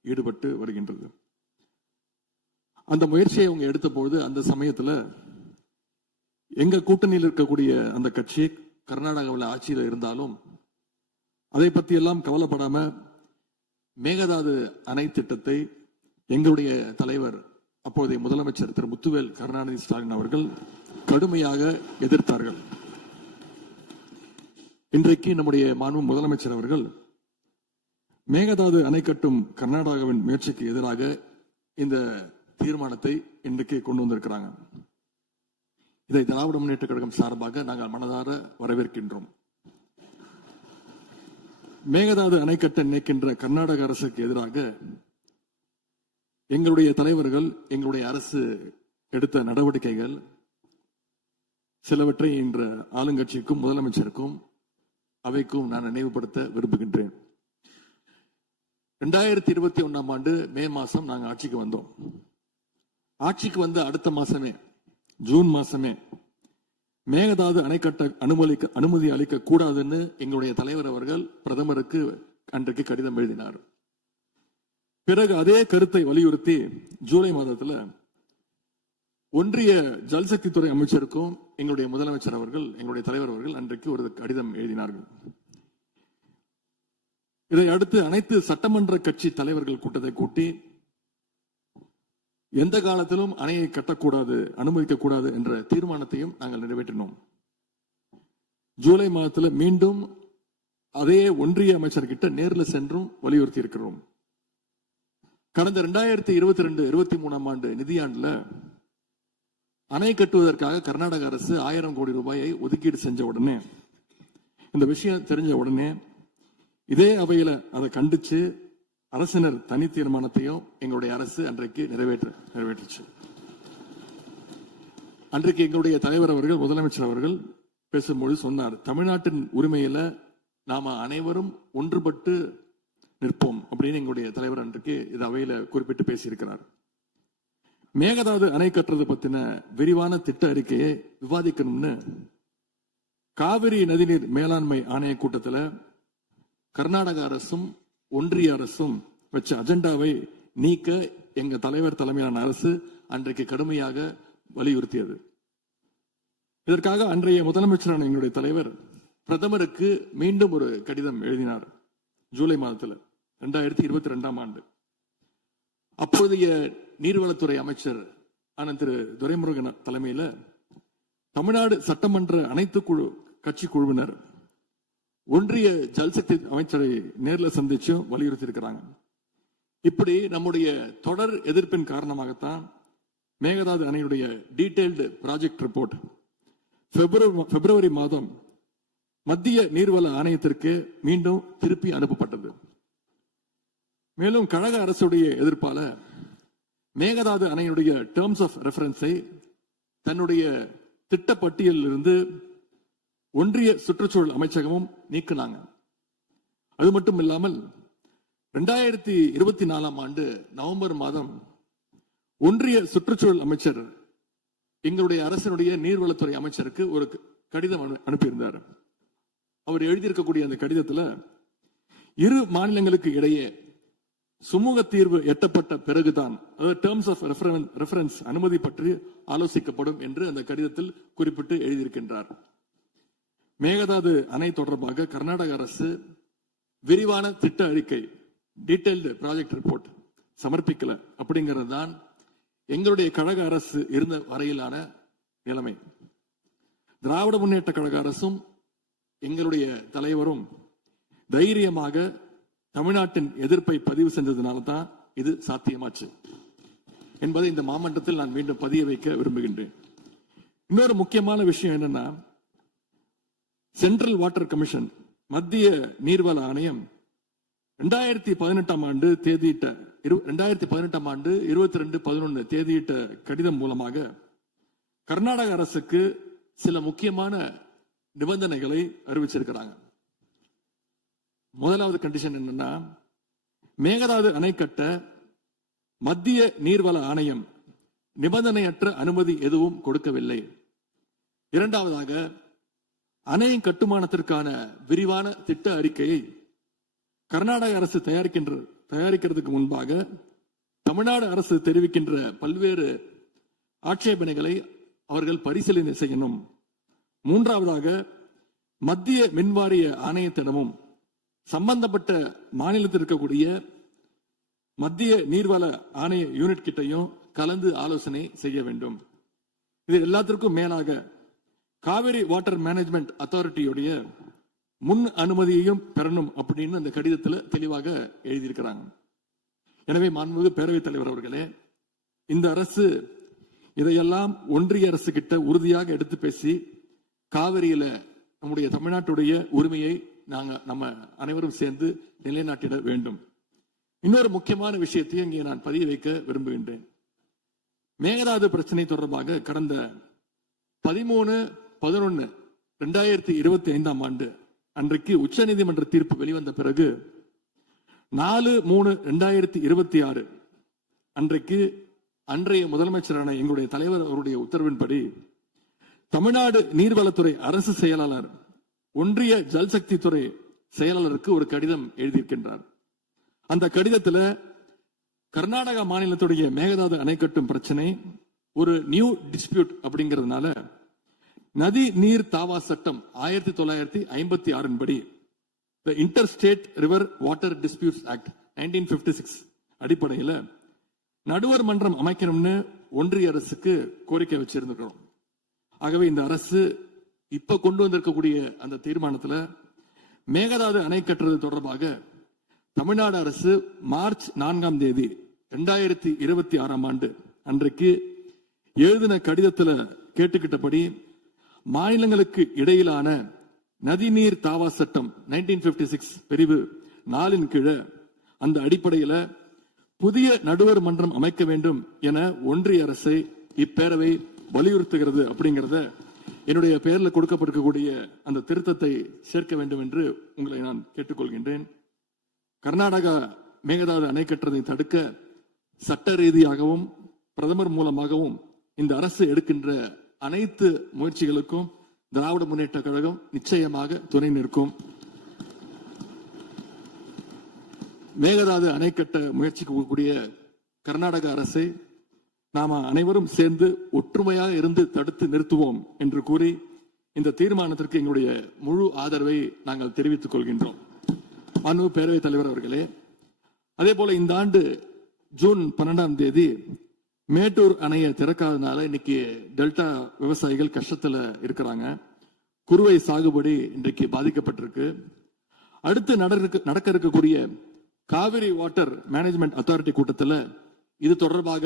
ஈடுபட்டு வருகின்றது. அந்த முயற்சியை அவங்க எடுத்த பொழுது அந்த சமயத்துல எங்க கூட்டணியில் இருக்கக்கூடிய அந்த கட்சி கர்நாடகாவில் ஆட்சியில் இருந்தாலும் அதை பத்தி எல்லாம் கவலைப்படாம மேகதாது அணை திட்டத்தை எங்களுடைய தலைவர் அப்போதைய முதலமைச்சர் திரு முத்துவேல் கருணாநிதி ஸ்டாலின் அவர்கள் கடுமையாக எதிர்த்தார்கள். இன்றைக்கு நம்முடைய மாண்பு முதலமைச்சர் அவர்கள் மேகதாது அணை கட்டும் கர்நாடகாவின் முயற்சிக்கு எதிராக இந்த தீர்மானத்தை இன்றைக்கு கொண்டு வந்திருக்கிறாங்க. இதை திராவிட முன்னேற்ற கழகம் சார்பாக நாங்கள் மனதார வரவேற்கின்றோம். மேகதாது அணை கட்ட நினைக்கின்ற கர்நாடக அரசுக்கு எதிராக எங்களுடைய தலைவர்கள், எங்களுடைய அரசு எடுத்த நடவடிக்கைகள் சிலவற்றை இன்று ஆளுங்கட்சிக்கும் முதலமைச்சருக்கும் அவைக்கும் நான் நினைவுபடுத்த விரும்புகின்றேன். 2021 ஆண்டு மே மாசம் நாங்கள் ஆட்சிக்கு வந்தோம். ஆட்சிக்கு வந்த அடுத்த மாசமே, ஜூன் மாசமே மேகதாது அணை கட்ட அனுமதி அளிக்க கூடாதுன்னு எங்களுடைய தலைவர் அவர்கள் பிரதமருக்கு அன்றைக்கு கடிதம் எழுதினார். பிறகு அதே கருத்தை வலியுறுத்தி ஜூலை மாதத்துல ஒன்றிய ஜல்சக்தித்துறை அமைச்சருக்கும் எங்களுடைய முதலமைச்சர் அவர்கள், எங்களுடைய தலைவர் அவர்கள் அன்றைக்கு ஒரு கடிதம் எழுதினார்கள். இதை அடுத்து அனைத்து சட்டமன்ற கட்சி தலைவர்கள் கூட்டத்தை கூட்டி எந்த காலத்திலும் அணையை கட்டக்கூடாது, அனுமதிக்க கூடாது என்ற தீர்மானத்தையும் நாங்கள் நிறைவேற்றினோம். ஜூலை மாதத்துல மீண்டும் அதே ஒன்றிய அமைச்சர்கிட்ட நேரில் சென்றும் வலியுறுத்தி இருக்கிறோம். கடந்த 2022-23 ஆண்டு நிதியாண்டுல அணை கட்டுவதற்காக கர்நாடக அரசு 1000 கோடி ரூபாயை ஒதுக்கீடு செஞ்ச உடனே, இந்த விஷயம் தெரிஞ்ச உடனே இதே அவையில அதை கண்டிச்சு அரசினர் தனி தீர்மானத்தையும் எங்களுடைய அரசு அன்றைக்கு நிறைவேற்றுச்சு. அன்றைக்கு எங்களுடைய தலைவர் அவர்கள், முதலமைச்சர் அவர்கள் பேசும்போது சொன்னார், தமிழ்நாட்டின் உரிமையில நாம அனைவரும் ஒன்றுபட்டு நிற்போம் அப்படின்னு எங்களுடைய தலைவர் அன்றைக்கு இது அவையில குறிப்பிட்டு பேசியிருக்கிறார். மேகதாது அணை கட்டுறது பத்தின விரிவான திட்ட அறிக்கையை விவாதிக்கணும்னு காவிரி நதிநீர் மேலாண்மை ஆணைய கூட்டத்துல கர்நாடக அரசும் ஒன்றிய அரசும் வச்ச அஜெண்டாவை நீக்க எங்க தலைவர் தலைமையிலான அரசு அன்றைக்கு கடுமையாக வலியுறுத்தியது. இதற்காக அன்றைய முதலமைச்சரான எங்களுடைய தலைவர் பிரதமருக்கு மீண்டும் ஒரு கடிதம் எழுதினார். ஜூலை மாதத்துல 2022 ஆண்டு. அப்போதைய நீர்வளத்துறை அமைச்சர் ஆன திரு துரைமுருகன் தலைமையில தமிழ்நாடு சட்டமன்ற அனைத்து கட்சி குழுவினர் ஒன்றிய ஜல்சக்தி அமைச்சரை நேரில் சந்திச்சு வலியுறுத்தி இருக்கிறாங்க. இப்படி நம்முடைய தொடர் எதிர்ப்பின் காரணமாகத்தான் மேகதாது அணையுடைய டீடைல்டு ப்ராஜெக்ட் ரிப்போர்ட் பிப்ரவரி மாதம் மத்திய நீர்வள ஆணையத்திற்கு மீண்டும் திருப்பி அனுப்பப்பட்டது. மேலும் கழக அரசுடைய எதிர்ப்பால மேகதாது அணையுடைய டேர்ம்ஸ் ஆஃப் ரெஃபரன்ஸை தன்னுடைய திட்டப்பட்டியலில் இருந்து ஒன்றிய சுற்றுச்சூழல் அமைச்சகமும் நீக்கினாங்க. அது மட்டும் இல்லாமல் 2024 ஆண்டு நவம்பர் மாதம் ஒன்றிய சுற்றுச்சூழல் அமைச்சர் எங்களுடைய அரசினுடைய நீர்வளத்துறை அமைச்சருக்கு ஒரு கடிதம் அனுப்பியிருந்தார். அவர் எழுதியிருக்கக்கூடிய அந்த கடிதத்துல இரு மாநிலங்களுக்கு இடையே சுமூக தீர்வு எட்டப்பட்ட பிறகுதான், அதாவது டேர்ம்ஸ் ஆஃப் ரெஃபரன்ஸ் அனுமதி பற்றி ஆலோசிக்கப்படும் என்று அந்த கடிதத்தில் குறிப்பிட்டு எழுதியிருக்கின்றார். மேகதாது அணை தொடர்பாக கர்நாடக அரசு விரிவான திட்ட அறிக்கை டீடைல்டு ப்ராஜெக்ட் ரிப்போர்ட் சமர்ப்பிக்கல அப்படிங்கிறது தான் எங்களுடைய கழக அரசு இருந்த வரையிலான நிலைமை. திராவிட முன்னேற்ற கழக அரசும் எங்களுடைய தலைவரும் தைரியமாக தமிழ்நாட்டின் எதிர்ப்பை பதிவு செஞ்சதுனால தான் இது சாத்தியமாச்சு என்பதை இந்த மாமன்றத்தில் நான் மீண்டும் பதிய வைக்க விரும்புகின்றேன். இன்னொரு முக்கியமான விஷயம் என்னன்னா, சென்ட்ரல் வாட்டர் கமிஷன் மத்திய நீர்வள ஆணையம் 2018 ஆண்டு தேதியிட்ட 2018 ஆண்டு 22/11 தேதியிட்ட கடிதம் மூலமாக கர்நாடக அரசுக்கு சில முக்கியமான நிபந்தனைகளை அறிவிச்சிருக்கிறாங்க. முதலாவது கண்டிஷன் என்னன்னா, மேகதாது அணை கட்ட மத்திய நீர்வள ஆணையம் நிபந்தனையற்ற அனுமதி எதுவும் கொடுக்கவில்லை. இரண்டாவதாக, அணையின் கட்டுமானத்திற்கான விரிவான திட்ட அறிக்கையை கர்நாடக அரசு தயாரிக்கிறதுக்கு முன்பாக தமிழ்நாடு அரசு தெரிவிக்கின்ற பல்வேறு ஆட்சேபனைகளை அவர்கள் பரிசீலனை செய்யணும். மூன்றாவதாக, மத்திய மின்வாரிய ஆணையத்திடமும் சம்பந்தப்பட்ட மாநிலத்தில் இருக்கக்கூடிய மத்திய நீர்வள ஆணைய யூனிட் கிட்டையும் கலந்து ஆலோசனை செய்ய வேண்டும். இது எல்லாத்திற்கும் மேலாக காவிரி வாட்டர் மேனேஜ்மெண்ட் அத்தாரிட்டியுடைய முன் அனுமதியையும் பெறணும் அப்படின்னு அந்த கடிதத்தில் தெளிவாக எழுதியிருக்கிறாங்க. எனவே மாண்புமிகு பேரவைத் தலைவர் அவர்களே, இந்த அரசு இதையெல்லாம் ஒன்றிய அரசு கிட்ட உறுதியாக எடுத்து பேசி காவிரியில நம்முடைய தமிழ்நாட்டுடைய உரிமையை நம்ம அனைவரும் சேர்ந்து நிலைநாட்டிட வேண்டும். இன்னொரு முக்கியமான விஷயத்தை இங்கே நான் பதிய வைக்க விரும்புகின்றேன். மேகதாது பிரச்சனை தொடர்பாக கடந்த 13/11/2025 ஆண்டு அன்றைக்கு உச்சநீதிமன்ற தீர்ப்பு வெளிவந்த பிறகு 4/3/2026 அன்றைக்கு அன்றைய முதலமைச்சரான எங்களுடைய தலைவர் அவருடைய உத்தரவின்படி தமிழ்நாடு நீர்வளத்துறை அரசு செயலாளர் ஒன்றிய ஜல்சக்தி துறை செயலாளருக்கு ஒரு கடிதம் எழுதியிருக்கின்றார். அந்த கடிதத்தில் கர்நாடக மாநிலத்துடைய மேகதாது அணை கட்டும் பிரச்சனை ஒரு நியூ டிஸ்பியூட் அப்படிங்கிறதுனால நதி நீர் தாவா சட்டம் 1956 படி inter state river water disputes act 1956 அடிப்படையில் நடுவர் மன்றம் அமைக்கணும்னு ஒன்றிய அரசுக்கு கோரிக்கை வச்சிருக்கிறோம். ஆகவே இந்த அரசு இப்ப கொண்டு வந்திருக்கக்கூடிய அந்த தீர்மானத்துல மேகதாது அணை கட்டுறது தொடர்பாக தமிழ்நாடு அரசு மார்ச் 4ஆம் தேதி 2026ஆம் ஆண்டு அன்றைக்கு எழுதின கடிதத்துல கேட்டுக்கிட்டபடி மாநிலங்களுக்கு இடையிலான நதிநீர் தாவா சட்டம் 1956 பிரிவு 4 கீழே அந்த அடிப்படையில புதிய நடுவர் மன்றம் அமைக்க வேண்டும் என ஒன்றிய அரசை இப்பேரவை வலியுறுத்துகிறது அப்படிங்கிறத என்னுடைய பெயர்ல கொடுக்கப்பட்டிருக்கக்கூடிய அந்த திருத்தத்தை சேர்க்க வேண்டும் என்று உங்களை நான் கேட்டுக்கொள்கின்றேன். கர்நாடகா மேகதாது அணை கட்டுறதை தடுக்க சட்ட ரீதியாகவும் பிரதமர் மூலமாகவும் இந்த அரசு எடுக்கின்ற அனைத்து முயற்சிகளுக்கும் திராவிட முன்னேற்ற கழகம் நிச்சயமாக துணை நிற்கும். மேகதாது அணை கட்ட முயற்சிக்கக்கூடிய கர்நாடக அரசை நாம அனைவரும் சேர்ந்து ஒற்றுமையாக இருந்து தடுத்து நிறுத்துவோம் என்று கூறி இந்த தீர்மானத்திற்கு எங்களுடைய முழு ஆதரவை நாங்கள் தெரிவித்துக் கொள்கின்றோம். அனு பேரவைத் தலைவர் அவர்களே, அதே போல இந்த ஆண்டு ஜூன் 12ஆம் தேதி மேட்டூர் அணையை திறக்காதனால இன்னைக்கு டெல்டா விவசாயிகள் கஷ்டத்துல இருக்கிறாங்க. குறுவை சாகுபடி இன்றைக்கு பாதிக்கப்பட்டிருக்கு. அடுத்து நடக்க இருக்கக்கூடிய காவிரி வாட்டர் மேனேஜ்மெண்ட் அத்தாரிட்டி கூட்டத்தில் இது தொடர்பாக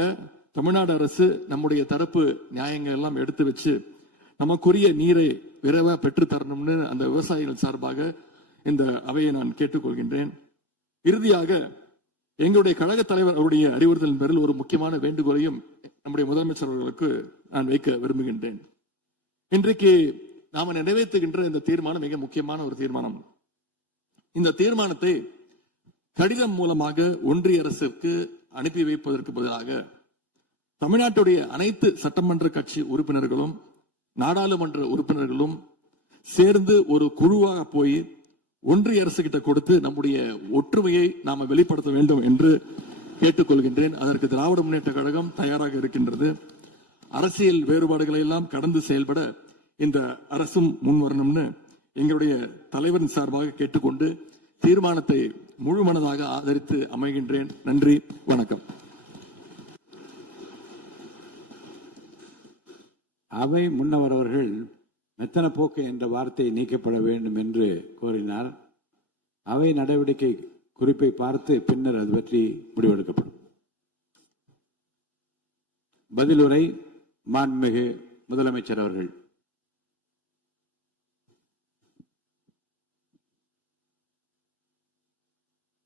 தமிழ்நாடு அரசு நம்முடைய தரப்பு நியாயங்கள் எல்லாம் எடுத்து வச்சு நமக்குரிய நீரை விரைவா பெற்று தரணும்னு அந்த விவசாயிகள் சார்பாக இந்த அவையை நான் கேட்டுக்கொள்கின்றேன். இறுதியாக எங்களுடைய கழக தலைவர் அவருடைய அறிவுறுத்தலின் பேரில் ஒரு முக்கியமான வேண்டுகோளையும் நம்முடைய முதலமைச்சர் அவர்களுக்கு நான் வைக்க விரும்புகின்றேன். இன்றைக்கு நாம நிறைவேற்றுகின்ற இந்த தீர்மானம் மிக முக்கியமான ஒரு தீர்மானம். இந்த தீர்மானத்தை கடிதம் மூலமாக ஒன்றிய அரசிற்கு அனுப்பி வைப்பதற்கு பதிலாக தமிழ்நாட்டுடைய அனைத்து சட்டமன்ற கட்சி உறுப்பினர்களும் நாடாளுமன்ற உறுப்பினர்களும் சேர்ந்து ஒரு குழுவாக போய் ஒன்றிய அரசு கிட்ட கொடுத்து நம்முடைய ஒற்றுமையை நாம வெளிப்படுத்த வேண்டும் என்று கேட்டுக்கொள்கின்றேன். அதற்கு திராவிட முன்னேற்ற கழகம் தயாராக இருக்கின்றது. அரசியல் வேறுபாடுகளை எல்லாம் கடந்து செயல்பட இந்த அரசும் முன்வரணும்னு எங்களுடைய தலைவரின் சார்பாக கேட்டுக்கொண்டு தீர்மானத்தை முழுமனதாக ஆதரித்து அமைகின்றேன். நன்றி, வணக்கம். அவை முன்னவர் அவர்கள் மெத்தன போக்கு என்ற வார்த்தை நீக்கப்பட வேண்டும் என்று கோரினார். அவை நடவடிக்கை குறிப்பை பார்த்து பின்னர் அது பற்றி முடிவெடுக்கப்படும். பதிலுரை மாண்புமிகு முதலமைச்சர் அவர்கள்.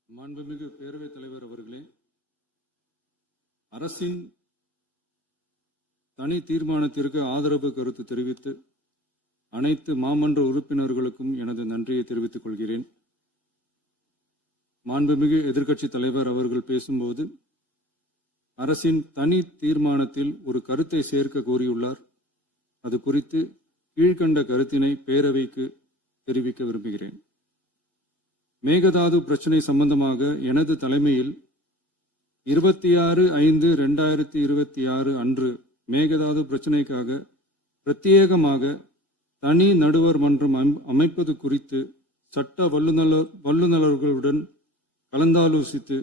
மாண்புமிகு பேரவைத் தலைவர் அவர்களே, அரசின் தனி தீர்மானத்திற்கு ஆதரவு கருத்து தெரிவித்து அனைத்து மாமன்ற உறுப்பினர்களுக்கும் எனது நன்றியை தெரிவித்துக் கொள்கிறேன். மாண்புமிகு எதிர்க்கட்சி தலைவர் அவர்கள் பேசும்போது அரசின் தனி தீர்மானத்தில் ஒரு கருத்தை சேர்க்க கோரியுள்ளார். அது குறித்து கீழ்கண்ட கருத்தினை பேரவைக்கு தெரிவிக்க விரும்புகிறேன். மேகதாது பிரச்சினை சம்பந்தமாக எனது தலைமையில் 26/5/2026 அன்று மேகதாது பிரச்சினைக்காக பிரத்யேகமாக தனி நடுவர் மன்றம் அமைப்பது குறித்து சட்ட வல்லுநர்களுடன் கலந்தாலோசித்து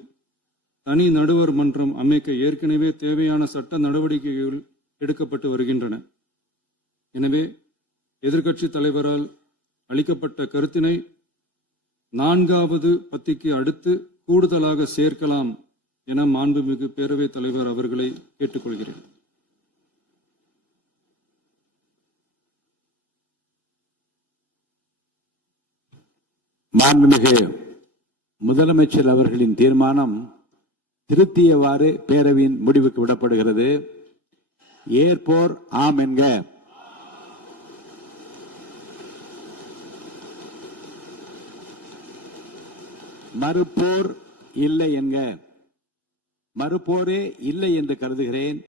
தனி நடுவர் மன்றம் அமைக்க ஏற்கனவே தேவையான சட்ட நடவடிக்கைகள் எடுக்கப்பட்டு வருகின்றன. எனவே எதிர்க்கட்சி தலைவரால் அளிக்கப்பட்ட கருத்தினை 4வது பத்திக்கு அடுத்து கூடுதலாக சேர்க்கலாம் என மாண்புமிகு பேரவைத் தலைவர் அவர்களை கேட்டுக்கொள்கிறேன். மாண்புமிகு முதலமைச்சர் அவர்களின் தீர்மானம் திருத்தியவாறு பேரவையின் முடிவுக்கு விடப்படுகிறது. ஏற்போர் ஆம் என்க. மறுப்போர் இல்லை என்க. மறுப்போரே இல்லை என்று கருதுகிறேன்.